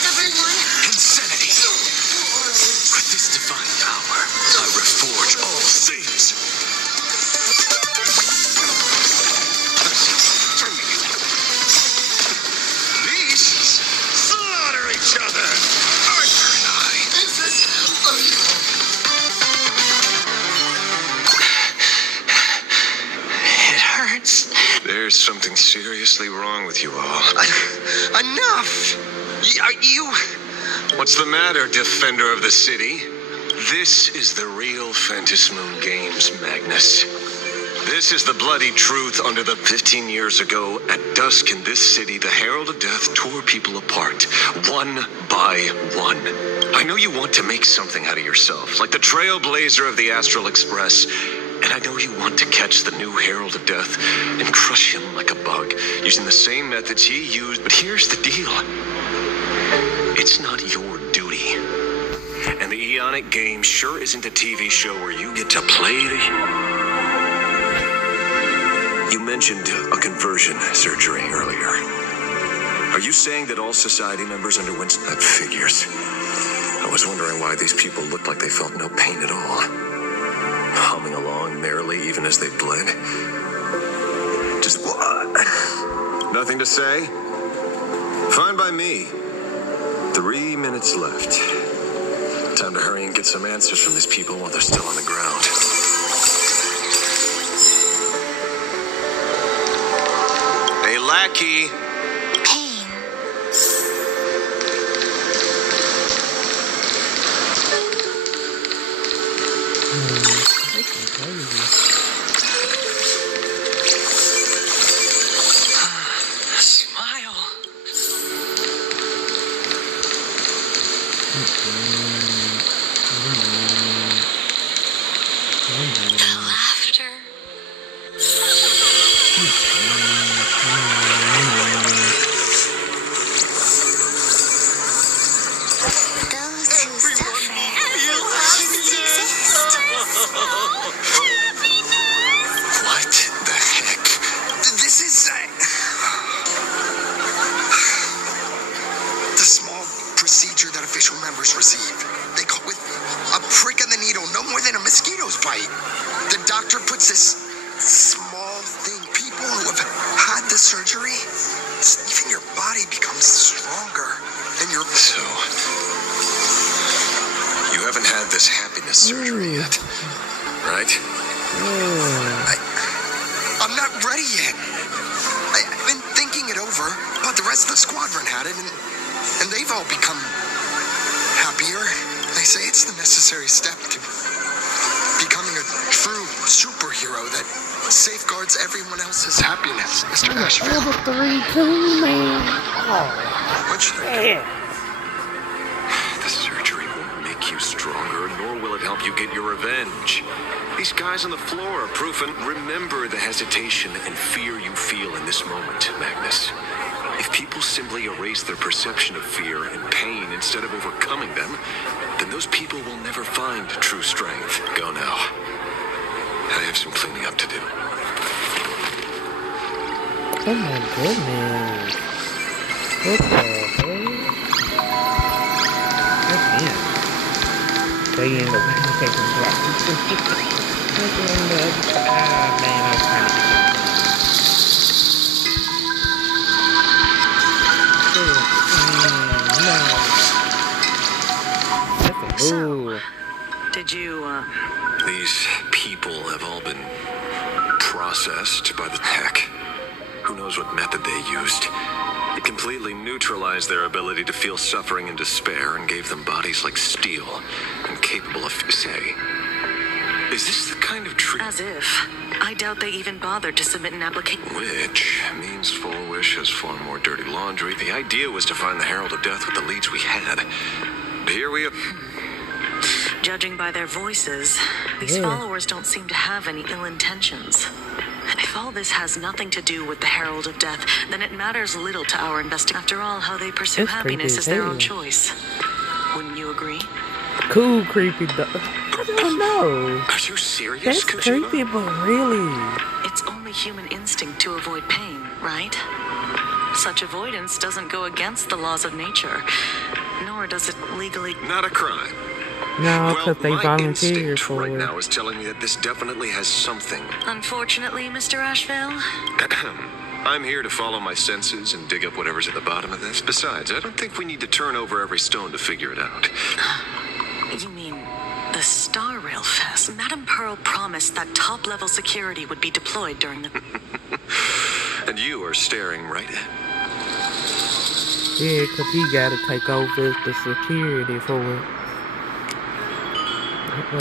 Everyone, Insanity. With this divine power, I reforge all things. Beasts slaughter each other. Arthur and I. It hurts. There's something seriously wrong with you all. Enough! You... What's the matter, defender of the city? This is the real Phantasmoon Games, Magnus. This is the bloody truth under the 15 years ago, at dusk in this city, the Herald of Death tore people apart, one by one. I know you want to make something out of yourself, like the trailblazer of the Astral Express, and I know you want to catch the new Herald of Death and crush him like a bug, using the same methods he used, but here's the deal. It's not your duty. And the Eonic game sure isn't a TV show where you get to play the... You mentioned a conversion surgery earlier. Are you saying that all society members underwent that figures? I was wondering why these people looked like they felt no pain at all. Humming along merrily even as they bled. Just what? Nothing to say? Fine by me. 3 minutes left. Time to hurry and get some answers from these people while they're still on the ground. Hey, lackey. pain. Smile. The laughter. Those who suffer shouldn't exist. What the heck? This is... the small procedure that official members receive. They call it a prick in the needle, no more than a mosquito's bite. The doctor puts this small thing. People who have had the surgery, even your body becomes stronger. And you're... So, you haven't had this happiness surgery yet, right? I'm not ready yet. I've been thinking it over, but the rest of the squadron had it, and they've all become happier. They say it's the necessary step to becoming a true superhero that safeguards everyone else's happiness, Mr. Asheville. Level 3 too, man. What should I do? The surgery won't make you stronger, nor would help you get your revenge. These guys on the floor are proof, and remember the hesitation and fear you feel in this moment, Magnus. If people simply erase their perception of fear and pain instead of overcoming them, then those people will never find true strength. Go now. I have some cleaning up to do. Oh my goodness. What the hell? Again. They end up taking blocks. Ah, man, I was trying to get this. So, did you, These people have all been processed by the heck. Who knows what method they used. It completely neutralized their ability to feel suffering and despair and gave them bodies like steel and capable of, say. Is this the kind of treatment? As if. I doubt they even bothered to submit an application. Which means Full Wish has far more dirty laundry. The idea was to find the Herald of Death with the leads we had. Here we are. Judging by their voices, these followers don't seem to have any ill intentions. If all this has nothing to do with the Herald of Death, then it matters little to our investigation. After all, how they pursue happiness is their own choice. Wouldn't you agree? Cool, creepy dog. I don't know. Are you serious? That's creepy, but really. It's only human instinct to avoid pain, right? Such avoidance doesn't go against the laws of nature, nor does it legally... Not a crime. No, because they volunteered for it. Right now is telling me that this definitely has something. Unfortunately, Mr. Asheville. I'm here to follow my senses and dig up whatever's at the bottom of this. Besides, I don't think we need to turn over every stone to figure it out. You mean the Starrail Fest? Madame Pearl promised that top-level security would be deployed during the... And you are staring right at... Yeah, because he got to take over the security for it.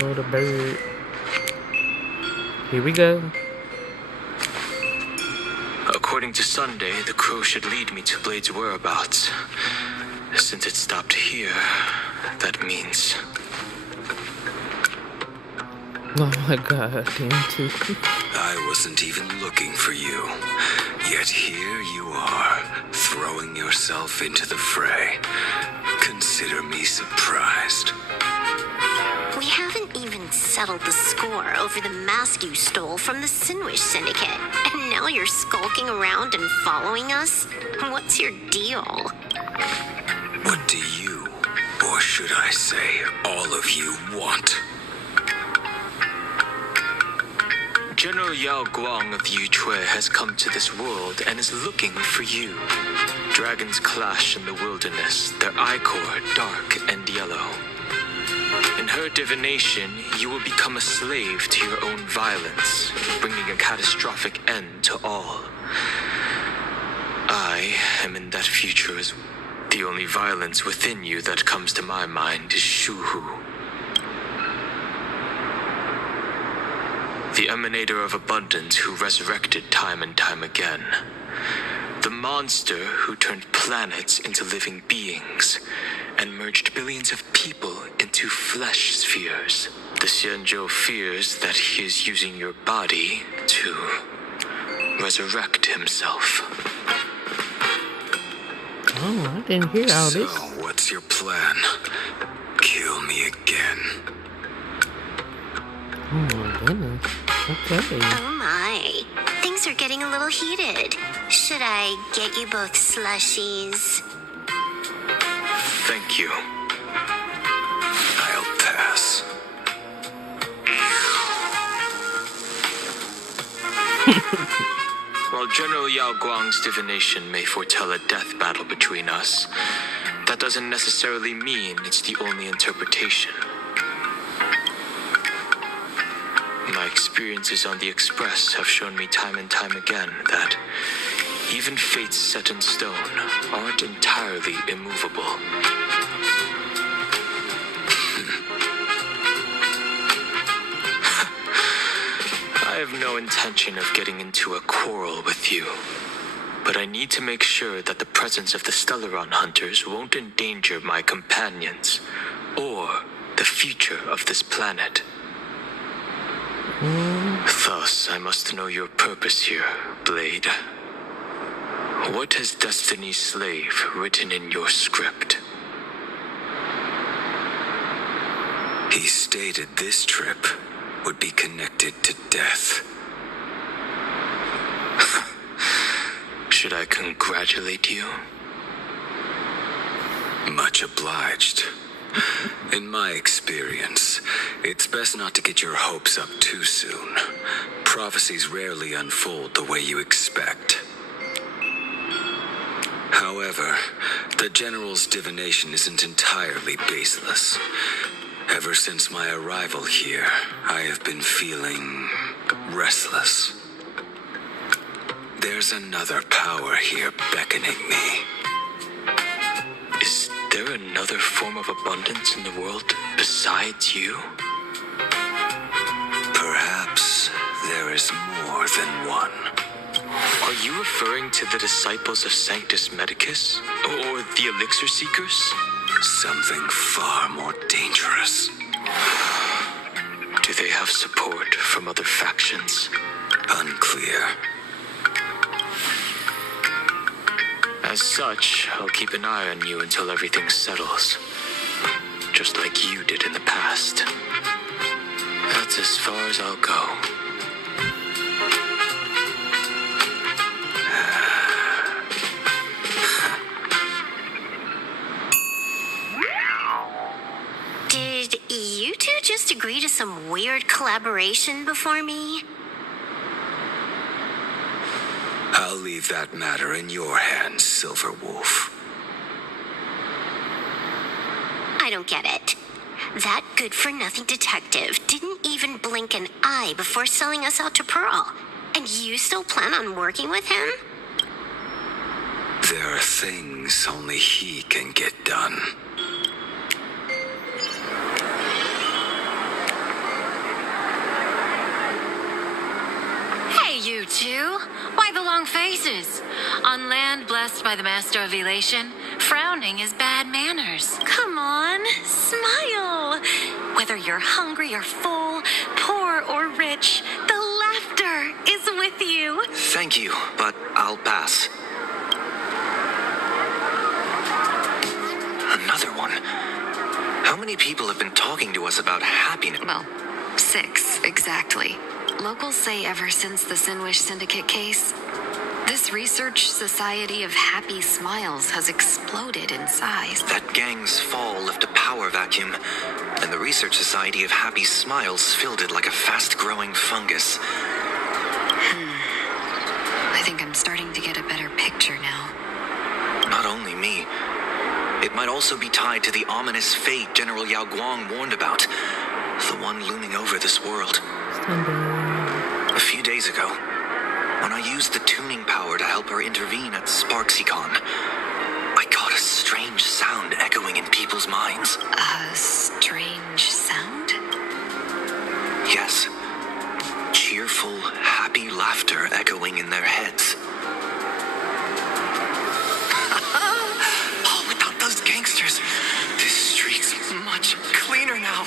Oh, the bird. Here we go. According to Sunday, the crow should lead me to Blade's whereabouts. Since it stopped here, that means... Oh my god, damn too. I wasn't even looking for you. Yet here you are, throwing yourself into the fray. Consider me surprised. We haven't even settled the score over the mask you stole from the Sinwish Syndicate. And now you're skulking around and following us? What's your deal? What do you, or should I say, all of you, want? General Yao Guang of Yuchui has come to this world and is looking for you. Dragons clash in the wilderness, their ichor dark and yellow. In her divination, you will become a slave to your own violence, bringing a catastrophic end to all. I am in that future as well. The only violence within you that comes to my mind is Shuhu. The emanator of abundance who resurrected time and time again. The monster who turned planets into living beings and merged billions of people into flesh spheres. The Xianzhou fears that he is using your body to resurrect himself. Oh, I didn't hear all this. So, what's your plan? Kill me again. Oh my goodness. Okay. Oh my. Things are getting a little heated. Should I get you both slushies? Thank you. I'll pass. While General Yao Guang's divination may foretell a death battle between us, that doesn't necessarily mean it's the only interpretation. My experiences on the Express have shown me time and time again that even fates set in stone aren't entirely immovable. I have no intention of getting into a quarrel with you, but I need to make sure that the presence of the Stellaron hunters won't endanger my companions or the future of this planet. Thus, I must know your purpose here, Blade. What has Destiny's Slave written in your script? He stated this trip would be connected to death. Should I congratulate you? Much obliged. In my experience, it's best not to get your hopes up too soon. Prophecies rarely unfold the way you expect. However, the General's divination isn't entirely baseless. Ever since my arrival here, I have been feeling restless. There's another power here beckoning me. Is there another form of abundance in the world besides you? Perhaps there is more than one. Are you referring to the disciples of Sanctus Medicus? Or the Elixir Seekers? Something far more dangerous. Do they have support from other factions? Unclear. As such, I'll keep an eye on you until everything settles. Just like you did in the past. That's as far as I'll go. Did you two just agree to some weird collaboration before me? I'll leave that matter in your hands, Silver Wolf. I don't get it. That good-for-nothing detective didn't even blink an eye before selling us out to Pearl. And you still plan on working with him? There are things only he can get done. Hey, you two. Why the long faces? On land blessed by the Master of Elation, frowning is bad manners. Come on, smile. Whether you're hungry or full, poor or rich, the laughter is with you. Thank you, but I'll pass. Another one. How many people have been talking to us about happiness? Well, 6, exactly. Locals say ever since the Sinwish Syndicate case, this research society of happy smiles has exploded in size. That gang's fall left a power vacuum, and the Research Society of Happy Smiles filled it like a fast-growing fungus. I think I'm starting to get a better picture now. Not only me. It might also be tied to the ominous fate General Yao Guang warned about. The one looming over this world. A few days ago, when I used the tuning power to help her intervene at SparksyCon, I caught a strange sound echoing in people's minds. A strange sound? Yes. Cheerful, happy laughter echoing in their heads. Oh, without those gangsters, this street's much cleaner now.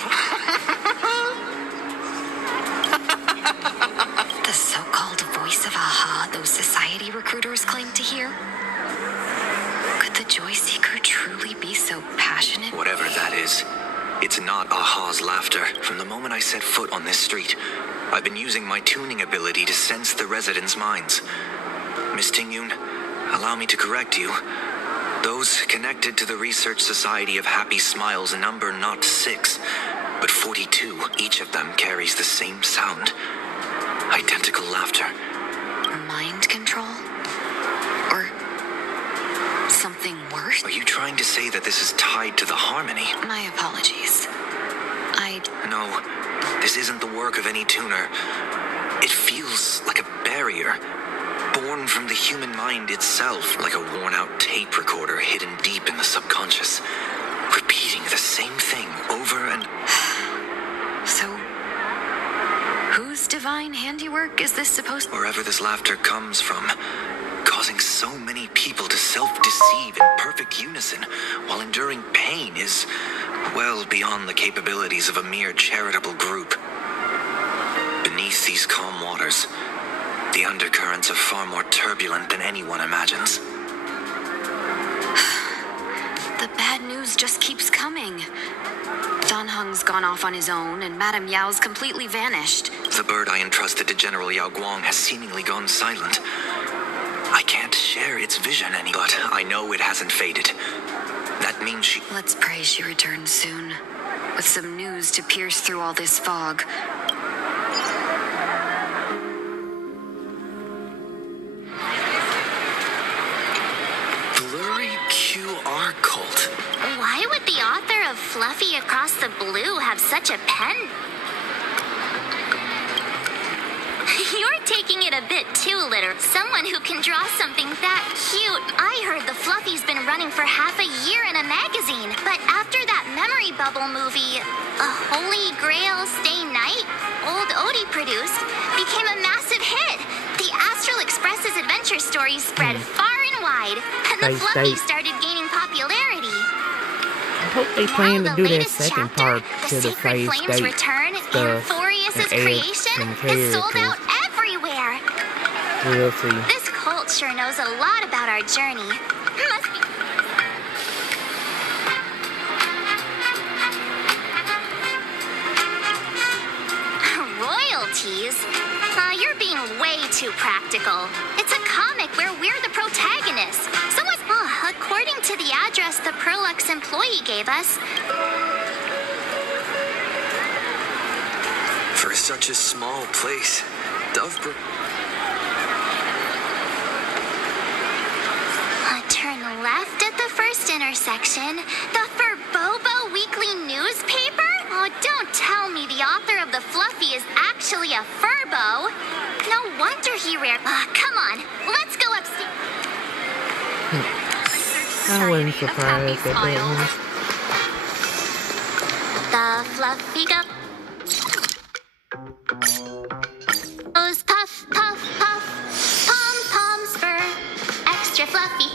The so-called voice of Aha those society recruiters claim to hear? Could the Joy Seeker truly be so passionate? Whatever that is, it's not Aha's laughter. From the moment I set foot on this street, I've been using my tuning ability to sense the residents' minds. Miss Tingyun, allow me to correct you. Those connected to the Research Society of Happy Smiles number not 6, but 42. Each of them carries the same sound. Identical laughter. Mind control? Or something worse? Are you trying to say that this is tied to the harmony? My apologies. No, this isn't the work of any tuner. It feels like a barrier, born from the human mind itself, like a worn-out tape recorder hidden deep in the subconscious, repeating the same thing over and... So, whose divine handiwork is this supposed to... Wherever this laughter comes from, Causing so many people to self-deceive in perfect unison while enduring pain is well beyond the capabilities of a mere charitable group. Beneath these calm waters, the undercurrents are far more turbulent than anyone imagines. The bad news just keeps coming. Dan Heng's gone off on his own, and Madame Yao's completely vanished. The bird I entrusted to General Yao Guang has seemingly gone silent. I can't share its vision any, but I know it hasn't faded. That means she... Let's pray she returns soon, with some news to pierce through all this fog. Blurry QR cult. Why would the author of Fluffy Across the Blue have such a pen? You're taking it a bit too literal. Someone who can draw something that cute. I heard the Fluffy's been running for half a year in a magazine, but after that memory bubble movie, A Holy Grail Stay Night, old Odie produced, became a massive hit. The Astral Express's adventure stories spread far and wide, and the Fluffy started gaining popularity. I hope they plan to do that second part to the Phase State return, stuff Euphorius's and add creation some is sold out characters. everywhere. We'll see. This cult sure knows a lot about our journey. Must be. Royalties? You're being way too practical. It's a comic where we're the protagonists. According to the address the Perlux employee gave us, For such a small place, Dovebrook... turn left at the first intersection. The Furbobo Weekly newspaper? Oh, don't tell me the author of the Fluffy is actually a Furbo. No wonder he come on, let's go upstairs. I wasn't surprised at that one. The Fluffy Go. Goes puff, puff, puff. Pom, pom, spur. Extra fluffy.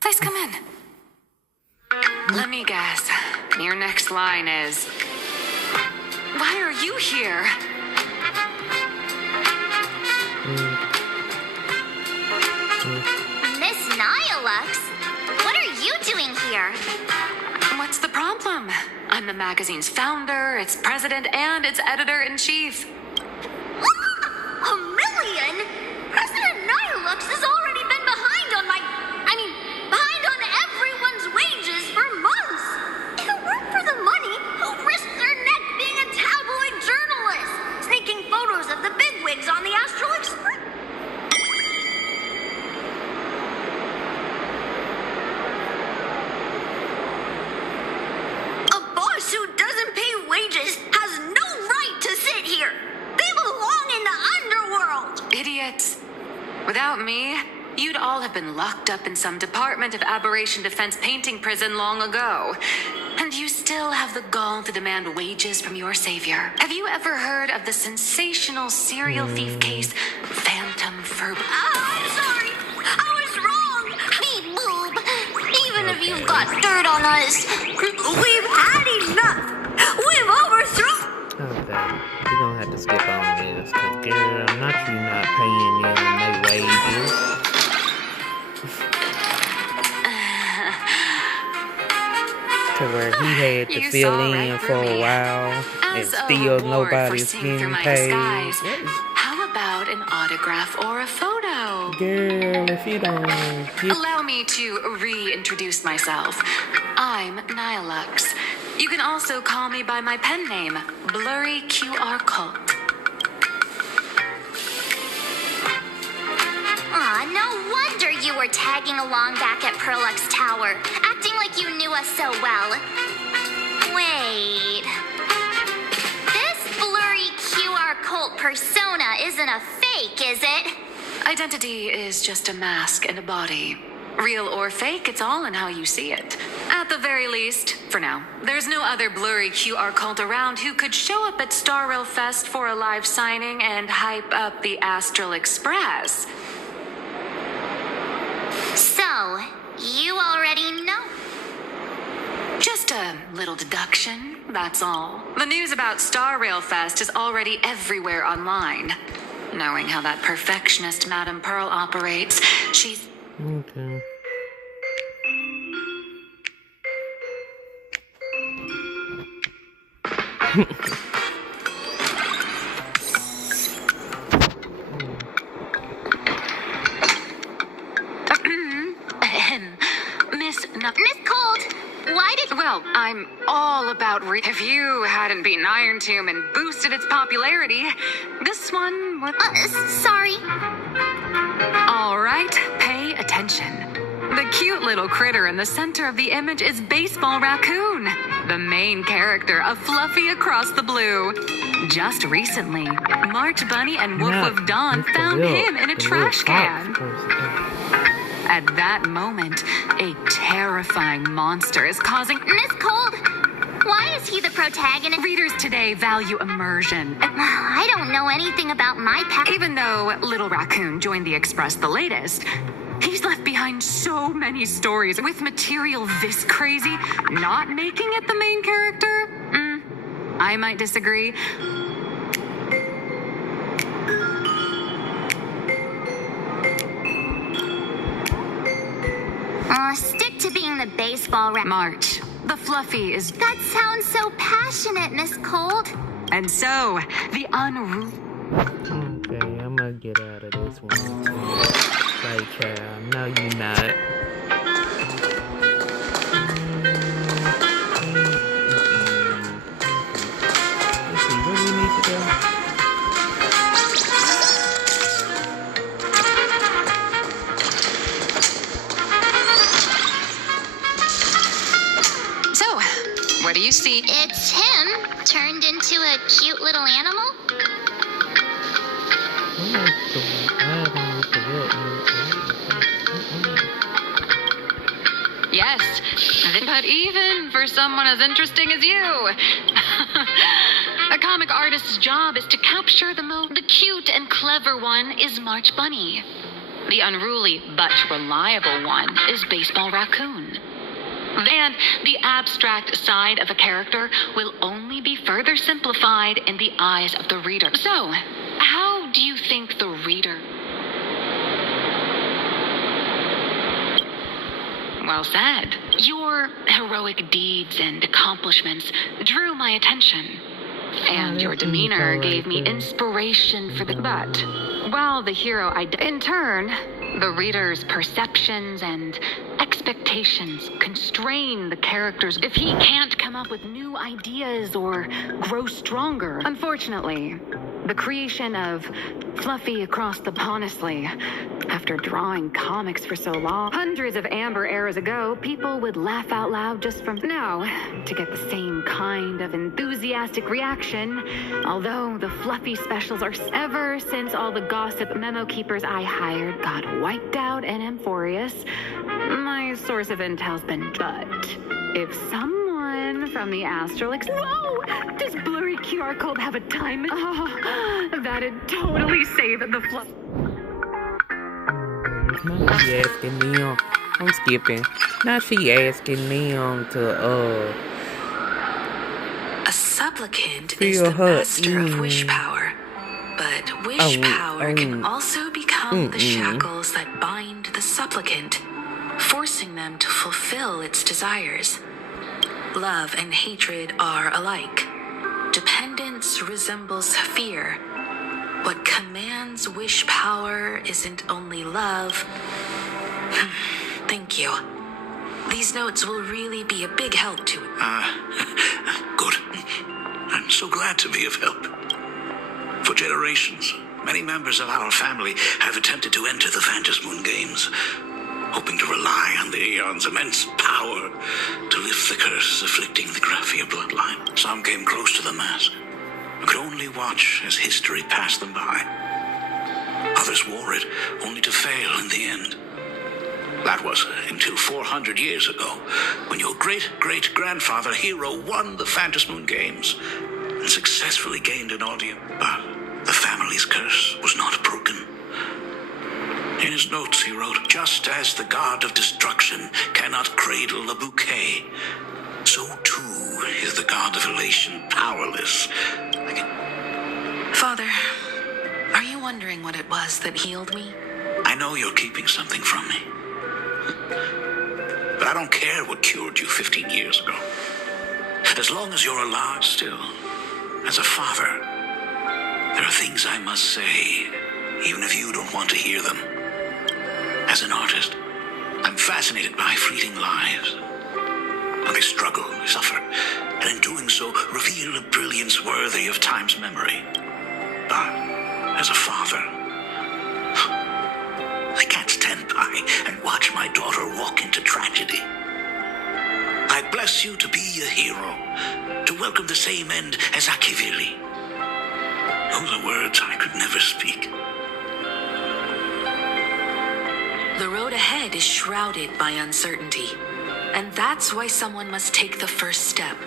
Please come in. Let me guess. Your next line is, why are you here? Miss Nihilux, what are you doing here? What's the problem? I'm the magazine's founder, its president, and its editor-in-chief. A million? President Nihilux has already been behind on behind on everyone's wages for months. If it weren't for the money, who'd risk their neck being a tabloid journalist? Sneaking photos of the bigwigs on the Astral Express. A boss who doesn't pay wages has no right to sit here. They belong in the underworld. Idiots. Without me, you'd all have been locked up in some Department of Aberration Defense painting prison long ago. And you still have the gall to demand wages from your savior. Have you ever heard of the sensational serial thief case, Phantom Furb? I'm sorry. I was wrong. Me, boob. Even if you've got dirt on us, we've had enough. We've overthrown. Okay, we're gonna have to skip on this, cause girl, not paying them no wages. To where he had to fill in for a while, and still nobody's getting paid. How about an autograph or a photo? Girl, if you don't Allow me to reintroduce myself. I'm Nihilux. You can also call me by my pen name, Blurry QR Cult. Aw, no wonder you were tagging along back at Perlux Tower. acting like you knew us so well. Wait. This blurry QR cult persona isn't a fake, is it? Identity is just a mask and a body. Real or fake, it's all in how you see it. At the very least, for now, there's no other blurry QR cult around who could show up at Starrail Fest for a live signing and hype up the Astral Express. So, you already know. Just a little deduction, that's all. The news about Starrail Fest is already everywhere online. Knowing how that perfectionist Madame Pearl operates, she's... Okay. Miss Cold, why did... Well, I'm all about if you hadn't beaten Iron Tomb and boosted its popularity, this one would... sorry. All right, pay attention. The cute little critter in the center of the image is Baseball Raccoon, the main character of Fluffy Across the Blue. Just recently, March Bunny and Woof Woof Dawn found him in a trash can. At that moment, a terrifying monster is causing... Miss Cold, why is he the protagonist? Readers today value immersion. I don't know anything about my past. Even though Little Raccoon joined the Express the latest, he's left behind so many stories with material this crazy, not making it the main character. I might disagree. Stick to being the baseball March. The Fluffy is... That sounds so passionate, Miss Cold. And so, the unruly... Okay, I'm gonna get out of this one. Like, child, no you not. Let's see, where we need to go? What do you see? It's him, turned into a cute little animal. Yes, but even for someone as interesting as you. A comic artist's job is to capture the cute and clever one is March Bunny. The unruly but reliable one is Baseball Raccoon. And the abstract side of a character will only be further simplified in the eyes of the reader. So, how do you think the reader... Well said. Your heroic deeds and accomplishments drew my attention. And your demeanor gave me inspiration for the... But, while the hero... In turn, the reader's perceptions and expectations constrain the characters if he can't come up with new ideas or grow stronger. Unfortunately, the creation of Fluffy Across the... Honestly, after drawing comics for so long, hundreds of amber eras ago, people would laugh out loud just from now to get the same kind of enthusiastic reaction. Although the Fluffy specials are ever since all the gossip memo keepers I hired got wiped out in Amphorius, my source of intel's been... But if someone from the Astral Whoa! Does blurry QR code have a time? Oh, that'd totally save the Fluff. Now she asking me I'm skipping. Now she asking me to A supplicant is the master of wish power. But wish power can also become the shackles that bind the supplicant, forcing them to fulfill its desires. Love and hatred are alike. Dependence resembles fear. What commands wish power isn't only love. Thank you. These notes will really be a big help to it. Good. I'm so glad to be of help. For generations, many members of our family have attempted to enter the Phantasmoon Games. hoping to rely on the Aeon's immense power to lift the curse afflicting the Graphia bloodline. Some came close to the mask, but could only watch as history passed them by. Others wore it, only to fail in the end. That was until 400 years ago, when your great-great-grandfather Hero won the Phantasmoon Games and successfully gained an audience. But the family's curse was not broken. In his notes he wrote, "Just as the god of destruction cannot cradle a bouquet, so too is the god of elation powerless." Father, are you wondering what it was that healed me? I know you're keeping something from me. But I don't care what cured you 15 years ago. As long as you're alive still, as a father, there are things I must say, even if you don't want to hear them. As an artist, I'm fascinated by fleeting lives. How they struggle, they suffer, and in doing so, reveal a brilliance worthy of time's memory. But as a father, I can't stand by and watch my daughter walk into tragedy. I bless you to be a hero, to welcome the same end as Akivili. Those are words I could never speak. The road ahead is shrouded by uncertainty, and that's why someone must take the first step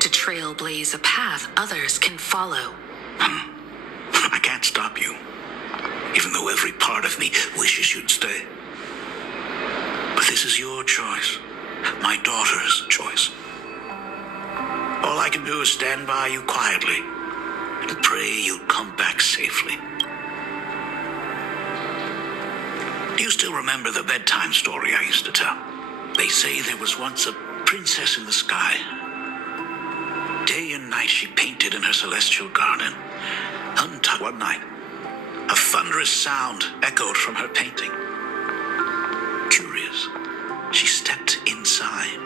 to trailblaze a path others can follow. I can't stop you, even though every part of me wishes you'd stay. But this is your choice, my daughter's choice. All I can do is stand by you quietly and pray you'll come back safely. Do you still remember the bedtime story I used to tell? They say there was once a princess in the sky. Day and night she painted in her celestial garden. Until one night, a thunderous sound echoed from her painting. Curious, she stepped inside.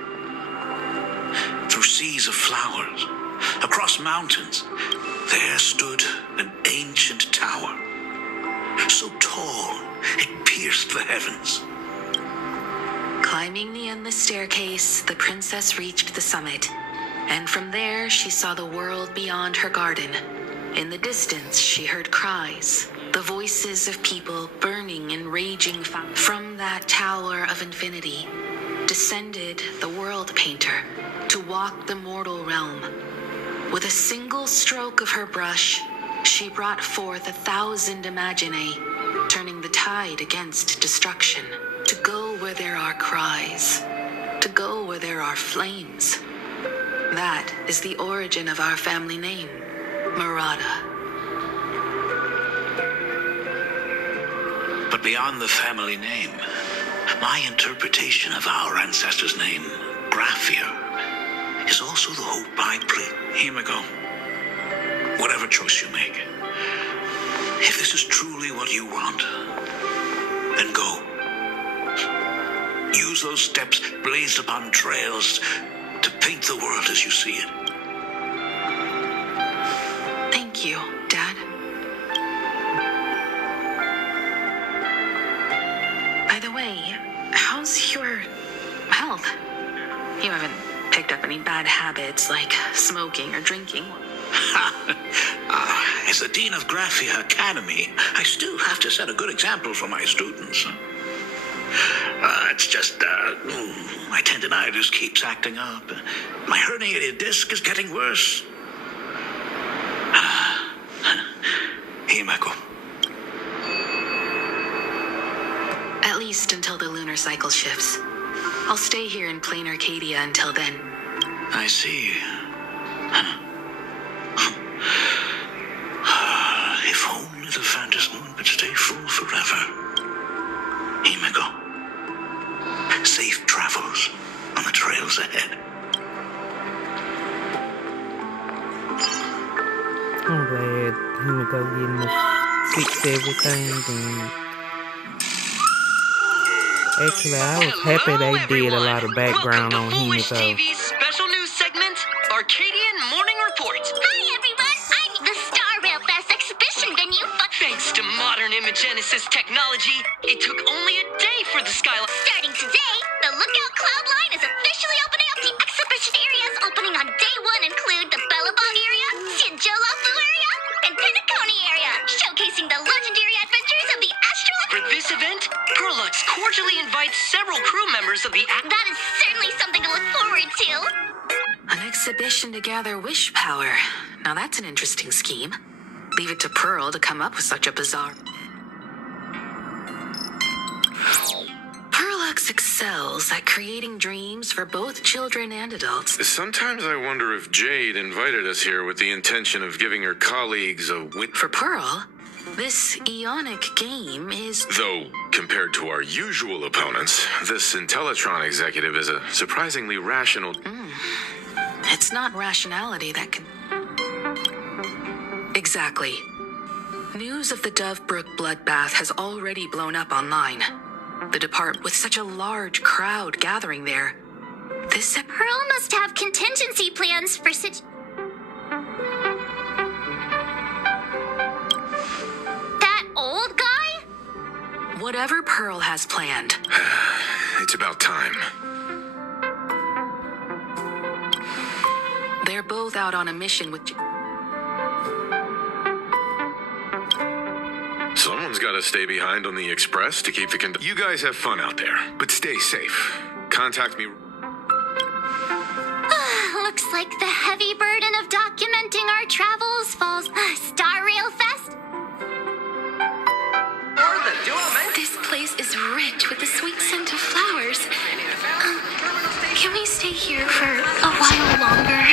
Through seas of flowers, across mountains, there stood an ancient tower. So tall, it pierced the heavens. Climbing the endless staircase, the princess reached the summit, and from there she saw the world beyond her garden. In the distance, she heard cries, the voices of people burning in raging fire. From that tower of infinity descended the world painter to walk the mortal realm. With a single stroke of her brush, she brought forth 1,000 imaginae, turning the tide against destruction. To go where there are cries, to go where there are flames. That is the origin of our family name, Murata. But beyond the family name, my interpretation of our ancestors' name, Graphia, is also the hope I plead. Himiko, whatever choice you make, if this is truly what you want, then go. Use those steps blazed upon trails to paint the world as you see it. Thank you, Dad. By the way, how's your health? You haven't picked up any bad habits like smoking or drinking? As the Dean of Graphia Academy, I still have to set a good example for my students. It's just, my tendinitis keeps acting up. My herniated disc is getting worse. Himeko. At least until the lunar cycle shifts. I'll stay here in planacadia until then. I see. If only the Phantasmoon could stay full forever. Himeko. Safe travels on the trails ahead. I'm glad Himiko getting to fix everything. And actually, I was happy they did a lot of background on Himiko. TV's special news segment, Arcadian Morning Report. Hi, everyone. I'm the Starrail Fest exhibition venue. Thanks to modern imagenesis technology, it took only a day ready for the skyline. Starting today, the Lookout Cloud Line is officially opening up. The exhibition areas opening on day 1 include the Bellabog area, Sienjolofu area, and Penacony area, showcasing the legendary adventures of the Astral. For this event, Perlux cordially invites several crew members of the That is certainly something to look forward to. An exhibition to gather wish power. Now that's an interesting scheme. Leave it to Pearl to come up with such a bizarre... Perlux excels at creating dreams for both children and adults. Sometimes I wonder if Jade invited us here with the intention of giving her colleagues a win. For Pearl, this Eonic game is... Though, compared to our usual opponents, this Intellitron executive is a surprisingly rational... It's not rationality that can... Exactly. News of the Dovebrook bloodbath has already blown up online. The department with such a large crowd gathering there. This... Pearl must have contingency plans for That old guy? Whatever Pearl has planned. It's about time. They're both out on a mission with... Someone's got to stay behind on the express to keep the You guys have fun out there, but stay safe. Contact me. Looks like the heavy burden of documenting our travels falls. Starrail Fest? This place is rich with the sweet scent of flowers. Can we stay here for a while longer?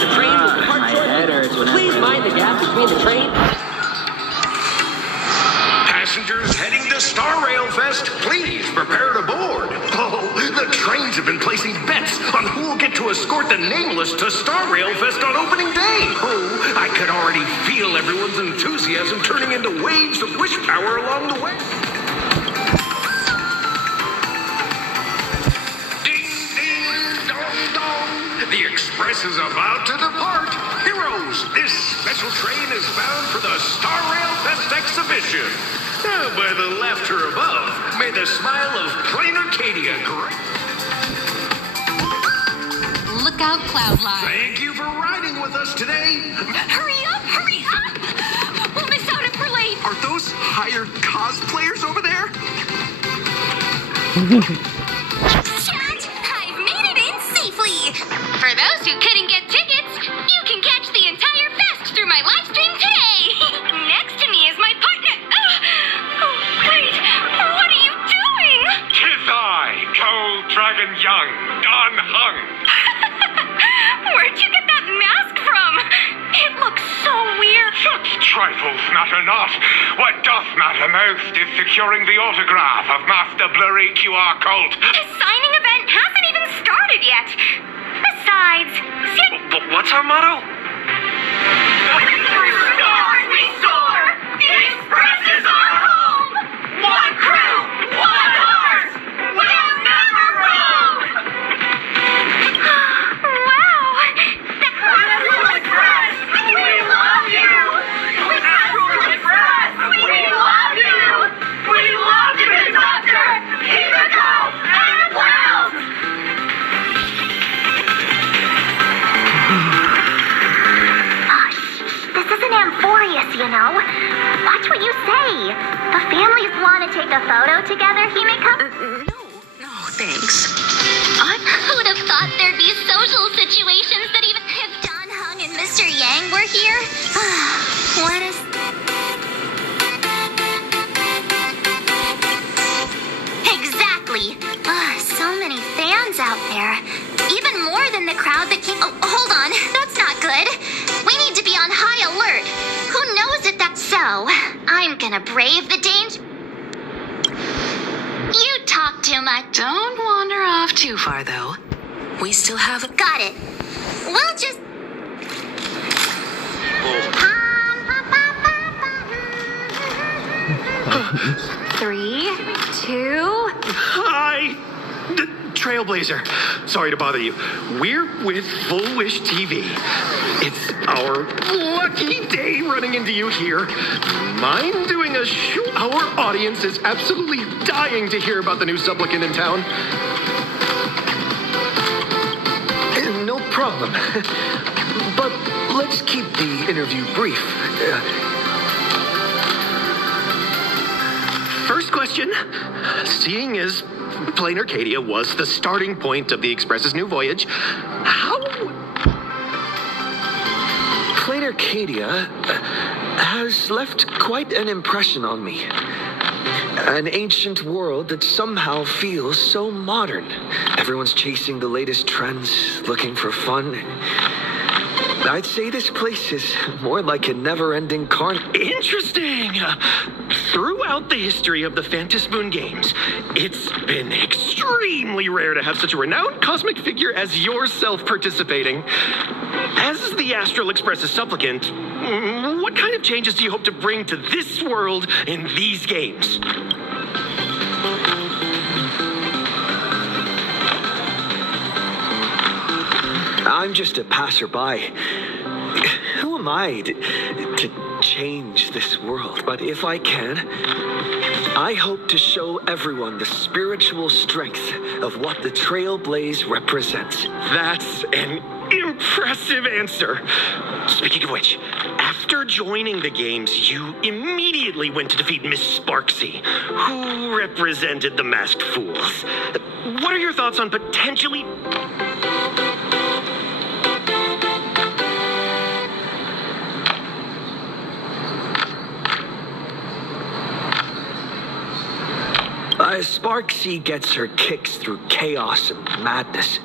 The train will depart shortly. Please mind the gap between the train. Passengers heading to Starrail Fest, please prepare to board. Oh, the trains have been placing bets on who will get to escort the Nameless to Starrail Fest on opening day. Oh, I could already feel everyone's enthusiasm turning into waves of wish power along the way. The express is about to depart. Heroes, this special train is bound for the Starrail Fest exhibition. By the laughter above, may the smile of planacadia greet. Lookout Cloud Line. Thank you for riding with us today. Hurry up! Hurry up! We'll miss out if we're late. Are those hired cosplayers over there? Chat! I've made it in safely! For those who couldn't get tickets, you can catch the entire fest through my live stream today! Next to me is my partner... Oh, wait! What are you doing? 'Tis I, Cold Dragon Young, Don Hung. Where'd you get that mask from? It looks so weird. Such trifles matter not. What doth matter most is securing the autograph of Master Blurry QR Colt. The signing event hasn't even started yet. Besides, What's our motto? We soar! The Express is our home! One crew, one heart! We'll never roam! Wow! The Astral Express! We love you! The Astral Express! We love you! We love you, Doctor! Himiko and Wells! This isn't Amphorius, you know. Watch what you say. The families want to take a photo together, Himiko? No, thanks. Who would have thought there'd be social situations that even if Don Hung and Mr. Yang were here? What is... Exactly. So many fans out there. Even more than the crowd that came... Oh, hold on. That's not good. We need to be on high alert. Who knows if that's so? I'm gonna brave the danger... You talk too much. Don't wander off too far, though. We still have... Got it. We'll just... Three, two... Hi! Trailblazer. Sorry to bother you. We're with Full Wish TV. It's our lucky day running into you here. Mind doing a show? Our audience is absolutely dying to hear about the new supplicant in town. No problem. But let's keep the interview brief. First question. Seeing as Planacadia was the starting point of the Express's new voyage, how... Planacadia has left quite an impression on me. An ancient world that somehow feels so modern. Everyone's chasing the latest trends, looking for fun. I'd say this place is more like a never-ending carnival. Interesting! Throughout the history of the Phantasmoon Games, it's been extremely rare to have such a renowned cosmic figure as yourself participating. As the Astral Express's supplicant, what kind of changes do you hope to bring to this world in these games? I'm just a passerby. Who am I to change this world? But if I can, I hope to show everyone the spiritual strength of what the Trailblaze represents. That's an impressive answer. Speaking of which, after joining the games, you immediately went to defeat Miss Sparksy, who represented the Masked Fools. What are your thoughts on potentially... Sparksy gets her kicks through chaos and madness.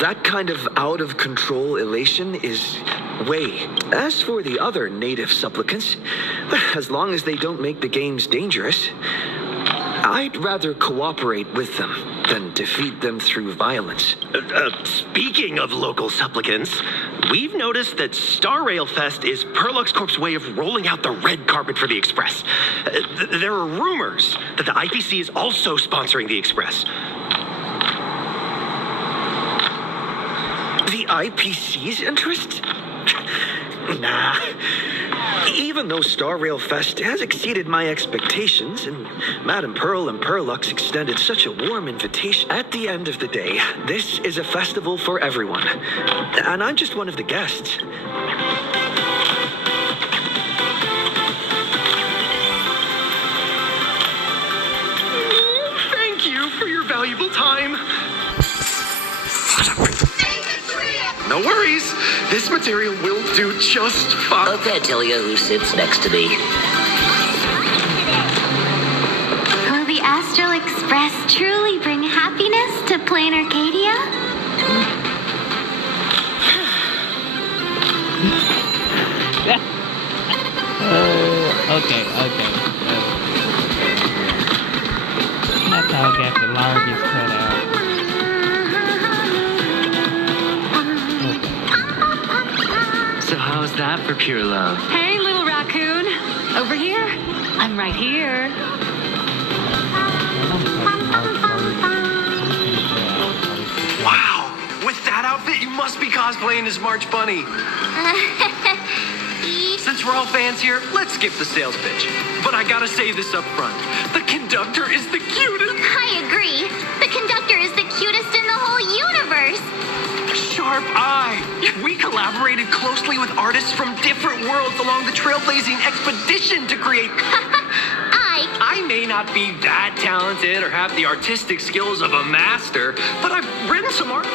That kind of out-of-control elation is way. As for the other native supplicants, as long as they don't make the games dangerous, I'd rather cooperate with them than defeat them through violence. Speaking of local supplicants, we've noticed that Starrail Fest is Perlux Corp's way of rolling out the red carpet for the Express. There are rumors that the IPC is also sponsoring the Express. The IPC's interest? Nah. Even though Starrail Fest has exceeded my expectations, and Madame Pearl and Perlux extended such a warm invitation, at the end of the day, this is a festival for everyone. And I'm just one of the guests. Thank you for your valuable time. No worries. This material will do just fine. Okay, tell you who sits next to me. Will the Astral Express truly bring happiness to Planacadia? Okay. That dog got the largest cutout. So how's that for pure love? Hey, little raccoon. Over here? I'm right here. Wow! With that outfit, you must be cosplaying as March Bunny. Since we're all fans here, let's skip the sales pitch. But I gotta say this up front. The conductor is the cutest. I agree. The conductor is the cutest in the whole universe. Sharp eye. We collaborated closely with artists from different worlds along the trailblazing expedition to create... I may not be that talented or have the artistic skills of a master, but I've written some art...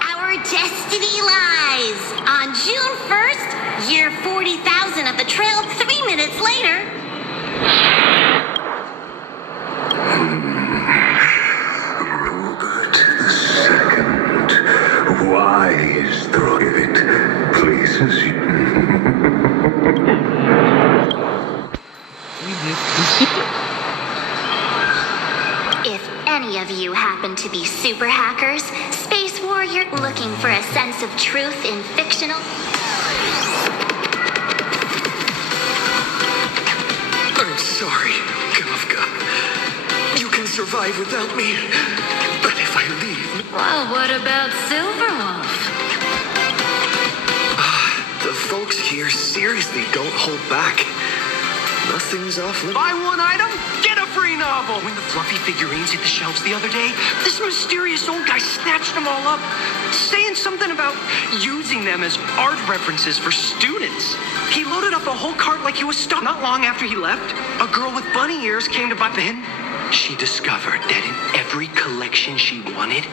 Our destiny lies on June 1st, year 40,000 of the trail, 3 minutes later. Robert II, wise prohibit, places If any of you happen to be super hackers, space warrior looking for a sense of truth in fictional... sorry, Kafka. You can survive without me. But if I leave... Well, what about Silverwolf? The folks here seriously don't hold back. Nothing's off limits. Buy one item, get a free novel! When the fluffy figurines hit the shelves the other day, this mysterious old guy snatched them all up, saying something about using them as art references for students. He loaded up a whole cart like he was stuck. Not long after he left, a girl with bunny ears came to buy them. She discovered that in every collection she wanted,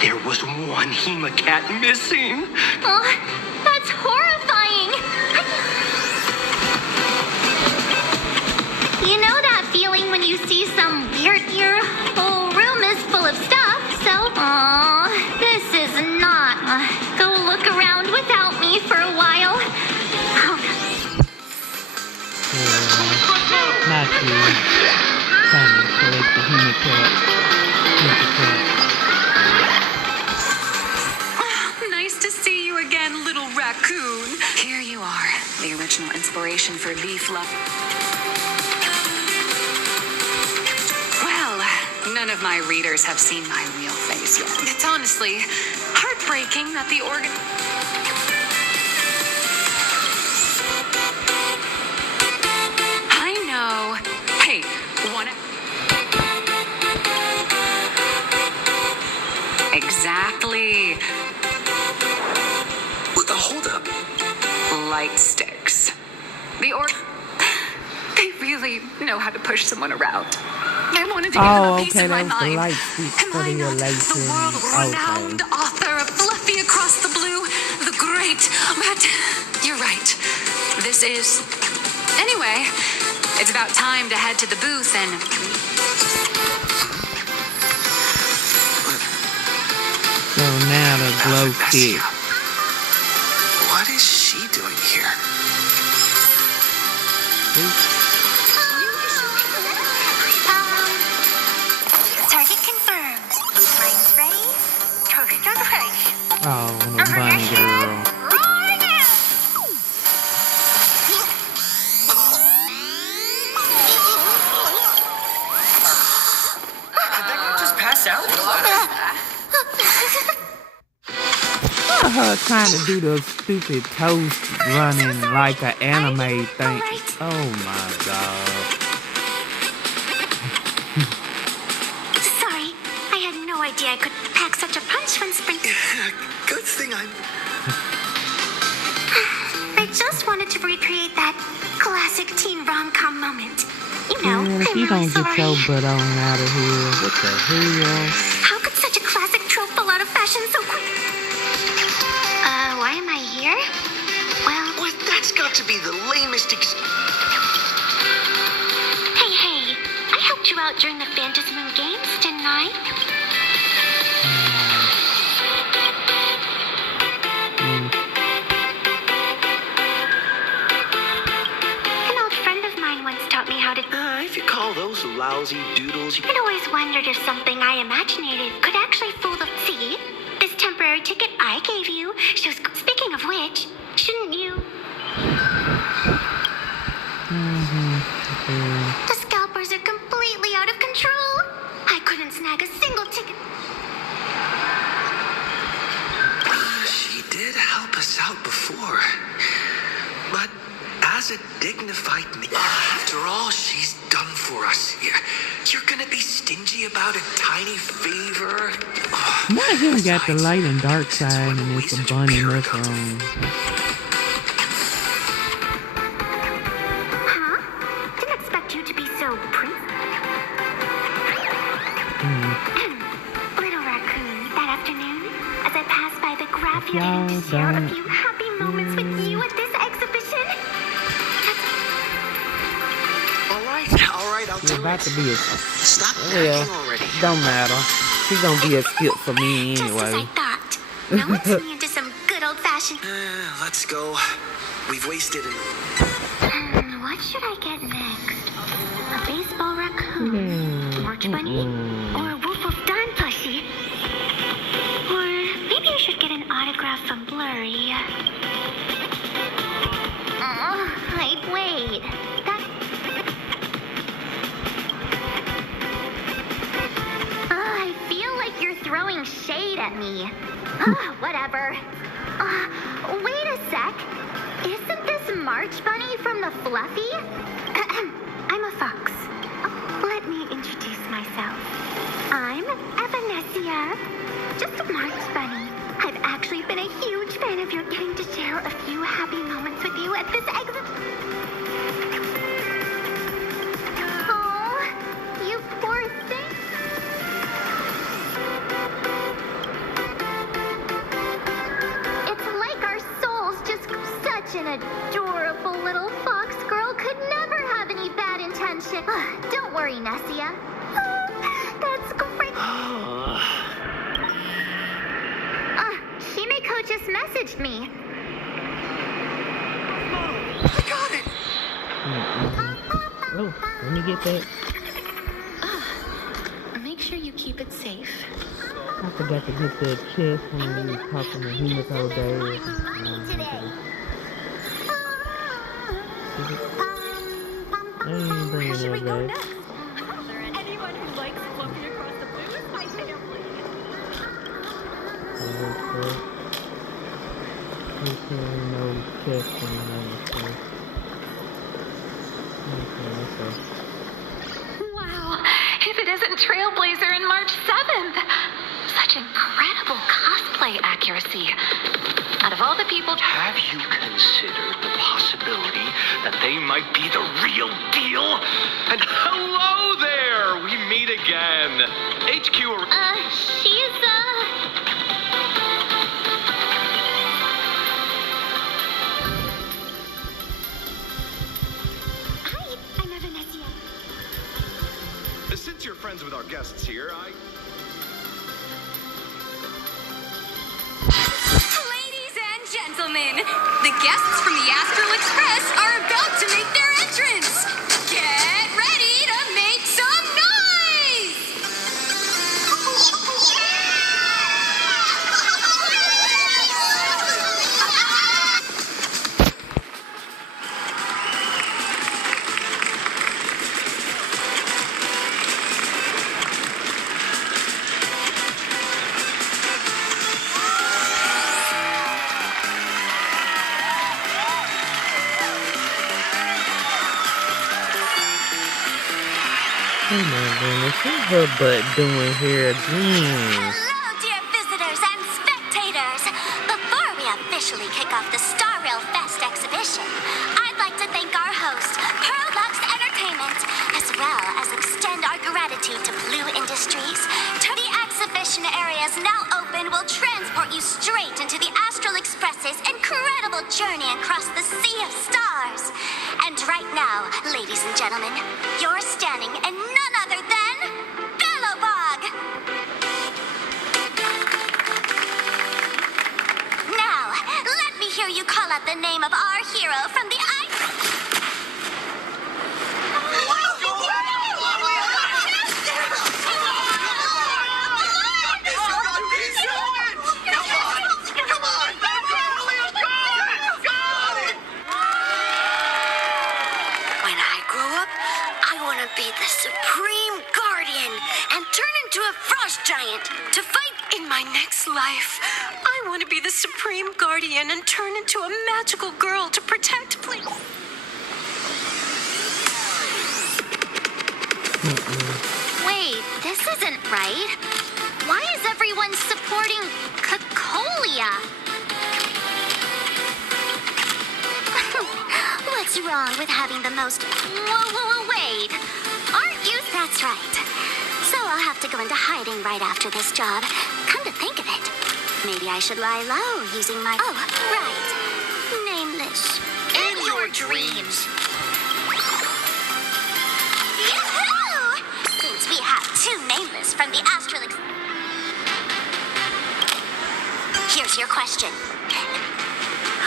there was one Hemacat missing. Oh, that's horrifying. You know that feeling when you see some weird, your whole room is full of stuff, so... Aw, this is not... Go look around without me for a while. Not you. Trying to collect the Hemacat. Nice to see you again, little raccoon. Here you are, the original inspiration for the fluff. Well, none of my readers have seen my real face yet. It's honestly heartbreaking that the organ... I know. Hey, wanna... Exactly. Hold up. Light sticks. They really know how to push someone around. I wanted to give them a piece of my mind. The light sticks for the elation. The world-renowned author of Fluffy Across the Blue, the great... But you're right. This is... Anyway, it's about time to head to the booth and... So now the glow stick. What is she doing here? Target confirmed. Mine's ready. Toaster ready. Oh, the bunny girl. Just pass out? Her trying to do the stupid toast running like an anime thing. Oh my god. Sorry, I had no idea I could pack such a punch when spring. Good thing I just wanted to recreate that classic teen rom-com moment. You know, Man, if I'm you really don't get sorry. your butt on out of here, what the hell? How could such a classic trope fall out of fashion so quick? Why am I here? Well, that's got to be the lamest Hey, I helped you out during the Phantasm Moon Games, didn't I? An old friend of mine once taught me how to... if you call those lousy doodles... I'd always wondered if something I imaginated could actually fool the... See? This temporary ticket I gave you shows... Speaking of which, shouldn't you... The scalpers are completely out of control. I couldn't snag a single ticket. She did help us out before. But as a dignified... After all she's done for us, you're gonna be stingy about a tiny favor? Why him got the light and dark side and it's a bunny that's wrong? Huh? Didn't expect you to be so Little raccoon, that afternoon, as I passed by the graveyard to share a few happy moments with you at this exhibition. All right, I'll You're about to be a... Stop Well, don't matter. She's gonna be a skip for me Just as I anyway. thought. Now let's me into some good old-fashioned... Let's go. We've wasted it. What should I get next? A baseball raccoon? March bunny? Or a Wolf of Dawn plushie? Or maybe I should get an autograph from Blurry. Wait. throwing shade at me. Whatever. Wait a sec. Isn't this March Bunny from the Fluffy? I'm a fox. Let me introduce myself. I'm Evanesia. Just a March Bunny. I've actually been a huge fan of your getting to share a few happy moments with you at this exit. Oh, you poor thing. It's like our souls just such an adorable little fox girl could never have any bad intention. Don't worry, Nessia. That's great. Himeko just messaged me. I got it! Oh, let me get that. Make sure you keep it safe. I forgot to get that chest when we was talking to Himeko Day. I ain't bringing that back. Anyone who likes floating across the blue is my family. No chest in the Wow, if it isn't Trailblazer and March 7th. Such incredible cosplay accuracy. Out of all the people... Have you considered the possibility that they might be the real deal? And hello there! We meet again. HQ... Hi, I'm Evanesia. Since you're friends with our guests here, Ladies and gentlemen, the guests from the Astral Express are about to make their entrance. Get ready to make some noise! Oh my goodness, what's her butt doing here again? Hello, dear visitors and spectators. Before we officially kick off the Starrail Fest exhibition, I'd like to thank our host, Pearlux Entertainment, as well as extend our gratitude to Blue Industries. The exhibition area is now open. Will transport you straight into the Astral Express's incredible journey across the sea of stars. And right now, ladies and gentlemen, you're standing in none other than Bellowbog. Now, let me hear you call out the name of our hero from the ice. When I grow up, I want to be the Supreme Guardian and turn into a frost giant to fight in my next life. I want to be the Supreme Guardian and turn into a magical girl to protect, please. Wait, this isn't right. Why is everyone supporting Cacolia? What's wrong with having the most... Whoa, wait. Aren't you... That's right. So I'll have to go into hiding right after this job. Come to think of it, maybe I should lie low using my... Oh, right. Nameless. In your dreams. Yahoo! Since we have two nameless from the Astral Here's your question.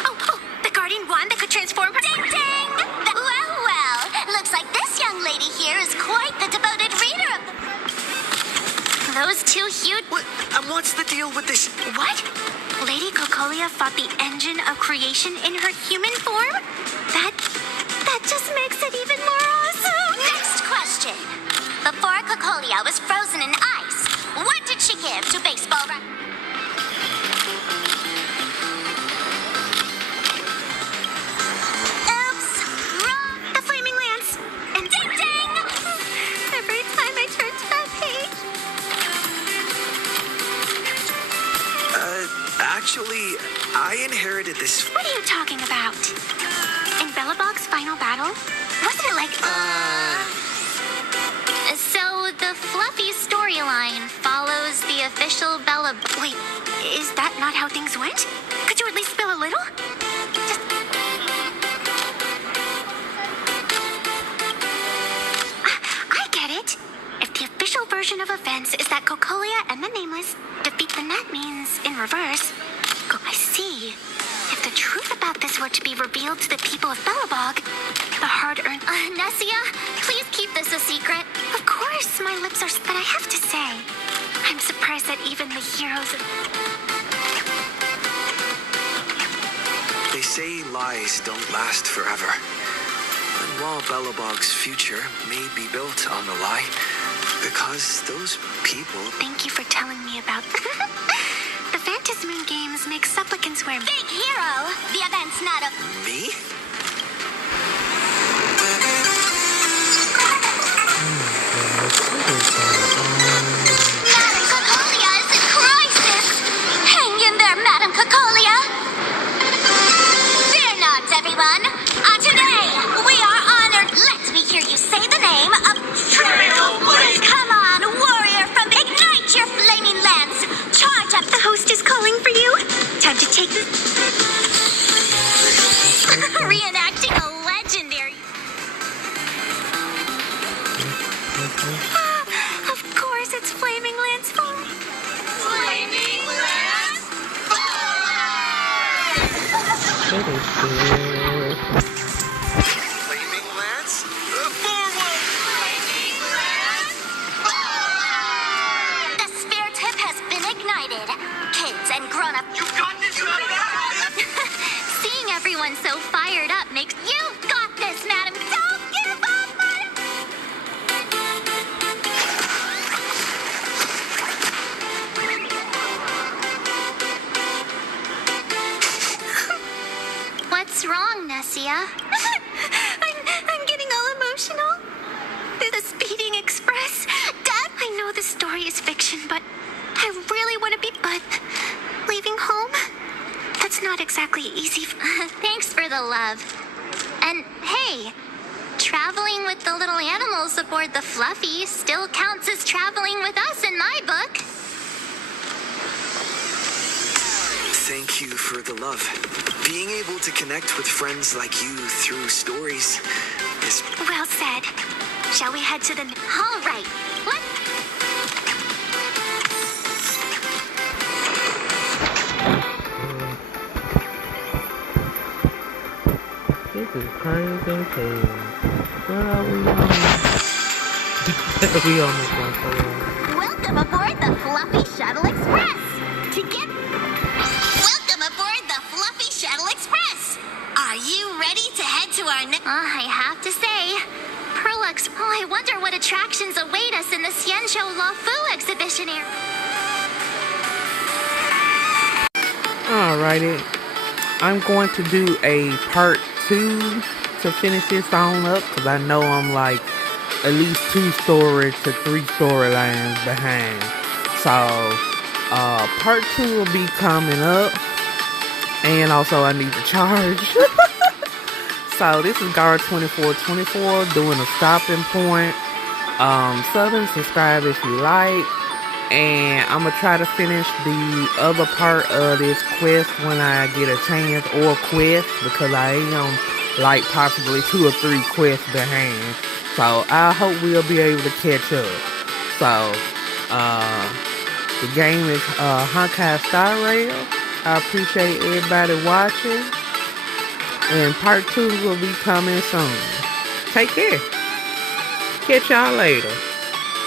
Oh, the Guardian wand that could transform... Ding, ding! Well, looks like this young lady here is quite the devoted reader of the... Those two huge... What's the deal with this? What? Lady Cacolia fought the engine of creation in her human form? That just makes it even more awesome! Next question. Before Cacolia was frozen in ice, What did she give to baseball? Oops! Wrong! The Flaming Lance! And ding ding! Every time I turn to that page. Actually, I inherited this. What are you talking about? In Bellabog's final battle? Wasn't it like, So the Fluffy storyline follows the official Bella... Wait, is that not how things went? Could you at least spill a little? Just... I get it. If the official version of events is that Cocolia and the Nameless defeat the Net means in reverse... I see. If the truth about this were to be revealed to the people of Bellabog, the hard-earned... Nessia, please keep this a secret. Of course, my lips are... But I have to say, I'm surprised that even the heroes of... They say lies don't last forever. And while Bellabog's future may be built on the lie, because those people... Thank you for telling me about... The Fantasy Moon games make supplicants wear... Big hero! The event's not a... Me? Madame Cocolia is in crisis! Hang in there, Madame Cocolia! Fear not, everyone! Today, we are honored... Let me hear you say the name of... Trailblazer! Come on, warrior from... Ignite your flaming lance! Charge up! The host is calling for you. Time to take this... Reenacting a legendary... Of course, it's Flaming Lance Fall. Flaming Lance Flaming Lance? Forward! Flaming Lance The sphere tip has been ignited. Kids and grown-up... You got this, Seeing everyone so fired up makes... You've got this, madam! Don't give up, madam! What's wrong, Nessia? I'm getting all emotional. The Speeding Express. Dad, I know this story is fiction, but I really want to be... But leaving home? That's not exactly easy. Thanks for the love. And hey, traveling with the little animals aboard the Fluffy still counts as traveling with us in my book. Thank you for the love. Being able to connect with friends like you through stories is... Well said. Shall we head to the... All right. What? This is crazy as hell. Where are we on? We almost went so long. Welcome aboard the Fluffy Shuttle Express. Welcome aboard the Fluffy Shuttle Express. Are you ready to head to our I have to say, Perlux. Oh, I wonder what attractions await us in the Xianzhou La Fu exhibition area. Alrighty. I'm going to do a part 2 to finish this on up, because I know I'm like at least 2 stories to 3 storylines behind. So part 2 will be coming up, and also I need to charge. So this is Guard2424 doing a stopping point. Sub and subscribe if you like. And I'm going to try to finish the other part of this quest when I get a chance, or quest, because I am like possibly 2 or 3 quests behind. So I hope we'll be able to catch up. So the game is Honkai Starrail. I appreciate everybody watching. And part 2 will be coming soon. Take care. Catch y'all later.